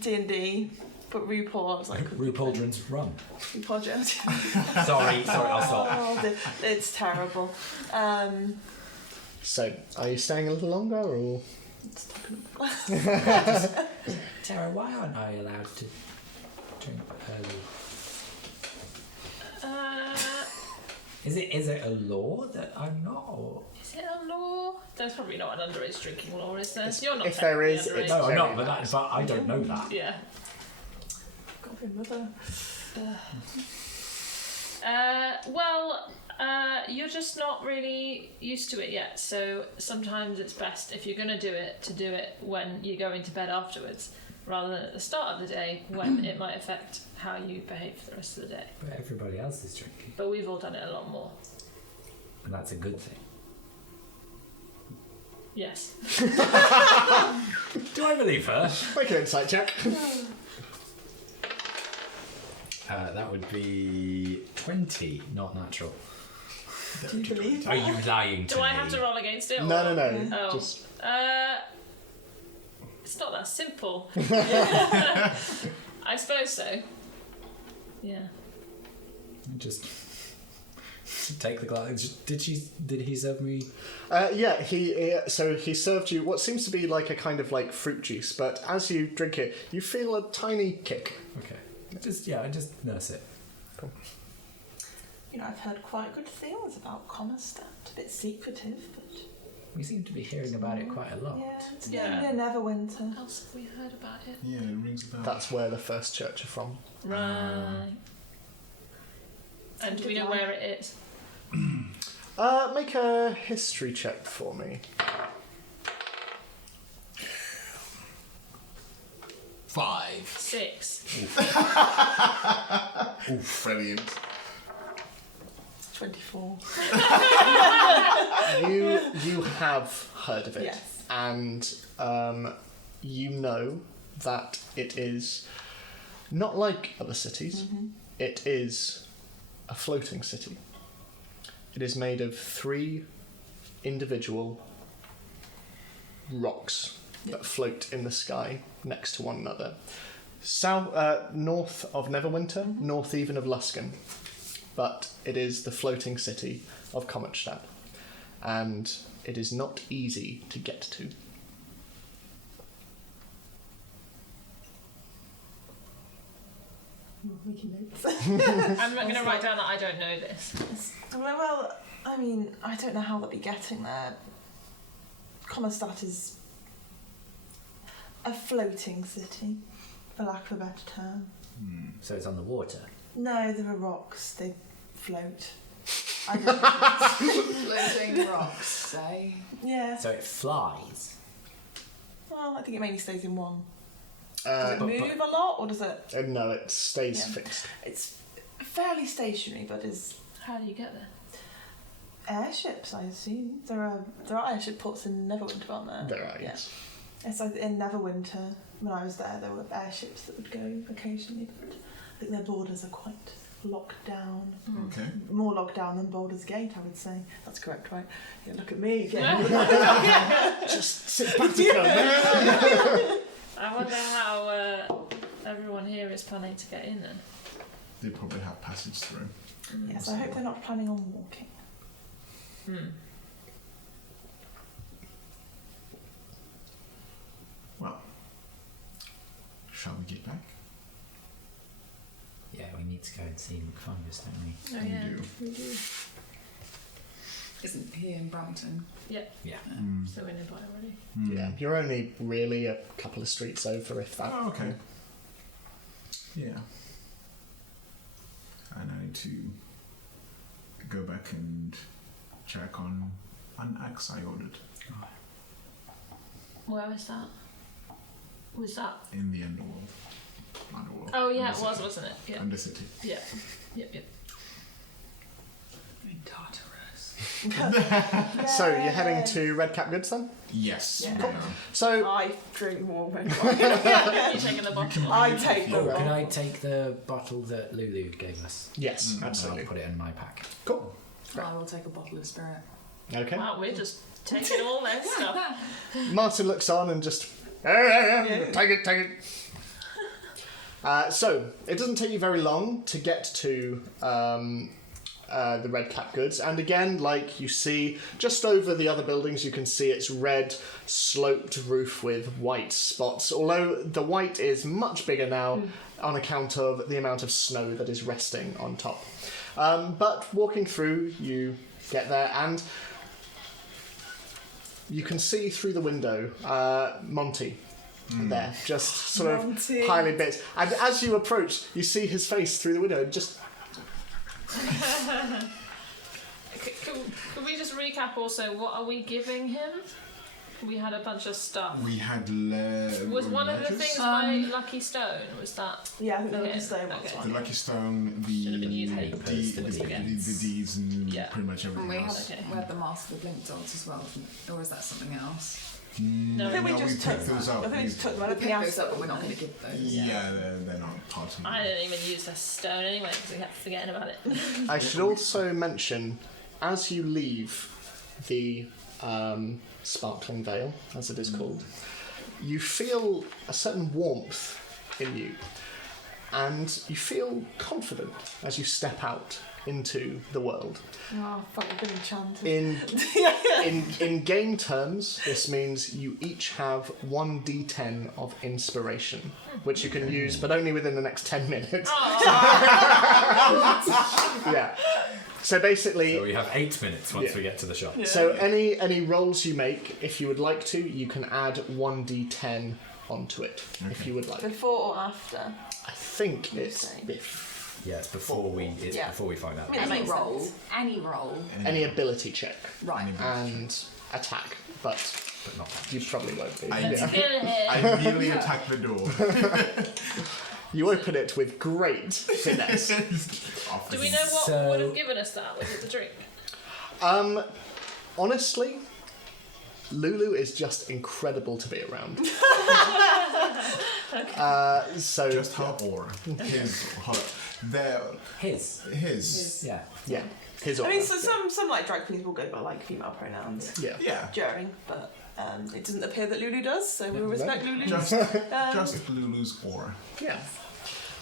D&D, but RuPaul, I was like... RuPauldron's Run. RuPaul Jones. Sorry, I'll stop. Oh, it's terrible. So, are you staying a little longer or? Tara, why aren't I allowed to drink early? Is it a law that I'm not? Or? Is it a law? There's probably not an underage drinking law, is there? You're not if there is, technically it's underage. No, I'm very not. But I don't know that. Yeah. Got to be another... You're just not really used to it yet, so sometimes it's best if you're going to do it when you're going to bed afterwards, rather than at the start of the day when it might affect how you behave for the rest of the day. But everybody else is drinking, But we've all done it a lot more. and that's a good thing. Yes. Do I believe her? Make an insight check. That would be 20, not natural. Do you believe Are you lying to Do me? I have to roll against it? Or? No. Oh. Just It's not that simple. I suppose so. Yeah. Just take the glass. Did he serve me? yeah. He served you what seems to be like a kind of like fruit juice, but as you drink it, you feel a tiny kick. Okay. I just nurse it. Cool. You know, I've heard quite good things about Commerstadt. A bit secretive, but... We seem to be hearing about it quite a lot. Yeah, it's Yeah. near Neverwinter. What else have we heard about it? Yeah, it rings a bell. That's where the first church are from. Right. And do we know where it is? Make a history check for me. 5. 6. Brilliant. 24. You have heard of it, Yes. and you know that it is not like other cities. It is a floating city. It is made of 3 individual rocks that float in the sky next to one another. North of Neverwinter, north even of Luskan. But it is the floating city of Kometstadt. And it is not easy to get to. I'm not going to write down that I don't know this. Well, I mean, I don't know how they'll be getting there. Commerstadt is a floating city, for lack of a better term. So it's on the water. No, there are rocks. They float. I don't know. Floating rocks, say. Yeah. So it flies. Well, I think it mainly stays in one. Uh, Does it move a lot, or does it? no, it stays Yeah. fixed. It's fairly stationary, but is How do you get there? airships, I assume. There are airship ports in Neverwinter, aren't there? There are, yes. Yes, in Neverwinter, when I was there were airships that would go occasionally, but I think their borders are quite locked down. Okay. More locked down than Baldur's Gate, I would say. That's correct, right? Yeah, look at me again. Just simpatico, man! I wonder how everyone here is planning to get in then. They probably have passage through. Yes, I hope they're not planning on walking. Well, shall we get back? Yeah, we need to go and see McFungus, don't we? Oh We yeah, do. we do. Isn't he in Brampton? Yeah, Yeah. so we're nearby already. Yeah, you're only really a couple of streets over, if that. Oh, okay. Yeah. And I need to go back and check on an axe I ordered Where was that? Was that? in the Underworld. Underworld. Oh yeah, it Undercity. was, wasn't it? Yeah, Undercity. yeah, yep. In Tartarus. So you're heading to Red Cap Goods then? Yes. Yeah. we are. So I drink more red You taking the bottle? I take the Oh, red. could I take the bottle that Lulu gave us? yes, And absolutely. I'll put it in my pack. Cool. I will take a bottle of spirit. Okay. Wow, we're just taking all their stuff. Martin looks on and just take it, take it. So it doesn't take you very long to get to the Red Cap Goods, and again, like you see just over the other buildings, you can see its red sloped roof with white spots. Although the white is much bigger now on account of the amount of snow that is resting on top. But walking through, you get there and you can see through the window Monty there, just sort Monty. of piling bits. And as you approach, you see his face through the window. Just Could we just recap also, what are we giving him? We had a bunch of stuff. We had Was one of the ledgers. things my lucky stone? Was that? Yeah, I think the Okay, lucky stone was okay. one. The Lucky Stone, Should have been used the papers the against. deeds, and Yeah. pretty much And everything we had, else. Okay. we had the Mask of the Blink Dogs as well, or is that something else? No, I think we No, just we took picked those up. I think we just took them out We of the picked those outside. up, but we're not going to give those. Yeah, they're not part of I didn't even use the stone anyway because we kept forgetting about it. I should also mention, as you leave the Sparkling Vale, as it is called, you feel a certain warmth in you, and you feel confident as you step out into the world. Oh, fuck, I've been enchanted. In game terms, this means you each have 1d10 of inspiration, which you can use, but only within the next 10 minutes. Yeah. So basically, So we have 8 minutes once Yeah. we get to the shop. so any rolls you make, if you would like to, you can add 1d10 onto it, if you would like. Before or after? I think it's say. Yeah, it's before we Yeah. find out. I mean, that Any makes roll. sense. Any roll. any ability check Right. and attack, but But not that. you probably won't be. I Yeah. Kill it. I immediately attack the door. You open it with great finesse. Do we know what So- would have given us that? Was it the drink? Honestly, Lulu is just incredible to be around. So Just her aura. His. His. Yeah. yeah, his I aura. mean, so some like drag queens will go by like female pronouns Yeah. Yeah. during, but it doesn't appear that Lulu does, so we'll respect Lulu. Just Lulu's aura. Yeah.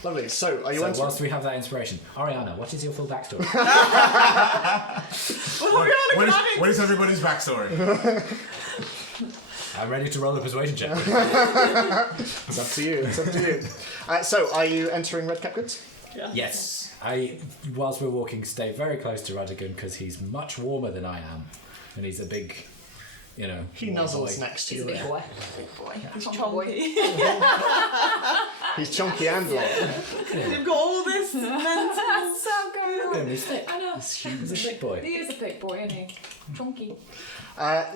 Lovely. So, are you So entering? whilst we have that inspiration, Ariana, what is your full backstory? What is everybody's backstory? I'm ready to roll a persuasion check. It's up to you. It's up to you. So, are you entering Red Cap Goods? Yes. I, whilst we're walking, stay very close to Radigan because he's much warmer than I am, and he's a big, you know. He warm nuzzles boy. next to He's you. a big boy. He's Chonky chonky. He's chunky and long. You've got all this mental. That's so going Look at him, on. he's thick. I know. He's a big boy. He is a big boy, isn't he? Chunky.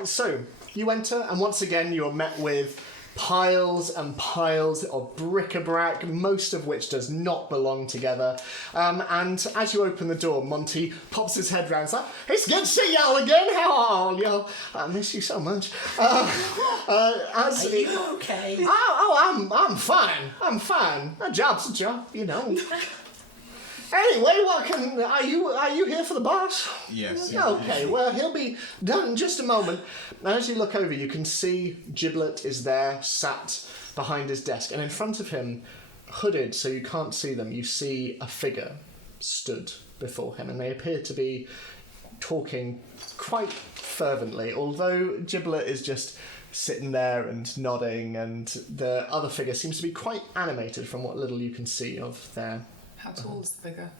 So, you enter, and once again, you are met with piles and piles of bric-a-brac, most of which does not belong together. And as you open the door, Monty pops his head round and says, "It's good to see y'all again. How are all y'all? I miss you so much." Are you okay? I'm fine. I'm fine. A job's a job, you know. Anyway, are you here for the boss? Yes. Okay, well, he'll be done in just a moment. And as you look over, you can see Giblet is there, sat behind his desk. And in front of him, hooded so you can't see them, you see a figure stood before him. And they appear to be talking quite fervently, although Giblet is just sitting there and nodding, and the other figure seems to be quite animated from what little you can see of their... How tall is the figure?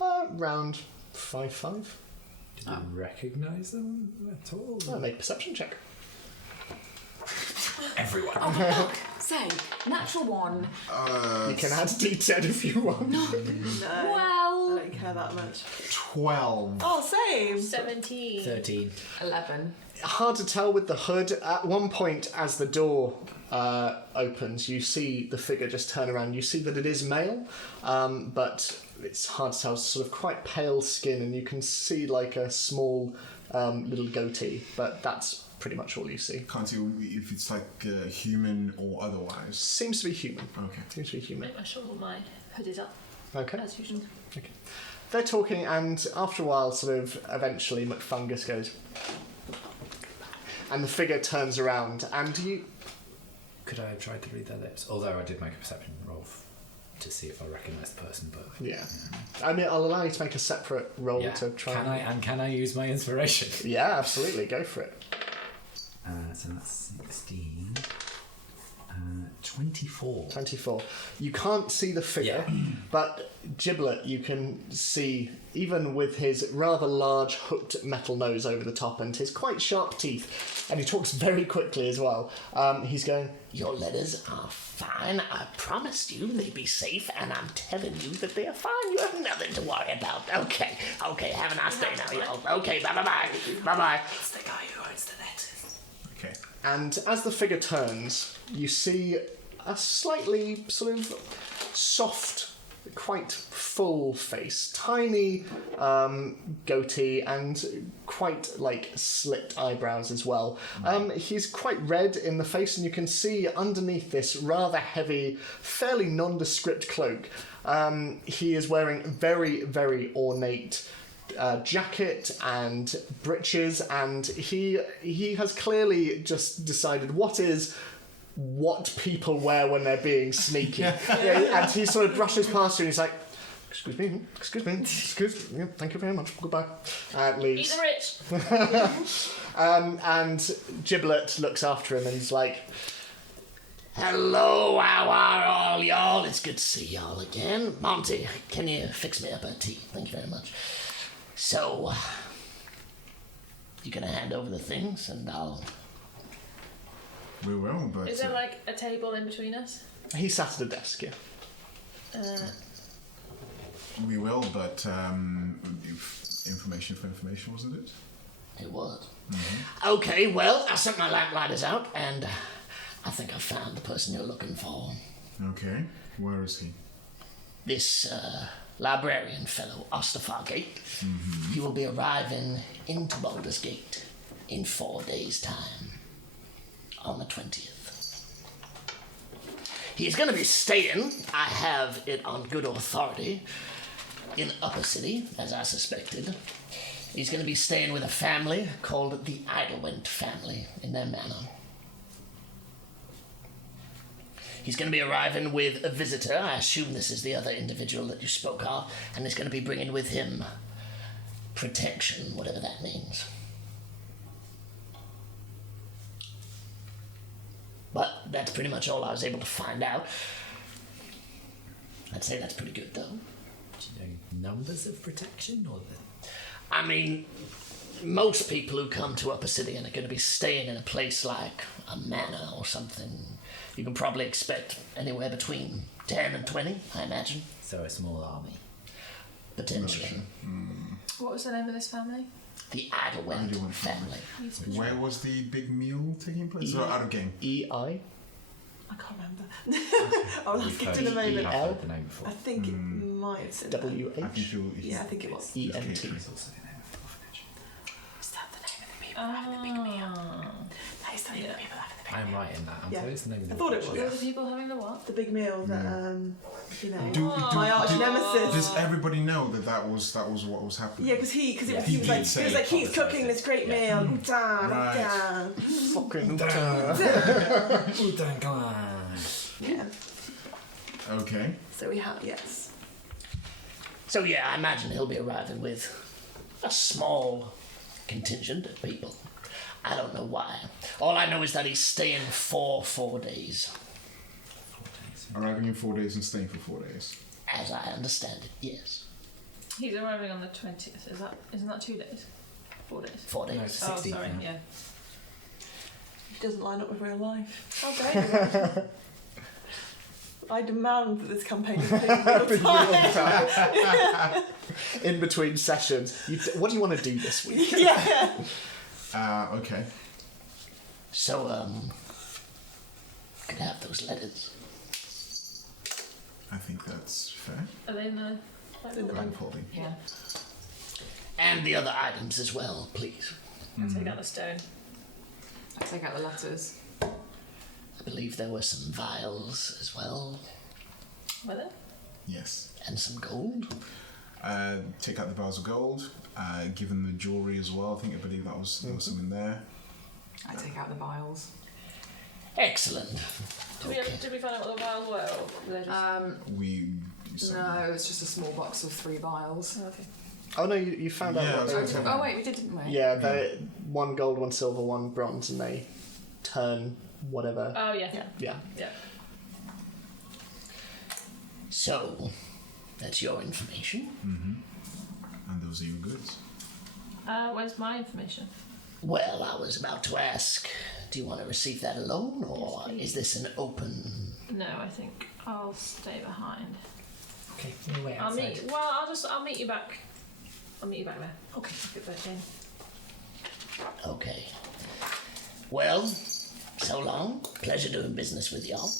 Round 5'5". Did you recognise them at all? I'll make a perception check. Everyone. Oh, for fuck sake. Natural one. You can add D10 if you want. No, Well. I don't care that much. 12. Oh, same. 17. 13. 11. Hard to tell with the hood. At one point, as the door opens, you see the figure just turn around. You see that it is male, but it's hard to tell. It's sort of quite pale skin, and you can see like a small little goatee, but that's pretty much all you see. Can't see if it's like human or otherwise. Seems to be human. Okay. Seems to be human. Make sure my hood is up, Okay. as usual. Okay. They're talking, and after a while, sort of, eventually, McFungus goes... And the figure turns around, and you... Could I have tried to read their lips? Although I did make a perception roll to see if I recognise the person, but... Yeah. I mean, I'll allow you to make a separate roll Yeah. to try Can I use my inspiration? Yeah, absolutely. Go for it. So that's 16. 24. 24. You can't see the figure, but Giblet you can see, even with his rather large hooked metal nose over the top and his quite sharp teeth, and he talks very quickly as well. He's going, Your letters are fine. I promised you they'd be safe, and I'm telling you that they are fine. You have nothing to worry about. Okay, have a nice day now, y'all. Okay, bye-bye. Bye-bye. It's the guy who owns the letters. Okay. and as the figure turns, you see a slightly sort of soft, quite full face, tiny goatee, and quite like slit eyebrows as well. He's quite red in the face, and you can see underneath this rather heavy, fairly nondescript cloak, he is wearing very, very ornate jacket and breeches, and he has clearly just decided what people wear when they're being sneaky. Yeah, and he sort of brushes past you and he's like, excuse me, yeah, thank you very much, goodbye. Leaves. Eat the rich. And Giblet looks after him and he's like, Hello, how are all y'all? It's good to see y'all again. Monty, can you fix me up a tea? Thank you very much. So, you gonna hand over the things and I'll... We will, but... Is there like a table in between us? he sat at a desk, yeah. We will, but information for information, wasn't it? It was. Mm-hmm. Okay, well, I sent my lamplighters out and I think I found the person you're looking for. Okay. Where is he? This librarian fellow, Ostafargate. Mm-hmm. He will be arriving into Baldur's Gate in 4 days' time, on the 20th. He's going to be staying, I have it on good authority, in Upper City, as I suspected. He's going to be staying with a family called the Idlewent family in their manor. He's going to be arriving with a visitor. I assume this is the other individual that you spoke of, and he's going to be bringing with him protection, whatever that means. But that's pretty much all I was able to find out. I'd say that's pretty good, though. Do you know numbers of protection or the? I mean, most people who come to Upper City and are going to be staying in a place like a manor or something, you can probably expect anywhere between 10 and 20, I imagine. So a small army. Potentially. What was the name of this family? The Idlewind Idlewind family. Where was the big meal taking place? Or out of game? E.I.? I can't remember. I'll have to get in a moment. I've heard the name before. I think it might have said W.H.? I think Yeah, I think it was. E.N.T. It's also the name of the orphanage. Is that the name of the people having the big meal? That is the name of the people having the big I am right in that. I'm Yeah. told it's the name of the I thought it orphanage. was. Were the people having the what? The big meal that, you know, Do- my arch do- nemesis. Does everybody know that was what was happening? Yeah, because he He was did like say he's cooking this great meal. Right. Fucking Yeah. Okay. So we have yes. So yeah, I imagine he'll be arriving with a small contingent of people. I don't know why. All I know is that he's staying for 4 days. Arriving in 4 days and staying for 4 days. As I understand it, yes. He's arriving on the 20th. Isn't that 2 days? 4 days. 4 days. No, it's Oh, 16th sorry. now. Yeah. It doesn't line up with real life. How dare you? I demand that this campaign is played real time. in between sessions. What do you want to do this week? Yeah. Okay. So, could have those letters. I think that's fair. Are they in the? Blindfolding. Yeah. And the other items as well, please. I'll take out the stone. I take out the letters. I believe there were some vials as well, Were there? Yes. and some gold. Take out the bars of gold. Give them the jewelry as well. I believe there was some in there. I take out the vials. Excellent. Did we find out what the vials were? Or were they just... We. No, it's just a small box of 3 vials. Oh, okay. Oh no, you found Yeah, out what they I were. was Oh wait, we did, didn't we? Yeah, they one gold, one silver, one bronze, and they turn whatever. Oh yeah. Yeah. Yeah. So, that's your information. And those are your goods. Where's my information? Well, I was about to ask, do you want to receive that alone, or Yes, please. is this an open... No, I think I'll stay behind. Okay, we'll wait I'll outside. I'll meet you back. I'll meet you back there. Okay. Get back in. Okay. Well, so long. Pleasure doing business with y'all.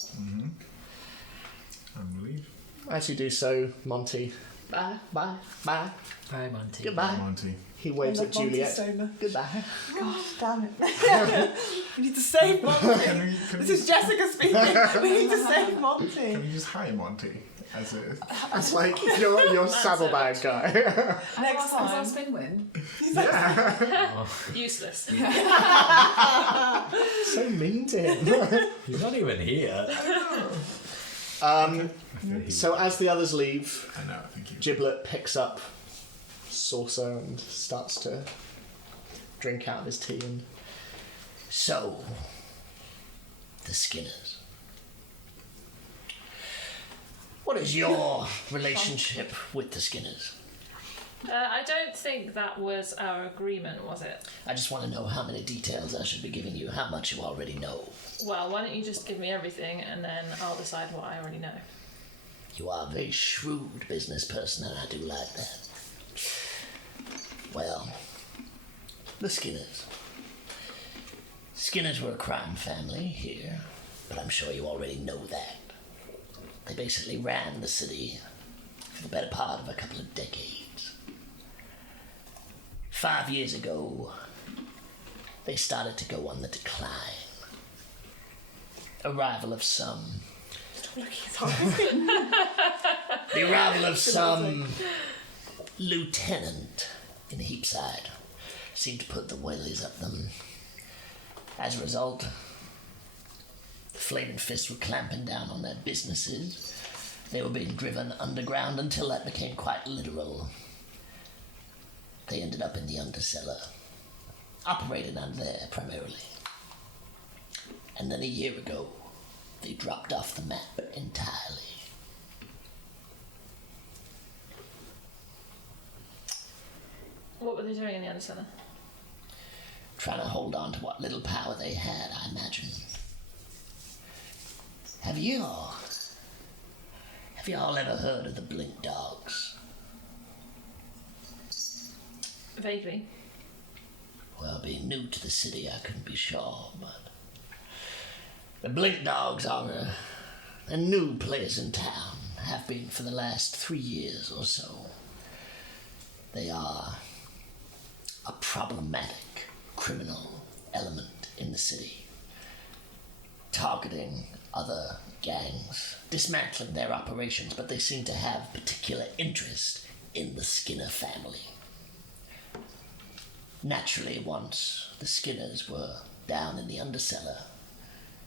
I believe. As you do so, Monty. Bye, bye, bye. Bye, Monty. Goodbye. Monty. He waves I at love Monty Juliet. so much. Goodbye. God damn it. We need to save Monty. Can This is Jessica speaking. We need to save Monty. we just hire Monty as a? It's like your saddlebag guy. Next Is our time. spin win? Useless. So mean to him. He's not even here. So as the others leave, I know. Thank you. Giblet picks up saucer and starts to drink out of his tea. And So, the Skinners. What is your relationship with the Skinners? I don't think that was our agreement, was it? I just want to know how many details I should be giving you, how much you already know. Well, why don't you just give me everything and then I'll decide what I already know. You are a very shrewd business person, and I do like that. Well, the Skinners. Skinners were a crime family here, but I'm sure you already know that. They basically ran the city for the better part of a couple of decades. 5 years ago, they started to go on the decline. Arrival of some The arrival of some lieutenant in Heapside seemed to put the wellies up them. As a result, flaming fists were clamping down on their businesses. They were being driven underground until that became quite literal. They ended up in the undercellar, operated under there primarily. And then a year ago, they dropped off the map entirely. What were they doing in the undercellar? Trying to hold on to what little power they had, I imagine. Have you all ever heard of the Blink Dogs? Vaguely. Well, being new to the city, I couldn't be sure, but the Blink Dogs are a new players in town, have been for the last 3 years or so. They are a problematic criminal element in the city, targeting other gangs, dismantling their operations, but they seem to have particular interest in the Skinner family. Naturally, once the Skinners were down in the undercellar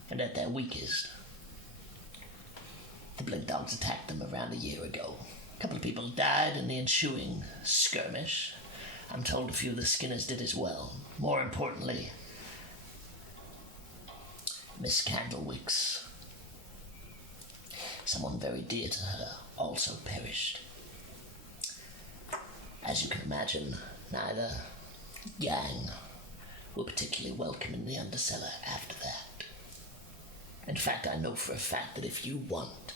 and at their weakest, the Blink Dogs attacked them around a year ago. A couple of people died in the ensuing skirmish. I'm told a few of the Skinners did as well. More importantly, Miss Candlewick's, someone very dear to her, also perished. As you can imagine, neither gang were particularly welcome in the undercellar after that. In fact, I know for a fact that if you want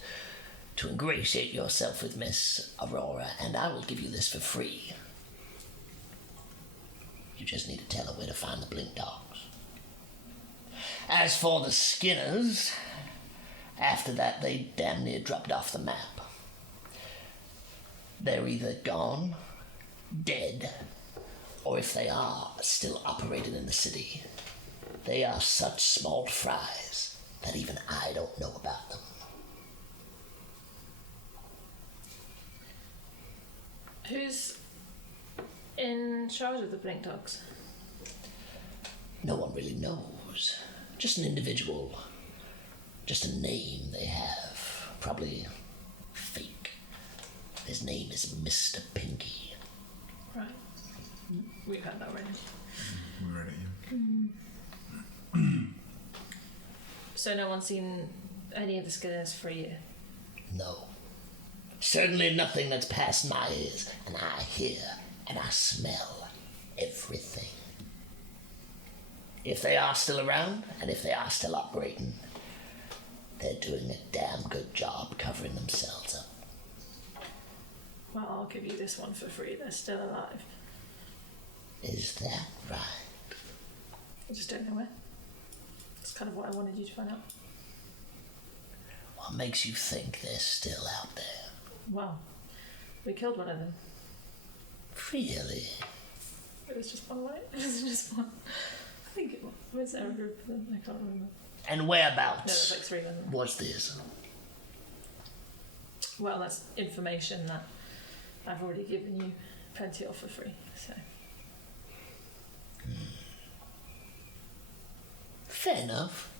to ingratiate yourself with Miss Aurora, and I will give you this for free, you just need to tell her where to find the Blink Dogs. As for the Skinners, after that they damn near dropped off the map. They're either gone, dead, or if they are still operating in the city, they are such small fries that even I don't know about them. Who's in charge of the Blink Dogs? No one really knows. Just an individual. Just a name they have. Probably fake. His name is Mr. Pinky. Right. We've had that already. We're ready. So no one's seen any of the Skinners for a year? No. Certainly nothing that's past my ears, and I hear and I smell everything. If they are still around, and if they are still operating, they're doing a damn good job covering themselves up. Well, I'll give you this one for free. They're still alive. Is that right? I just don't know where. That's kind of what I wanted you to find out. What makes you think they're still out there? Well, we killed one of them. Really? It was just one, right? It was just one. I think it was. Was there a group of them? I can't remember. And No, whereabouts there's like 3 of them. was this? Well, that's information that I've already given you plenty of for free, so. Fair enough.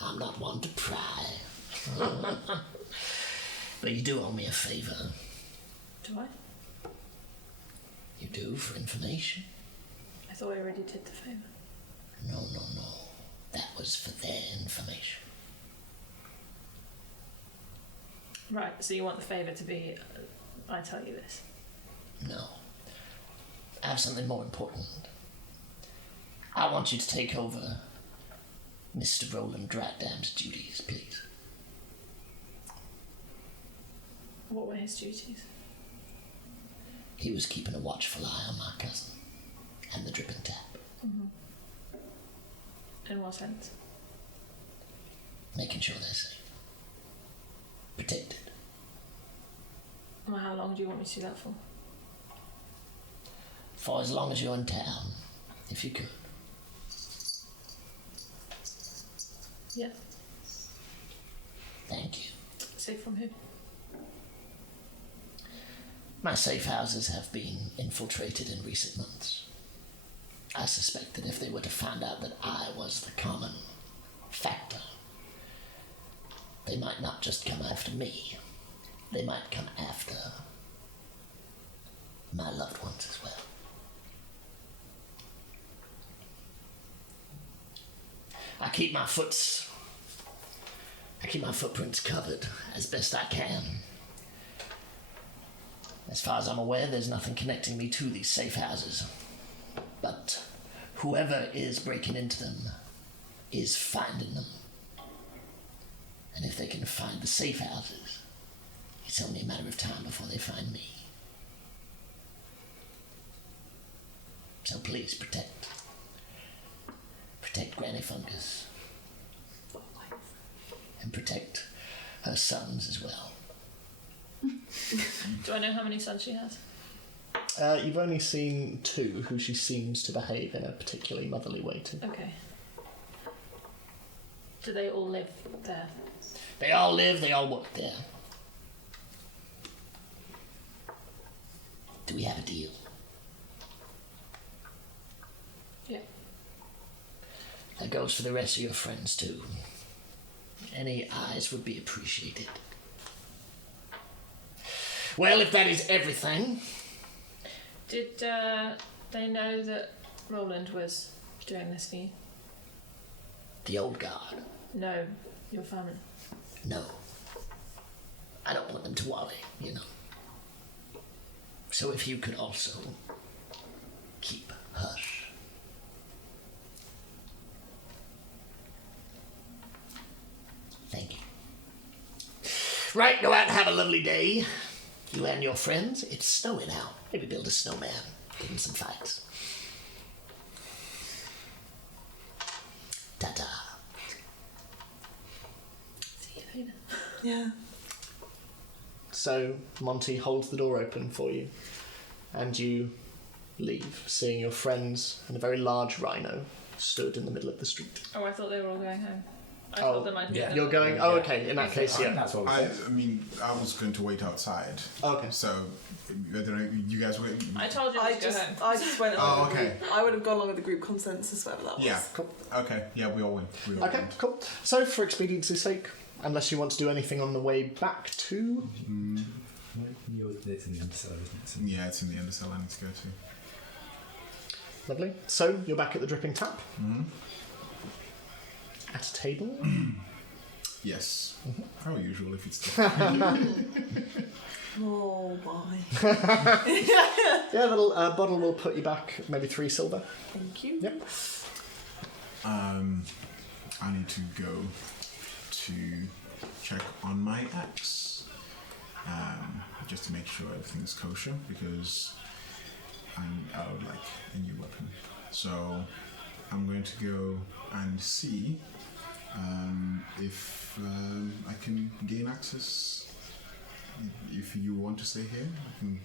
I'm not one to pry. But you do owe me a favor. Do I? You do, for information? I thought I already did the favour. No. That was for their information. Right, so you want the favour to be, I tell you this. No. I have something more important. I want you to take over Mr. Roland Dratdam's duties, please. What were his duties? He was keeping a watchful eye on my cousin and the dripping tap. Mm-hmm. In what sense? Making sure they're safe. Protected. Well, how long do you want me to do that for? For as long as you're in town, if you could. Yeah. Thank you. Safe from who? My safe houses have been infiltrated in recent months. I suspect that if they were to find out that I was the common factor, they might not just come after me. They might come after my loved ones as well. I keep my footprints covered as best I can. As far as I'm aware, there's nothing connecting me to these safe houses. But whoever is breaking into them is finding them. And if they can find the safe houses, it's only a matter of time before they find me. So please protect Granny Fungus. And protect her sons as well. Do I know how many sons she has? You've only seen 2 who she seems to behave in a particularly motherly way to. Okay. Do they all live there? They all work there. Do we have a deal? Yeah. That goes for the rest of your friends too. Any eyes would be appreciated. Well, if that is everything... Did they know that Roland was doing this for you? The old guard? No, your family. No. I don't want them to worry, you know. So if you could also keep hush. Thank you. Right, go out and have a lovely day. You and your friends. It's snowing out. Maybe build a snowman. Give him some fights. Ta-ta. See you later. Yeah. So Monty holds the door open for you, and you leave, seeing your friends and a very large rhino stood in the middle of the street. Oh, I thought they were all going home. I Oh, told them I'd meet yeah. them. You're going... Oh, okay, in that case, I think yeah. that's what we I said. mean, I was going to wait outside. Okay. So, I don't know, you guys were... I told you I to go home. just went along Oh, with the okay. group. I would have gone along with the group consensus, whatever that was. Yeah. Okay, yeah, we all win. We all Okay, win. cool. So, for expediency's sake, unless you want to do anything on the way back to... It's in the undercellar, isn't it? Yeah, it's in the undercell I need to go to. Lovely. So, you're back at the Dripping Tap. At a table. Yes. How usual if it's... Oh, my. Yeah, little bottle will put you back maybe 3 silver. Thank you. Yep. I need to go to check on my axe. Just to make sure everything's kosher, because I would like a new weapon. So I'm going to go and see if I can gain access. If you want to stay here, I can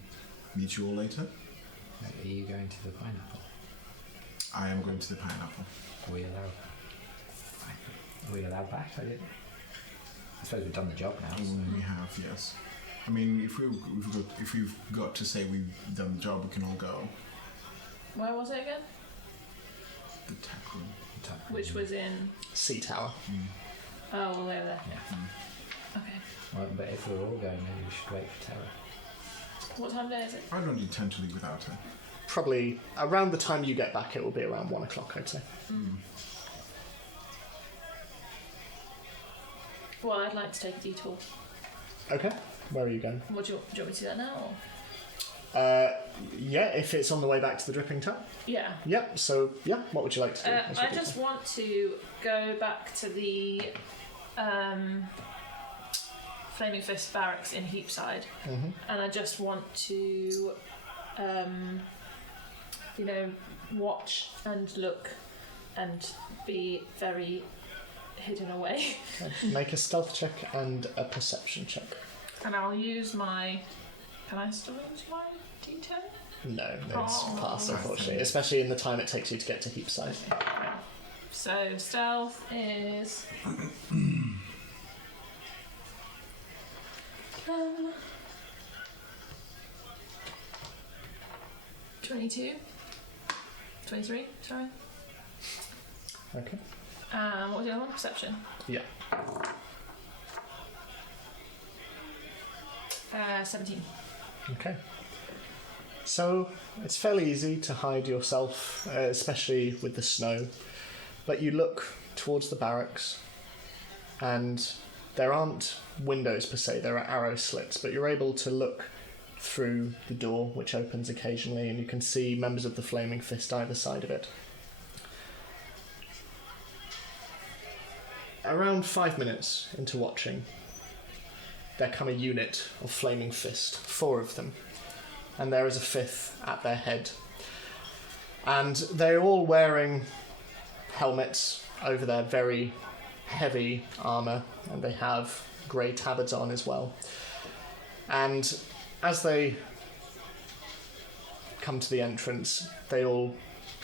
meet you all later. Are you going to the pineapple? I am going to the pineapple. Are we allowed back? I suppose we've done the job now. So. We have, yes. I mean, if we've got to say we've done the job, we can all go. Where was it again? The tech room. Which was in... Sea Tower. Oh, all the way over there. Yeah. Okay. Well, but if we're all going, maybe we should wait for Terra. What time of day is it? I don't intend to leave without her. Probably around the time you get back, it will be around 1 o'clock, I'd say. Well, I'd like to take a detour. Okay. Where are you going? What do you want me to do that now? Or? Yeah, if it's on the way back to the Dripping Tap. Yeah. Yep, so, yeah, what would you like to do? As we I do just so? want to go back to the Flaming Fist barracks in Heapside, and I just want to, watch and look and be very hidden away. Okay. Make a stealth check and a perception check. And I'll use my... Can I still use my D10? No, it's Oh. past, unfortunately, especially in the time it takes you to get to Heapside. So stealth is... 22? 23, sorry. Okay. What was the other one? Perception. Yeah. 17. Okay. So it's fairly easy to hide yourself, especially with the snow. But you look towards the barracks, and there aren't windows per se, there are arrow slits, but you're able to look through the door, which opens occasionally, and you can see members of the Flaming Fist either side of it. Around 5 minutes into watching, there come a unit of Flaming Fist, 4 of them, and there is a 5th at their head. And they're all wearing helmets over their very heavy armour, and they have grey tabards on as well. And as they come to the entrance, they all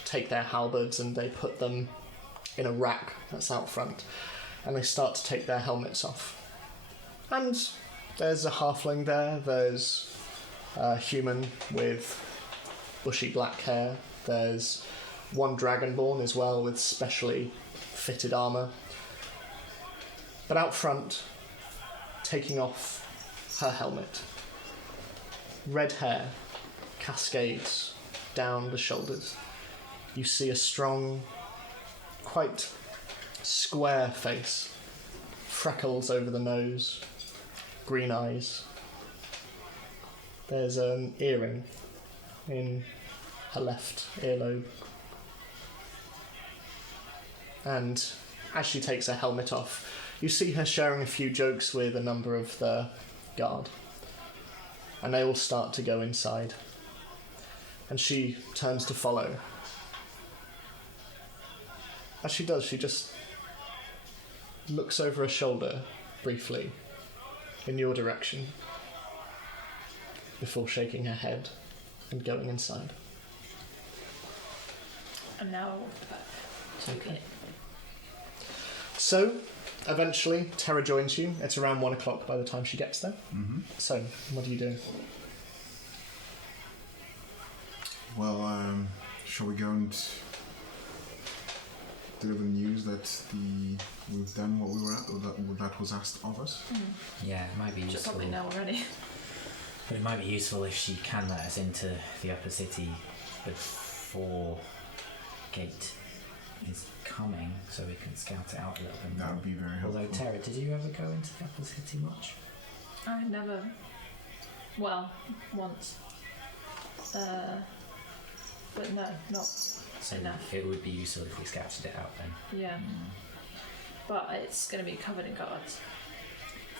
take their halberds and they put them in a rack that's out front, and they start to take their helmets off. And there's a halfling there, there's a human with bushy black hair, there's one dragonborn as well with specially fitted armour. But out front, taking off her helmet, red hair cascades down the shoulders. You see a strong, quite square face, freckles over the nose, green eyes. There's an earring in her left earlobe. And as she takes her helmet off, you see her sharing a few jokes with a number of the guard. And they all start to go inside. And she turns to follow. As she does, she just looks over her shoulder briefly in your direction before shaking her head and going inside. And now... Okay. So, eventually, Terra joins you. It's around 1 o'clock by the time she gets there. Mm-hmm. So, what do you do? Well, shall we go and deliver the news that we've done what we were at, or that was asked of us? Yeah, it might be Should useful. probably know already. But it might be useful if she can let us into the upper city before Gate is coming, so we can scout it out a little bit more. That would be very helpful. Although, Tara, did you ever go into the upper city much? I never. Well, once. But no, not So enough. it would be useful if we scouted it out then. Yeah. But it's going to be covered in guards.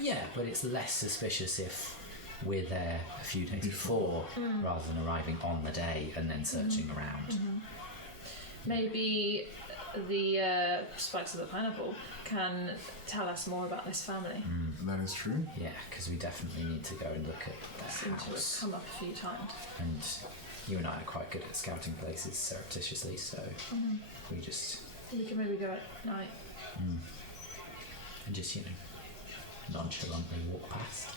Yeah, but it's less suspicious if we're there a few days before rather than arriving on the day and then searching around. Maybe the spikes of the pineapple can tell us more about this family. That is true. Yeah, because we definitely need to go and look at Seem their to have house. come up a few times. And you and I are quite good at scouting places surreptitiously, so we just We can maybe go at night. and just nonchalantly walk past.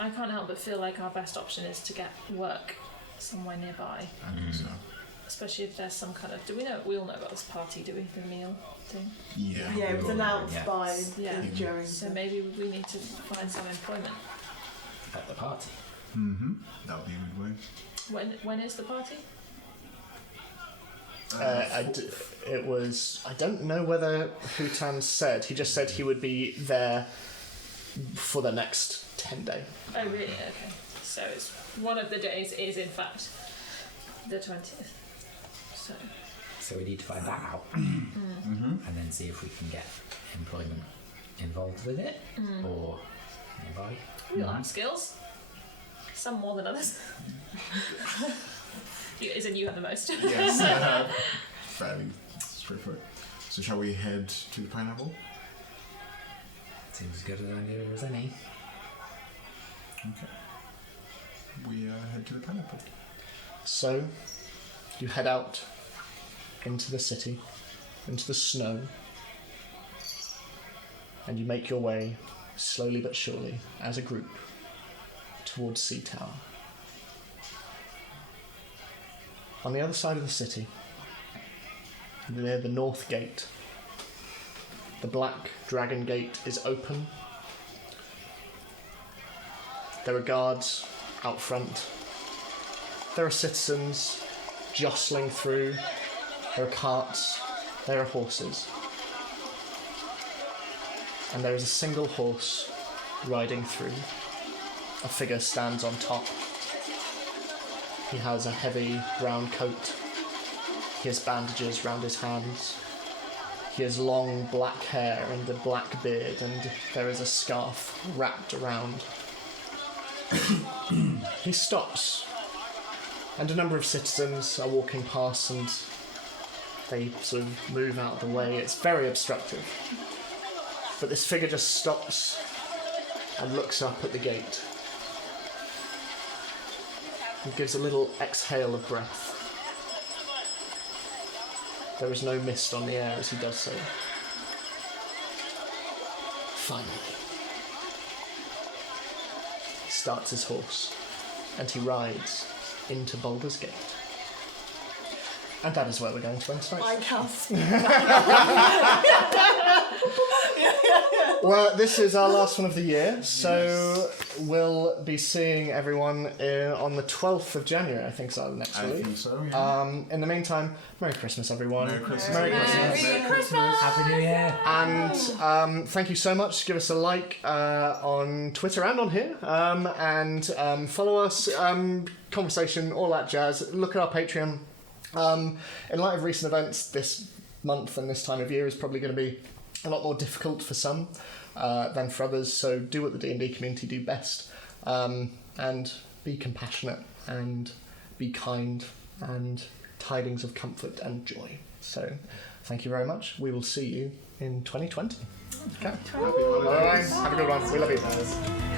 I can't help but feel like our best option is to get work somewhere nearby. I think so. Especially if there's some kind of... We all know about this party, do we? The meal thing. Yeah. Yeah, it was announced Yeah. by Yeah. during. So maybe we need to find some employment. At the party. Mm-hmm. That would be a good way. When is the party? It was... I don't know whether Hutan said. He just said he would be there for the next 10 days. Oh, really? Okay. So it's one of the days is, in fact, the 20th. So we need to find that out and then see if we can get employment involved with it or nearby. we all have skills. Some more than others. Isn't you have the most? Yes. Fairly straightforward. So shall we head to the pineapple? Seems as good an idea as any. Okay. We head to the pineapple. So, you head out into the city, into the snow, and you make your way, slowly but surely, as a group, towards Sea Tower. On the other side of the city, near the North Gate, the Black Dragon Gate is open, There are guards out front. There are citizens jostling through. There are carts. There are horses. And there is a single horse riding through. A figure stands on top. He has a heavy brown coat. He has bandages round his hands. He has long black hair and a black beard, and there is a scarf wrapped around. He stops, and a number of citizens are walking past, and they sort of move out of the way. It's very obstructive. But this figure just stops and looks up at the gate. He gives a little exhale of breath. There is no mist on the air as he does so. Finally. He starts his horse, and he rides into Baldur's Gate. And that is where we're going to end tonight. I cast. Well, this is our last one of the year, so we'll be seeing everyone on the 12th of January, I think, is our next I week. think so, yeah. In the meantime, Merry Christmas, everyone. Merry Christmas. Merry Christmas. Merry Christmas! Happy New Year! And thank you so much. Give us a like on Twitter and on here. And follow us, conversation, all that jazz. Look at our Patreon. In light of recent events, this month and this time of year is probably going to be a lot more difficult for some than for others. So do what the D&D community do best. And be compassionate and be kind and tidings of comfort and joy. So thank you very much. We will see you in 2020. Okay. Happy holidays. All right. Have a good one. We love you.